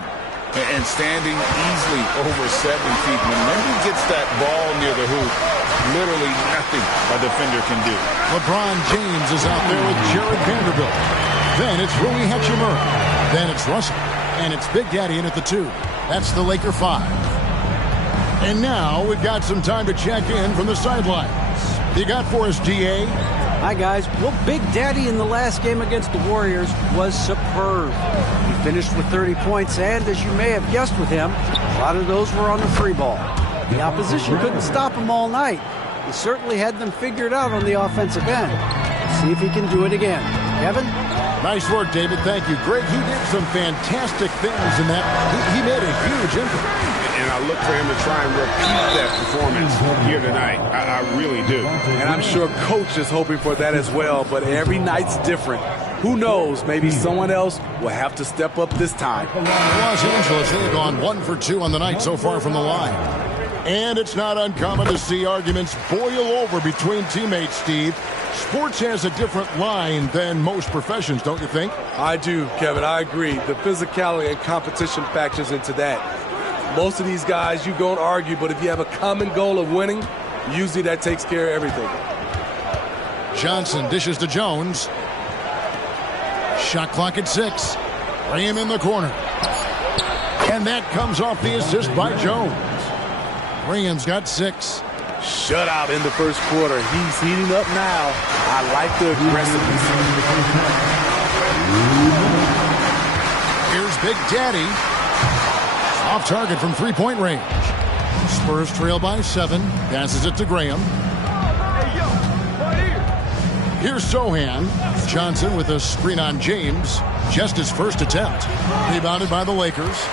And standing easily over 7 feet. Whenever he gets that ball near the hoop, literally nothing a defender can do. LeBron James is out there with Jared Vanderbilt. Then it's Rui Hachimura. Then it's Russell. And it's Big Daddy in at the 2. That's the Laker 5. And now we've got some time to check in from the sidelines. You got for us, DA? Hi, guys. Well, Big Daddy in the last game against the Warriors was superb. He finished with 30 points, and as you may have guessed with him, a lot of those were on the free ball. The opposition couldn't stop him all night. He certainly had them figured out on the offensive end. Let's see if he can do it again. Kevin? Nice work, David. Thank you. Greg, he did some fantastic things in that. He made a huge impact. And I look for him to try and repeat that performance here tonight. I really do. And I'm sure Coach is hoping for that as well, but every night's different. Who knows, maybe someone else will have to step up this time. Los Angeles, they've gone 1 for 2 on the night so far from the line. And it's not uncommon to see arguments boil over between teammates, Steve. Sports has a different line than most professions, don't you think? I do, Kevin. I agree. The physicality and competition factors into that. Most of these guys, you go and argue, but if you have a common goal of winning, usually that takes care of everything. Johnson dishes to Jones. Shot clock at 6. Graham in the corner. And that comes off the assist by Jones. Graham's got 6. Shutout in the first quarter. He's heating up now. I like the aggressiveness. Here's Big Daddy. Off target from 3-point range. Spurs trail by 7. Passes it to Graham. Here's Sohan. Johnson with a screen on James. Just his first attempt. Rebounded by the Lakers.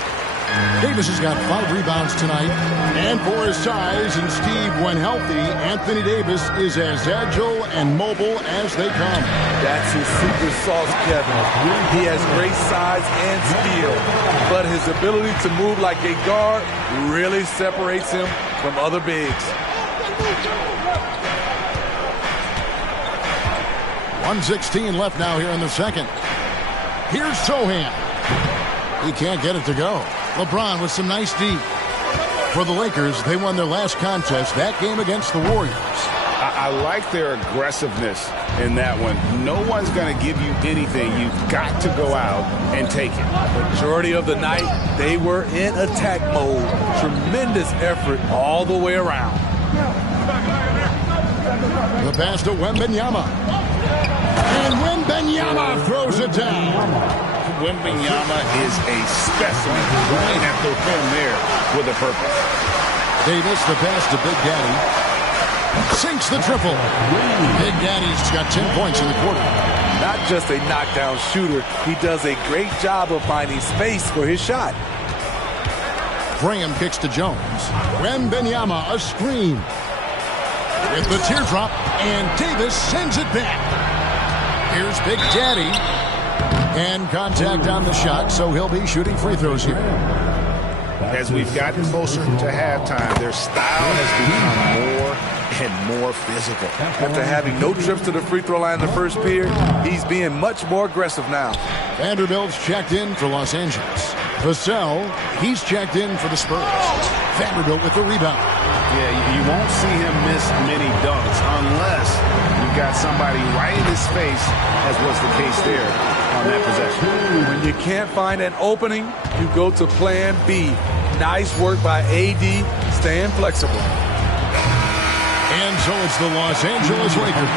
Davis has got 5 rebounds tonight. And for his size, and Steve, when healthy, Anthony Davis is as agile and mobile as they come. That's his secret sauce, Kevin. He has great size and skill, but his ability to move like a guard really separates him from other bigs. 1:16 left now here in the second. Here's Sohan. He can't get it to go. LeBron with some nice D. For the Lakers, they won their last contest, that game against the Warriors. I like their aggressiveness in that one. No one's going to give you anything. You've got to go out and take it. Majority of the night, they were in attack mode. Tremendous effort all the way around. The pass to Wembanyama. And Wembanyama throws it down. Wembanyama is a specimen right at the rim there with a purpose. Davis, the pass to Big Daddy. Sinks the triple. Big Daddy's got 10 points in the quarter. Not just a knockdown shooter, he does a great job of finding space for his shot. Graham kicks to Jones. Wembanyama, a screen. With the teardrop, and Davis sends it back. Here's Big Daddy. And contact on the shot, so he'll be shooting free throws here. As we've gotten closer to halftime, their style has become more and more physical. After having no trips to the free throw line in the first period, he's being much more aggressive now. Vanderbilt's checked in for Los Angeles. Vassell, he's checked in for the Spurs. Vanderbilt with the rebound. Yeah, you won't see him miss many dunks unless you've got somebody right in his face, as was the case there on that possession. When you can't find an opening, you go to plan B. Nice work by AD, staying flexible. And so it's the Los Angeles Lakers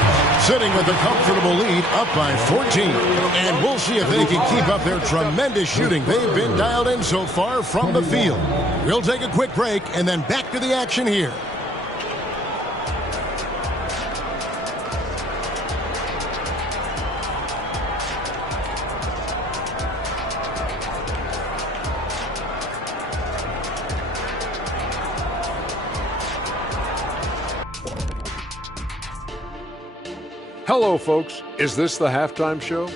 sitting with a comfortable lead up by 14. And we'll see if they can keep up their tremendous shooting. They've been dialed in so far from the field. We'll take a quick break and then back to the action here. Hello, folks. Is this the halftime show?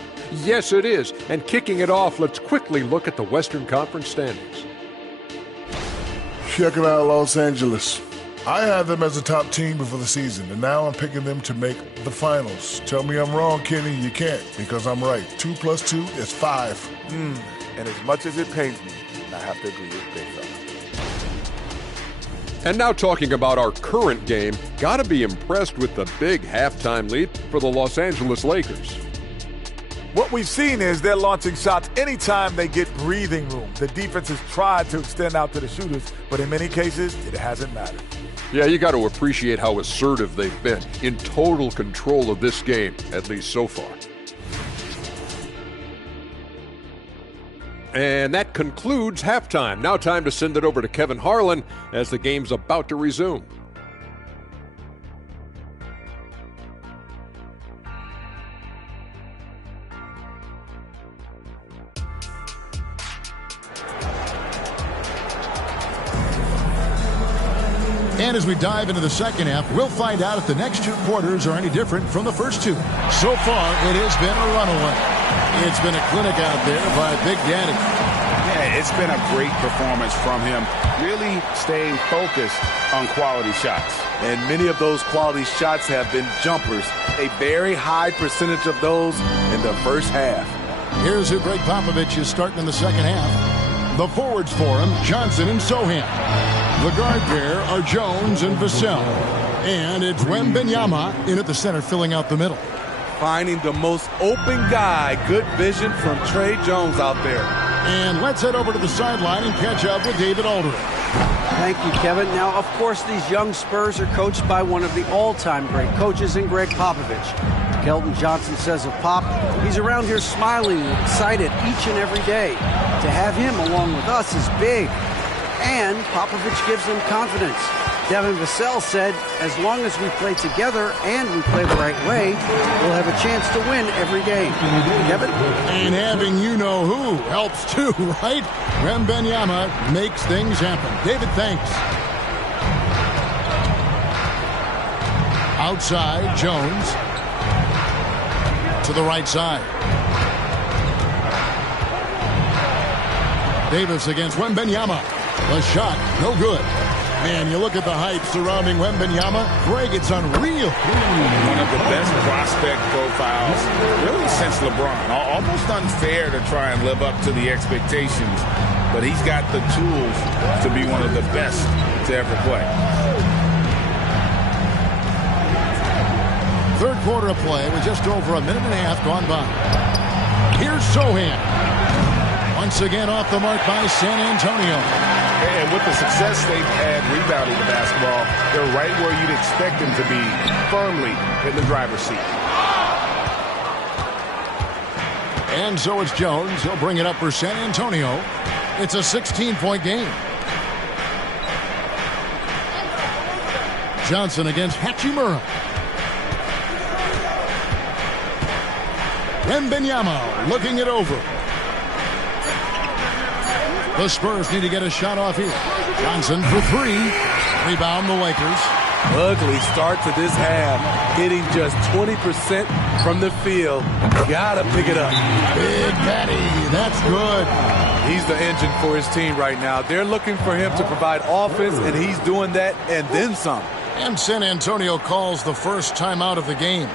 Yes, it is. And kicking it off, let's quickly look at the Western Conference standings. Check it out, Los Angeles. I had them as a top team before the season, and now I'm picking them to make the finals. Tell me I'm wrong, Kenny. You can't, because I'm right. 2 + 2 is 5. And as much as it pains me, I have to agree with Big Fella. And now talking about our current game, gotta be impressed with the big halftime lead for the Los Angeles Lakers. What we've seen is they're launching shots anytime they get breathing room. The defense has tried to extend out to the shooters, but in many cases, it hasn't mattered. Yeah, you got to appreciate how assertive they've been, in total control of this game, at least so far. And that concludes halftime. Now time to send it over to Kevin Harlan as the game's about to resume. And as we dive into the second half, we'll find out if the next 2 quarters are any different from the first 2. So far, it has been a runaway. It's been a clinic out there by Big Daddy. Yeah, it's been a great performance from him, really staying focused on quality shots. And many of those quality shots have been jumpers. A very high percentage of those in the first half. Here's who Greg Popovich is starting in the second half. The forwards for him, Johnson and Sohan. The guard pair are Jones and Vassell. And it's Wembanyama in at the center, filling out the middle. Finding the most open guy. Good vision from Trey Jones out there. And let's head over to the sideline and catch up with David Aldridge. Thank you, Kevin. Now, of course, these young Spurs are coached by one of the all-time great coaches in Greg Popovich. Kelton Johnson says of Pop, he's around here smiling and excited each and every day. To have him along with us is big. And Popovich gives them confidence. Devin Vassell said, as long as we play together and we play the right way, we'll have a chance to win every game. Kevin? And having you-know-who helps too, right? Wembanyama makes things happen. David, thanks. Outside, Jones. To the right side. Davis against Wembanyama. The shot, no good. Man, you look at the hype surrounding Wembanyama. Greg, it's unreal. One of the best prospect profiles, really, since LeBron. Almost unfair to try and live up to the expectations, but he's got the tools to be one of the best to ever play. Third quarter of play with just over a minute and a half gone by. Here's Sohan. Once again off the mark by San Antonio. And with the success they've had rebounding the basketball, they're right where you'd expect them to be, firmly in the driver's seat. And so it's Jones. He'll bring it up for San Antonio. It's a 16-point game. Johnson against Hachimura. Wembanyama looking it over. The Spurs need to get a shot off here. Johnson for three. Rebound the Lakers. Ugly start to this half. Hitting just 20% from the field. Gotta pick it up. Big Daddy, that's good. He's the engine for his team right now. They're looking for him to provide offense, and he's doing that and then some. And San Antonio calls the first timeout of the game.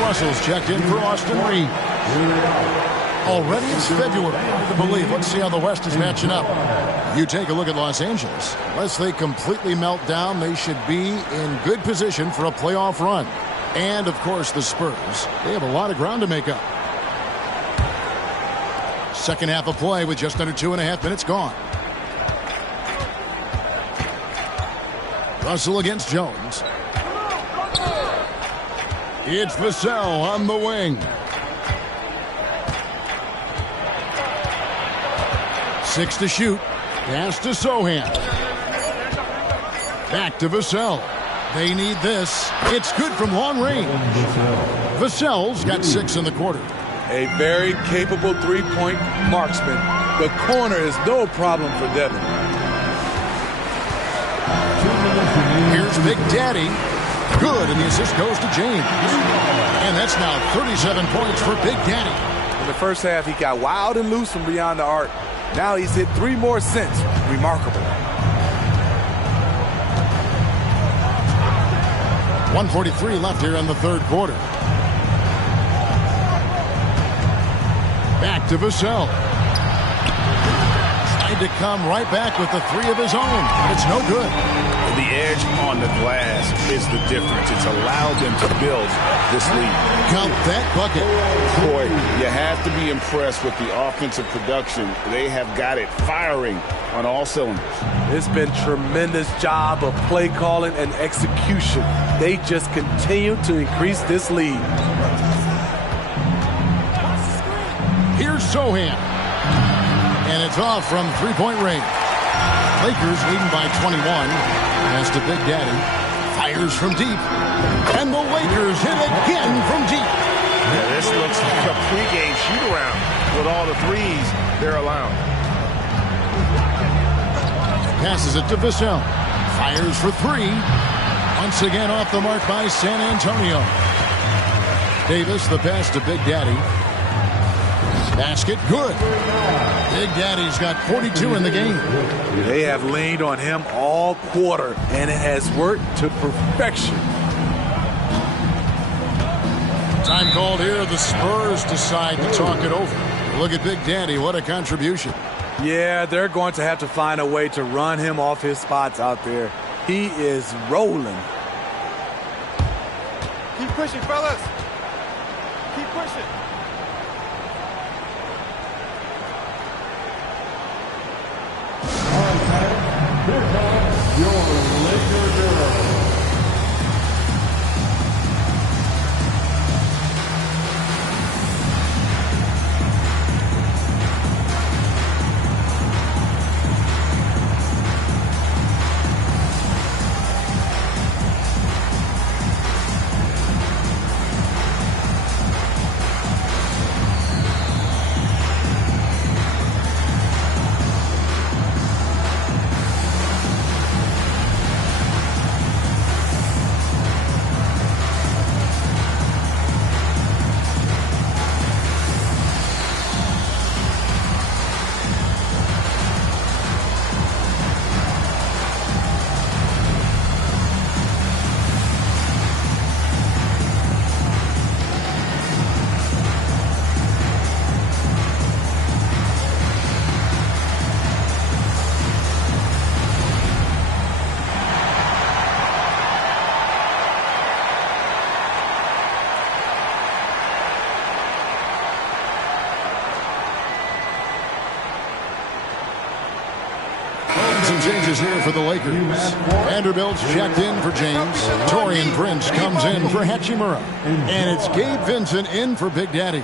Russell's checked in for Austin Reed. Already it's February. Hard to believe. Let's see how the West is matching up. You take a look at Los Angeles. Unless they completely melt down, they should be in good position for a playoff run. And, of course, the Spurs. They have a lot of ground to make up. Second half of play with just under 2.5 minutes gone. Russell against Jones. It's Vassell on the wing. 6 to shoot. Pass to Sohan. Back to Vassell. They need this. It's good from long range. Vassell's got 6 in the quarter. A very capable three-point marksman. The corner is no problem for Devin. Here's Big Daddy. Good, and the assist goes to James. And that's now 37 points for Big Daddy. In the first half, he got wild and loose from beyond the arc. Now he's hit 3 more since. Remarkable. 1:43 left here in the third quarter. Back to Vassell. Tried to come right back with the 3 of his own, but it's no good. The edge on the glass is the difference. It's allowed them to build this lead. Count that bucket. Boy, you have to be impressed with the offensive production. They have got it firing on all cylinders. It's been tremendous job of play calling and execution. They just continue to increase this lead. Here's Sohan. And it's off from three-point range. Lakers leading by 21. Pass to Big Daddy. Fires from deep. And the Lakers hit again from deep. Yeah, this looks like a pregame shoot-around with all the threes they're allowing. Passes it to Vassell. Fires for 3. Once again off the mark by San Antonio. Davis, the pass to Big Daddy. Basket, good. Big Daddy's got 42 in the game. They have leaned on him all quarter, and it has worked to perfection. Time called here. The Spurs decide to talk it over. Look at Big Daddy. What a contribution. Yeah, they're going to have to find a way to run him off his spots out there. He is rolling. Keep pushing, fellas. Keep pushing. Here comes your Laker girl. Some changes here for the Lakers. Vanderbilt's checked in for James. Taurean Prince comes in for Hachimura. And it's Gabe Vincent in for Big Daddy.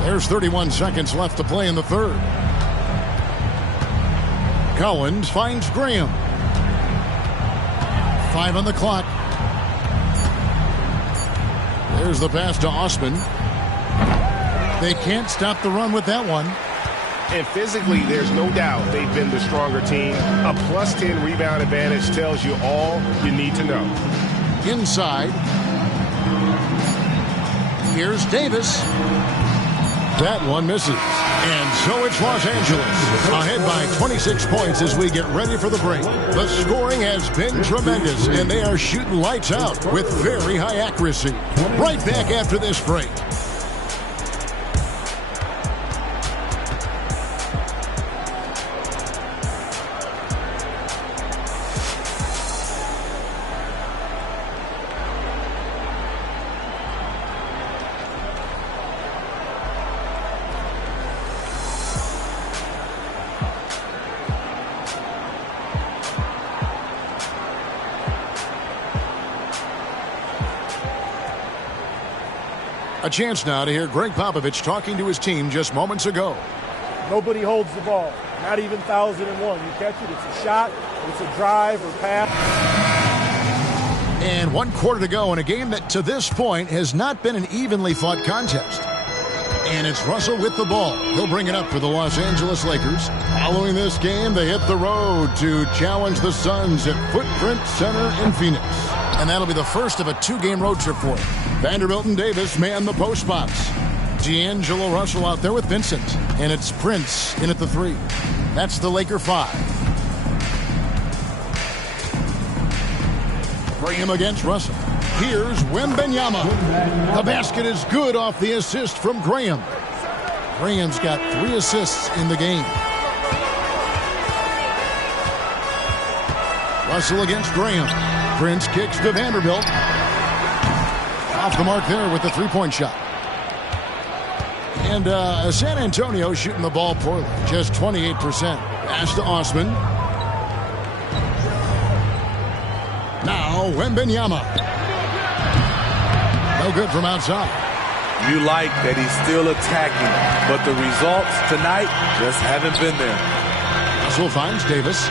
There's 31 seconds left to play in the third. Collins finds Graham. 5 on the clock. There's the pass to Osman. They can't stop the run with that one. And physically, there's no doubt they've been the stronger team. A plus 10 rebound advantage tells you all you need to know. Inside. Here's Davis. That one misses. And so it's Los Angeles ahead by 26 points as we get ready for the break. The scoring has been tremendous, and they are shooting lights out with very high accuracy. Right back after this break. A chance now to hear Greg Popovich talking to his team just moments ago. Nobody holds the ball, not even 1,001. You catch it, it's a shot, it's a drive or pass. And 1 quarter to go in a game that to this point has not been an evenly fought contest. And it's Russell with the ball. He'll bring it up for the Los Angeles Lakers. Following this game, they hit the road to challenge the Suns at Footprint Center in Phoenix. And that'll be the first of a 2-game road trip for him. Vanderbilt and Davis man the post spots. D'Angelo Russell out there with Vincent. And it's Prince in at the 3. That's the Laker 5. Graham against Russell. Here's Wembanyama. The basket is good off the assist from Graham. Graham's got 3 assists in the game. Russell against Graham. Prince kicks to Vanderbilt. Off the mark there with the 3-point shot. And San Antonio shooting the ball poorly. Just 28%. Pass to Osman. Now Wembanyama. No good from outside. You like that he's still attacking, but the results tonight just haven't been there. Russell finds Davis.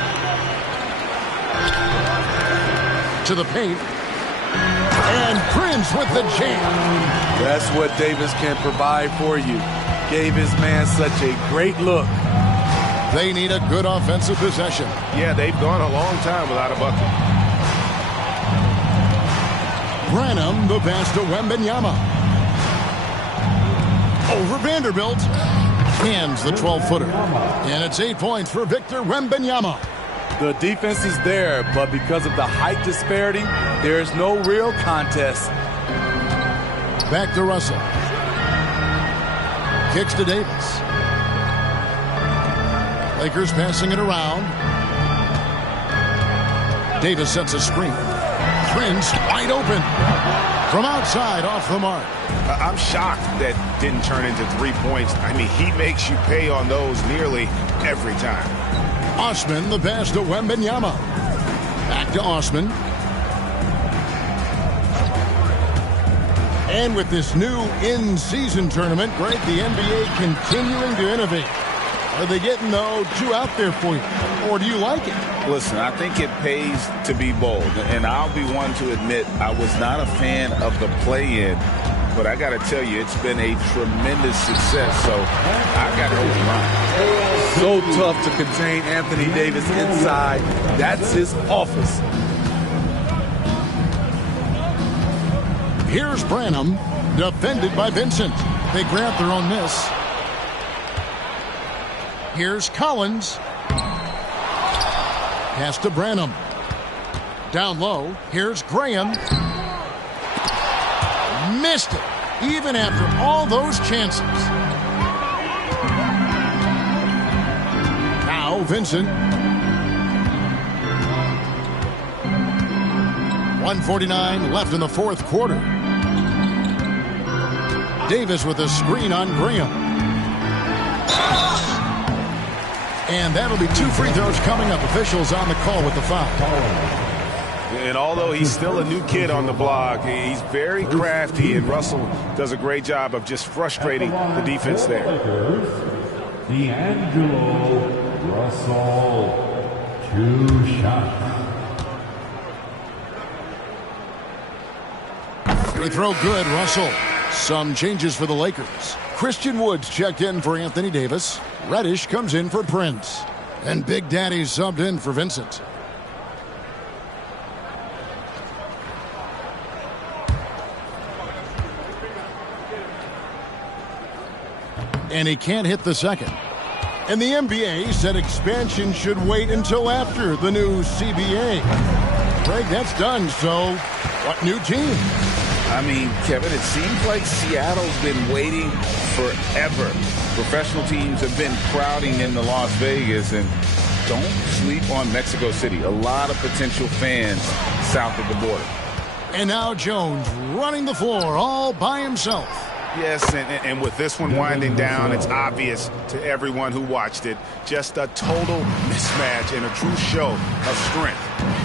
To the paint. And Prince with the jam. That's what Davis can provide for you. Gave his man such a great look. They need a good offensive possession. Yeah, they've gone a long time without a bucket. Branham, the pass to Wembanyama. Over Vanderbilt. Hands the 12-footer. And it's 8 points for Victor Wembanyama. The defense is there, but because of the height disparity, there's no real contest. Back to Russell. Kicks to Davis. Lakers passing it around. Davis sets a screen. Prince wide open. From outside, off the mark. I'm shocked that didn't turn into 3 points. I mean, he makes you pay on those nearly every time. Osman, the pass to Wembanyama. Back to Osman. And with this new in-season tournament, Greg, the NBA continuing to innovate. Are they getting, though, too out there for you? Or do you like it? Listen, I think it pays to be bold. And I'll be one to admit I was not a fan of the play-in. But I got to tell you, it's been a tremendous success. So I got to hold mine. So tough to contain Anthony Davis inside. That's his office. Here's Branham, defended by Vincent. They grant their own miss. Here's Collins. Pass to Branham. Down low, here's Graham. Missed it, even after all those chances. Now Vincent. 1:49 left in the fourth quarter. Davis with a screen on Graham. And that'll be 2 free throws coming up. Officials on the call with the foul. And although he's still a new kid on the block, he's very crafty, and Russell does a great job of just frustrating the defense there. D'Angelo Russell, 2 shots. Free throw good, Russell. Some changes for the Lakers. Christian Woods checked in for Anthony Davis. Reddish comes in for Prince. And Big Daddy subbed in for Vincent. And he can't hit the second. And the NBA said expansion should wait until after the new CBA. Greg, that's done, so what new team? I mean, Kevin, it seems like Seattle's been waiting forever. Professional teams have been crowding into Las Vegas, and don't sleep on Mexico City. A lot of potential fans south of the border. And now Jones running the floor all by himself. Yes, and with this one winding down, it's obvious to everyone who watched it. Just a total mismatch and a true show of strength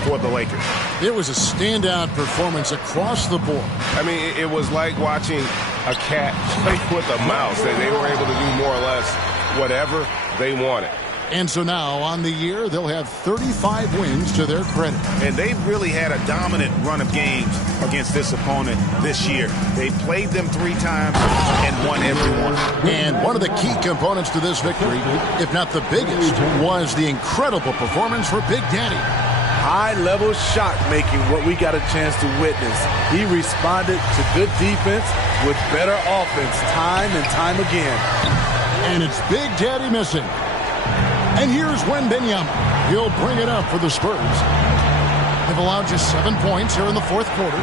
for the Lakers. It was a standout performance across the board. I mean, it was like watching a cat play with a mouse. They were able to do more or less whatever they wanted. And so now, on the year, they'll have 35 wins to their credit. And they've really had a dominant run of games against this opponent this year. They played them 3 times and won every one. And one of the key components to this victory, if not the biggest, was the incredible performance for Big Daddy. High-level shot making, what we got a chance to witness. He responded to good defense with better offense time and time again. And it's Big Daddy missing. And here's Wembanyama. He'll bring it up for the Spurs. They've allowed just 7 points here in the fourth quarter.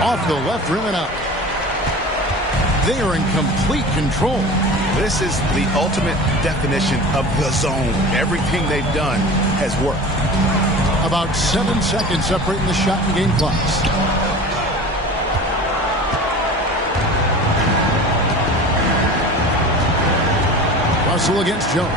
Off the left rim and out. They are in complete control. This is the ultimate definition of the zone. Everything they've done has worked. About 7 seconds separating the shot and game clocks. Russell against Jones.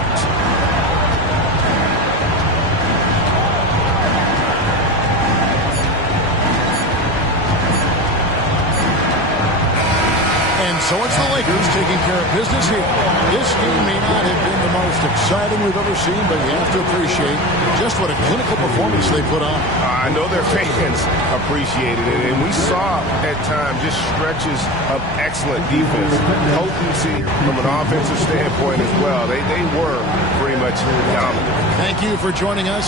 And And so it's the Lakers taking care of business here. This game may not have been the most exciting we've ever seen, but you have to appreciate just what a clinical performance they put on. I know their fans appreciated it, and we saw at times just stretches of excellent defense, potency from an offensive standpoint as well. They were pretty much dominant. Thank you for joining us.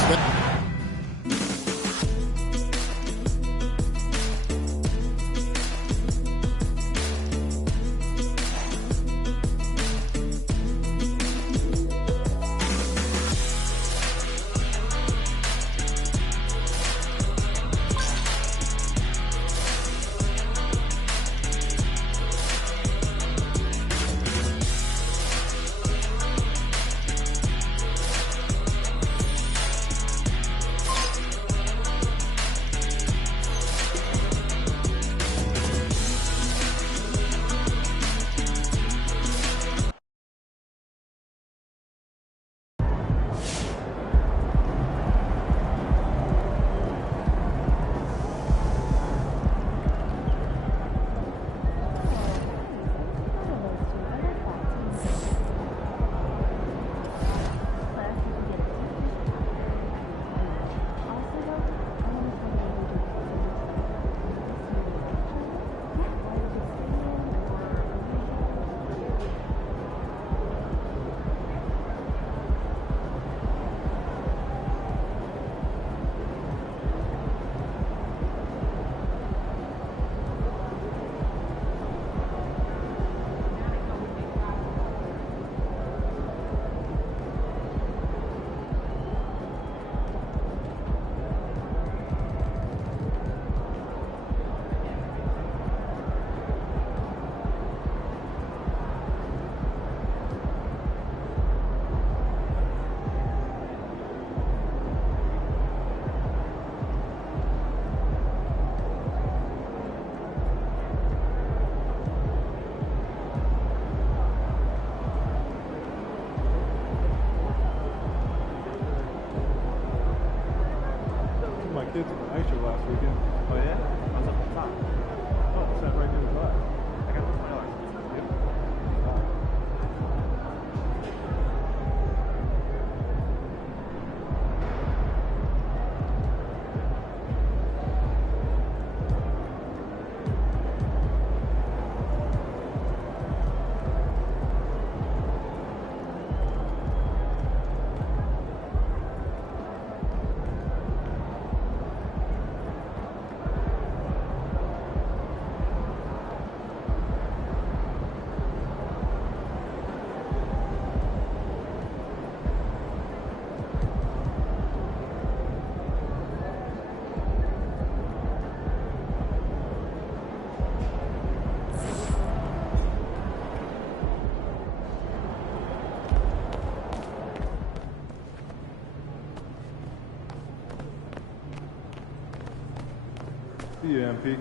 Kids at the ice show last weekend. Oh yeah? I was up at the top. Oh, it's that right near the glass. I got $20. Yep. See you, MP.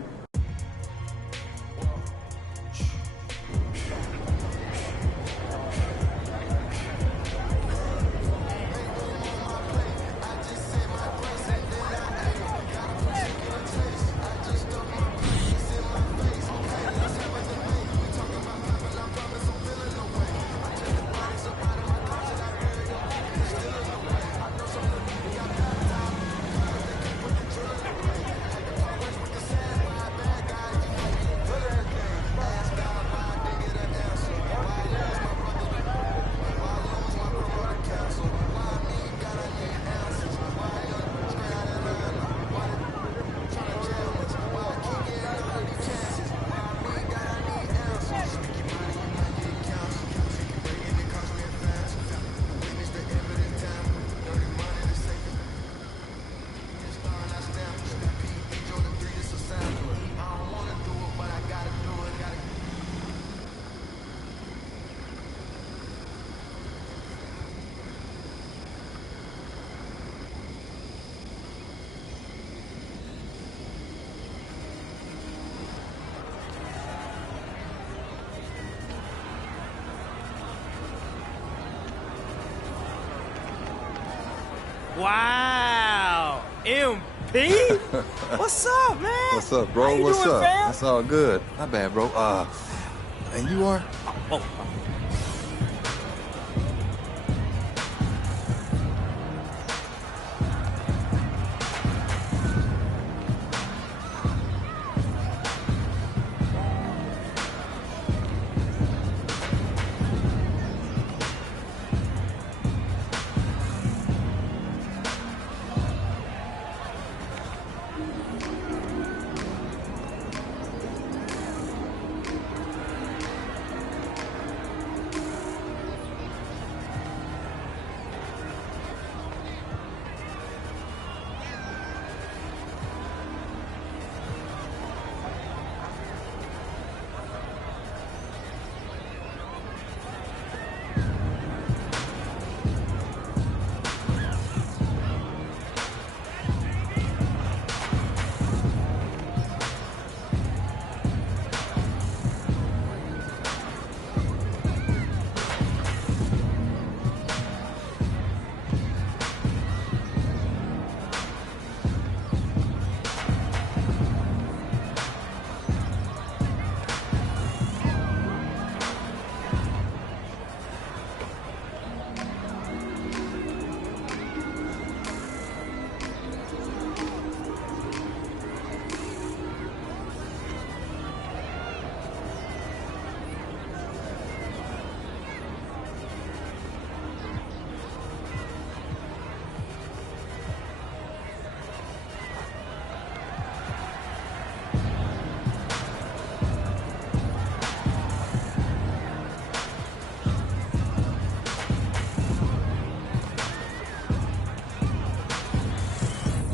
Wow, MP? What's up, man? What's up, bro? How you What's doing, up? fam? That's all good. Not bad, bro. And you are? Oh.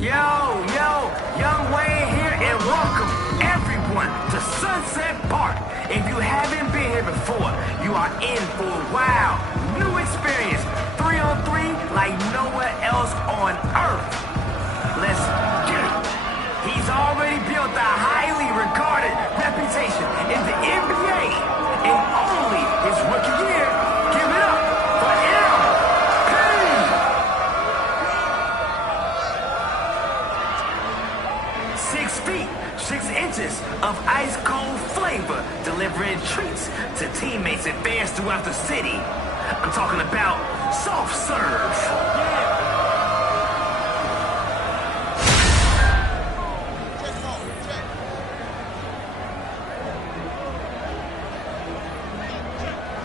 Yo, Young Wayne here, and welcome everyone to Sunset Park. If you haven't been here before, you are in for a wild, new experience. 3-on-3 like nowhere else on earth. Let's get it. He's already built a highly regarded reputation in the NBA, and only his rookie year. Give it up for MP! 6 feet, 6 inches of ice-cold flavor, delivering treats to teammates and fans throughout the city. I'm talking about soft serve.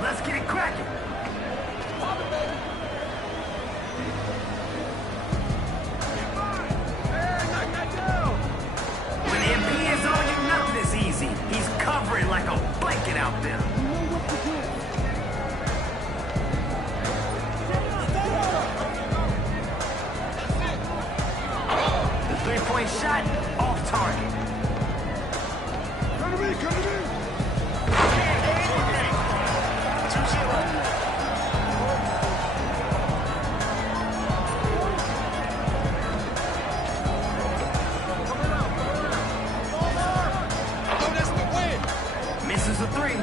Let's get it cracking. When MP is on you, nothing is easy. He's covering like a blanket out there. The three-point shot, off target. Come to me, come to me. 2-0. Misses a three.